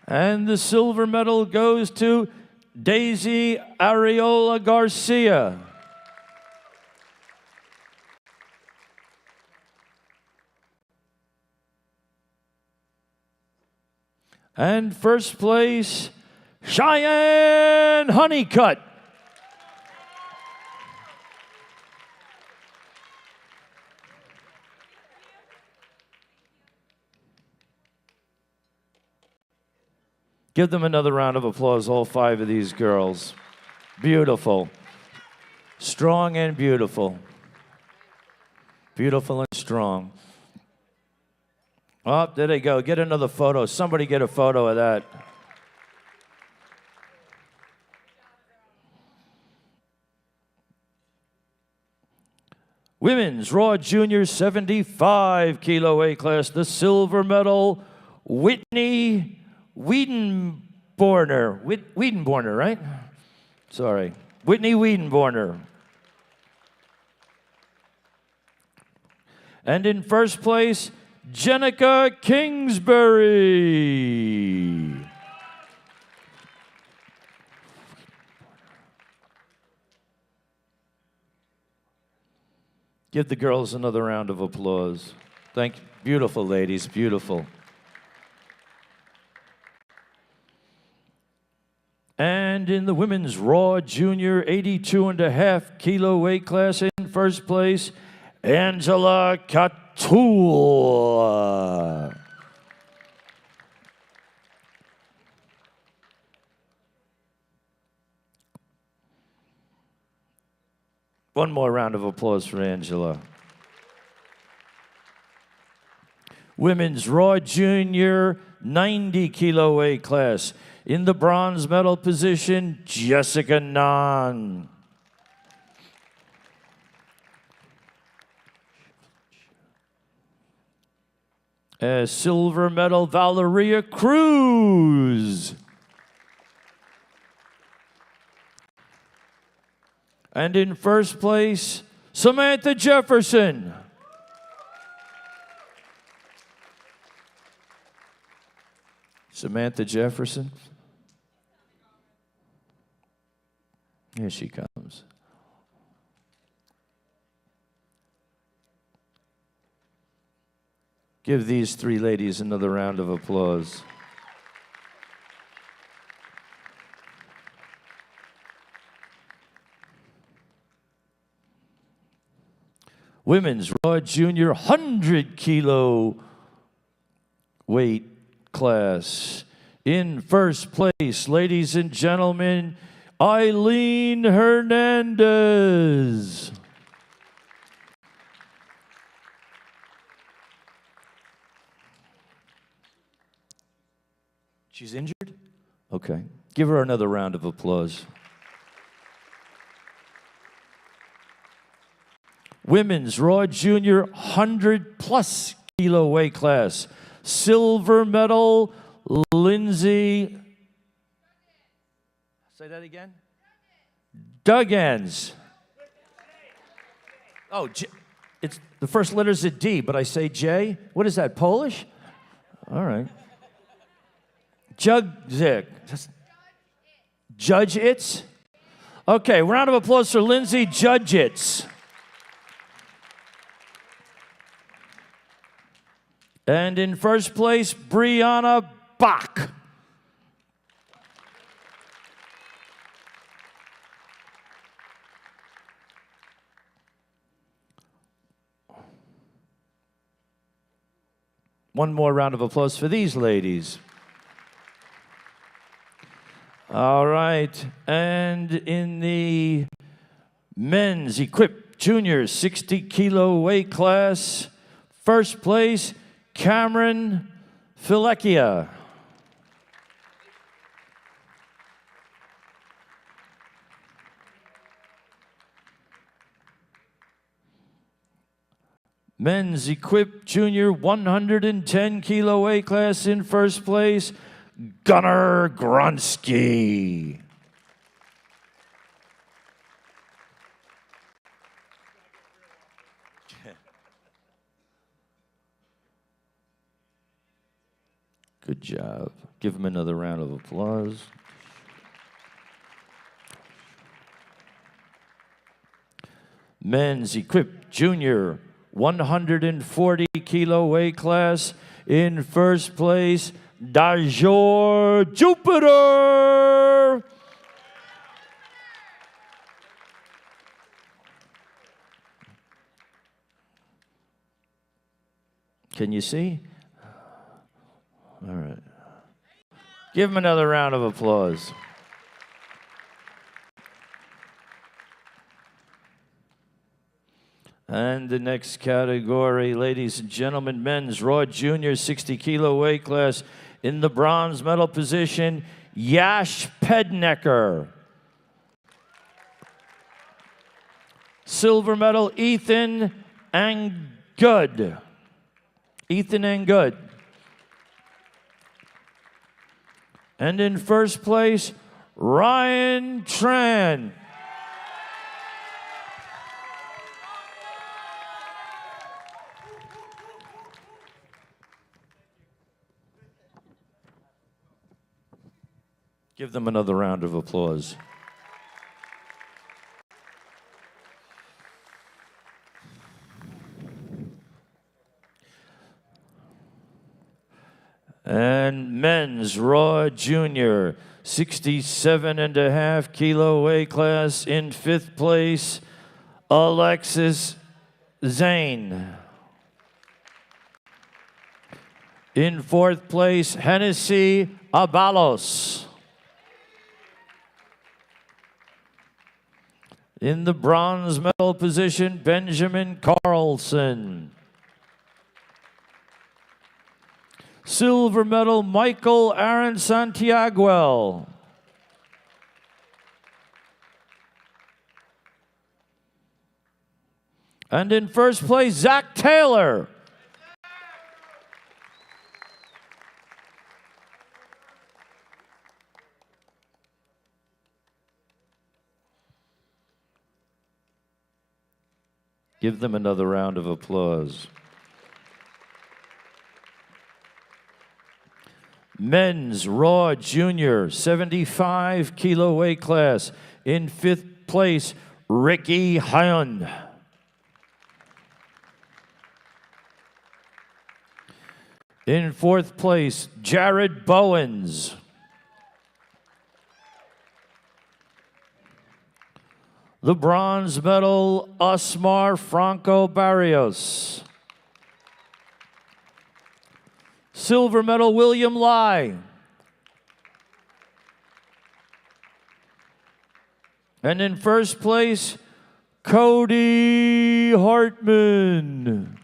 And the silver medal goes to Daisy Areola Garcia. And first place, Cheyenne Honeycutt. Give them another round of applause, all five of these girls. Beautiful. Strong and beautiful. Beautiful and strong. Oh, there they go. Get another photo. Somebody get a photo of that. Women's Raw Junior 75 kilo weight class. The silver medal, Whitney Wiedenborner. Wiedenborner, right? Sorry. Whitney Wiedenborner. And in first place, Jenica Kingsbury. Give the girls another round of applause. Thank you. Beautiful, ladies, beautiful. And in the women's Raw Junior 82.5 kilo weight class, in first place, Angela Catul. One more round of applause for Angela. Women's Raw Junior 90 kilo weight class. In the bronze medal position, Jessica Nan. Silver medal, Valeria Cruz. And in first place, Samantha Jefferson. Samantha Jefferson. Here she comes. Give these three ladies another round of applause. Women's Raw Junior 100 kilo weight class. In first place, ladies and gentlemen, Eileen Hernandez. She's injured? Okay. Give her another round of applause. Women's Raw Junior 100+ kilo weight class. Silver medal, Lindsay. Say that again? Duggins. Oh, it's the first letter's a D, but I say J. What is that, Polish? All right. Judzik. Judge It's? Okay, round of applause for Lindsay Judgitz. And in first place, Brianna Bach. One more round of applause for these ladies. All right, and in the men's equipped junior 60 kilo weight class, first place, Cameron Filecchia. Men's equipped junior 110 kilo weight class, in first place, Gunnar Gronsky. Good job. Give him another round of applause. Men's equipped junior 140 kilo weight class, in first place, Dajor Jupiter. Can you see? All right. Give him another round of applause. And the next category, ladies and gentlemen, men's Raw Junior 60 kilo weight class. In the bronze medal position, Yash Pednecker. Silver medal, Ethan Angud. Ethan Angud. And in first place, Ryan Tran. Give them another round of applause. And men's raw junior, 67.5 kilo weight class. In 5th place, Alexis Zane. In 4th place, Hennessy Abalos. In the bronze medal position, Benjamin Carlson. Silver medal, Michael Aaron Santiago. And in 1st place, Zach Taylor. Give them another round of applause. Men's raw junior, 75 kilo weight class. In 5th place, Ricky Hyun. In 4th place, Jared Bowens. The bronze medal, Osmar Franco Barrios. Silver medal, William Lai. And in 1st place, Cody Hartman.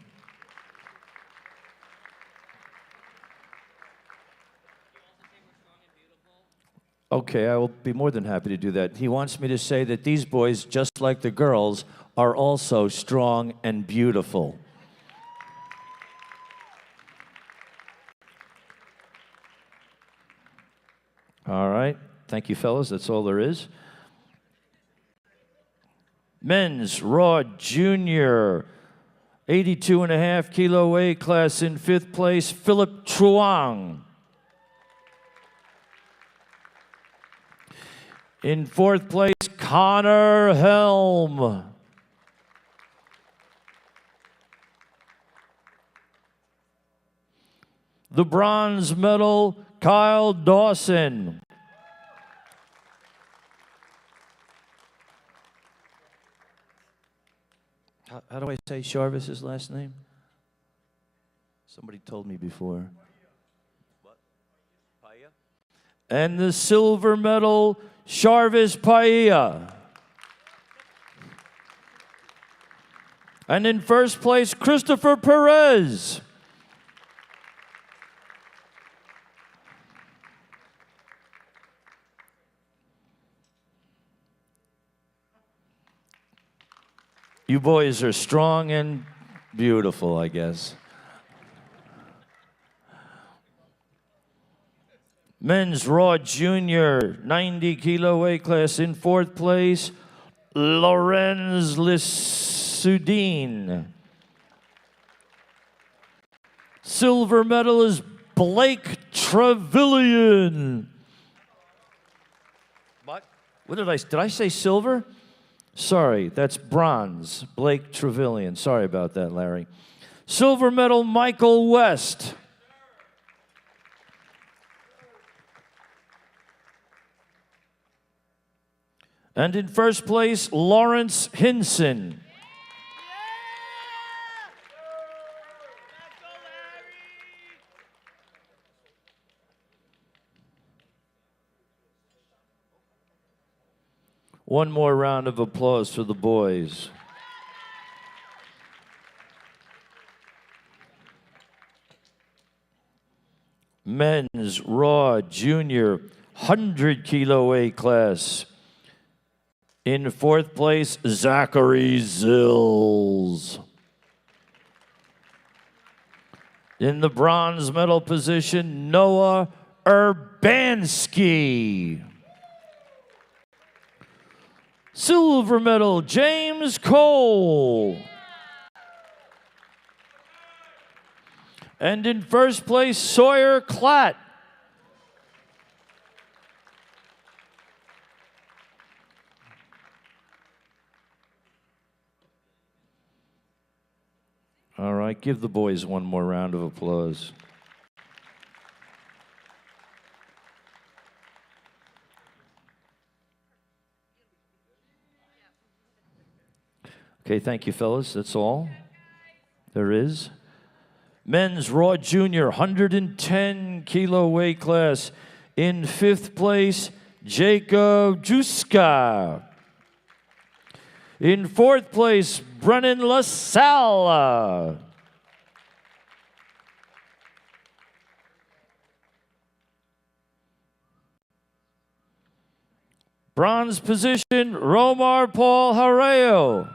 Okay, I will be more than happy to do that. He wants me to say that these boys, just like the girls, are also strong and beautiful. All right. Thank you, fellas. That's all there is. Men's raw junior, 82.5 kilo weight class. In 5th place, Philip Truong. In 4th place, Connor Helm. The bronze medal, Kyle Dawson. How do I say Sharvis's last name? Somebody told me before. What? Paella? And the silver medal, Sharvis Paella. And in 1st place, Christopher Perez. You boys are strong and beautiful, I guess. Men's raw junior, 90 kilo weight class. In 4th place, Lorenz Lissudin. Silver medal is Blake Trevelyan. What did I say silver? Sorry, that's bronze. Blake Trevelyan. Sorry about that, Larry. Silver medal, Michael West. And in 1st place, Lawrence Hinson. One more round of applause for the boys. Men's raw junior 100 kilo weight class. In 4th place, Zachary Zills. In the bronze medal position, Noah Urbanski. Silver medal, James Cole. And in 1st place, Sawyer Klatt. All right, give the boys one more round of applause. Okay, thank you, fellas. That's all there is. Men's Raw Junior 110 kilo weight class. In 5th place, Jacob Juska. In 4th place, Brennan LaSalle. Bronze position, Romar Paul Harreo.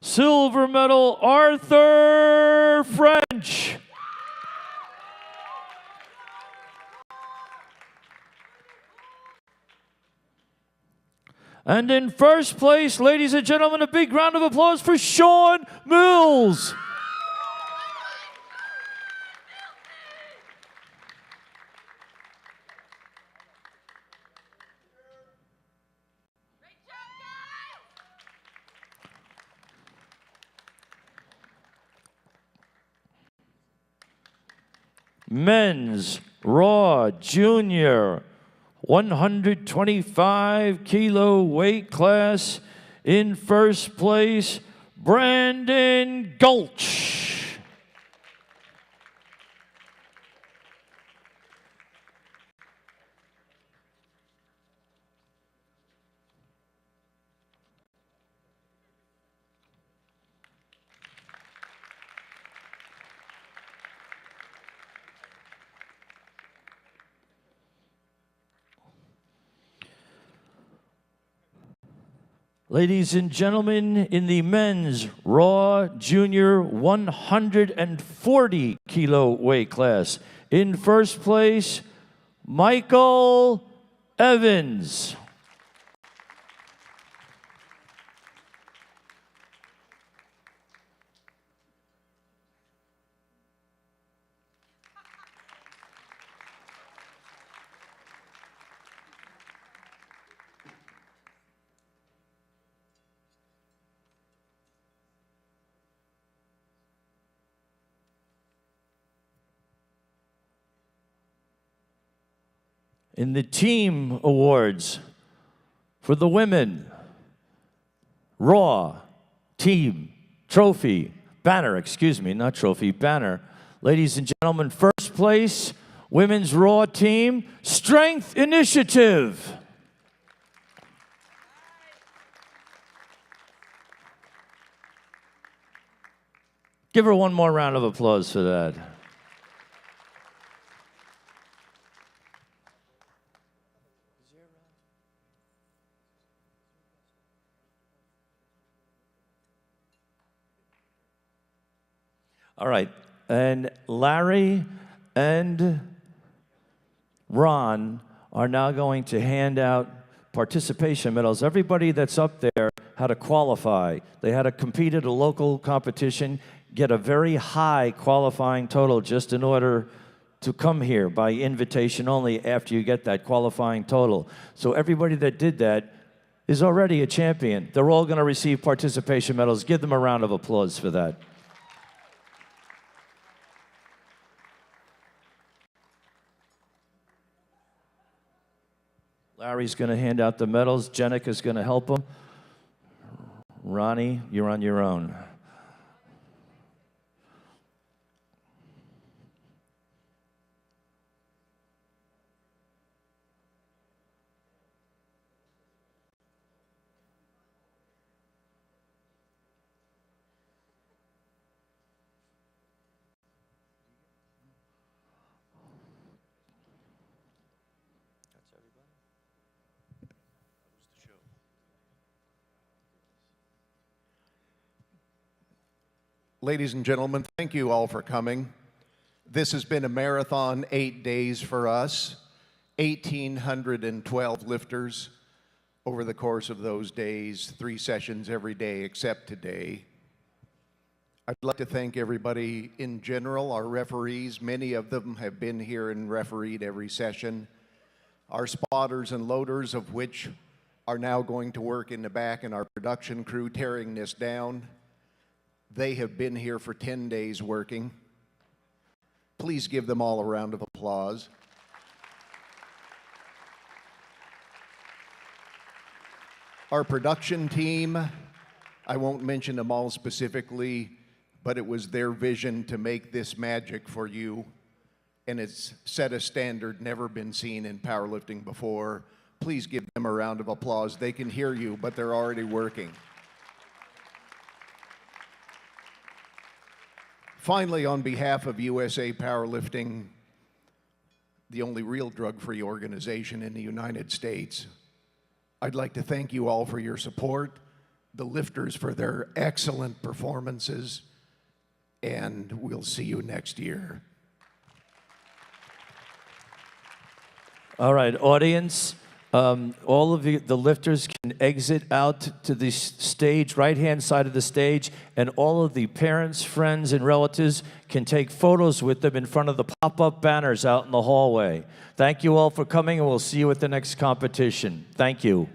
Silver medal, Arthur French. And in 1st place, ladies and gentlemen, a big round of applause for Sean Mills. Men's Raw Junior 125 kilo weight class. In 1st place, Brandon Gulch. Ladies and gentlemen, in the men's Raw Junior 140 kilo weight class, in 1st place, Michael Evans. In the team awards for the women, Raw Team Trophy, Banner, excuse me, not trophy, banner. Ladies and gentlemen, 1st place, Women's Raw Team, Strength Initiative. Give her one more round of applause for that. All right, and Larry and Ron are now going to hand out participation medals. Everybody that's up there had to qualify. They had to compete at a local competition, get a very high qualifying total just in order to come here by invitation only after you get that qualifying total. So everybody that did that is already a champion. They're all going to receive participation medals. Give them a round of applause for that. Larry's going to hand out the medals. Jenica's going to help him. Ronnie, you're on your own. Ladies and gentlemen, thank you all for coming. This has been a marathon 8 days for us, 1,812 lifters over the course of those days, 3 sessions every day except today. I'd like to thank everybody in general, our referees. Many of them have been here and refereed every session. Our spotters and loaders, of which are now going to work in the back, and our production crew tearing this down. They have been here for 10 days working. Please give them all a round of applause. Our production team, I won't mention them all specifically, but it was their vision to make this magic for you, and it's set a standard never been seen in powerlifting before. Please give them a round of applause. They can hear you, but they're already working. Finally, on behalf of USA Powerlifting, the only real drug-free organization in the United States, I'd like to thank you all for your support, the lifters for their excellent performances, and we'll see you next year. All right, audience, all of the lifters can exit out to the stage, right-hand side of the stage, and all of the parents, friends, and relatives can take photos with them in front of the pop-up banners out in the hallway. Thank you all for coming, and we'll see you at the next competition. Thank you.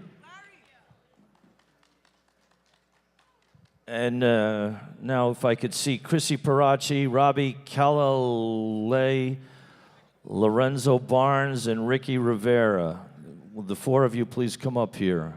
And now if I could see Chrissy Paracci, Robbie Calalay, Lorenzo Barnes, and Ricky Rivera. Will the four of you please come up here?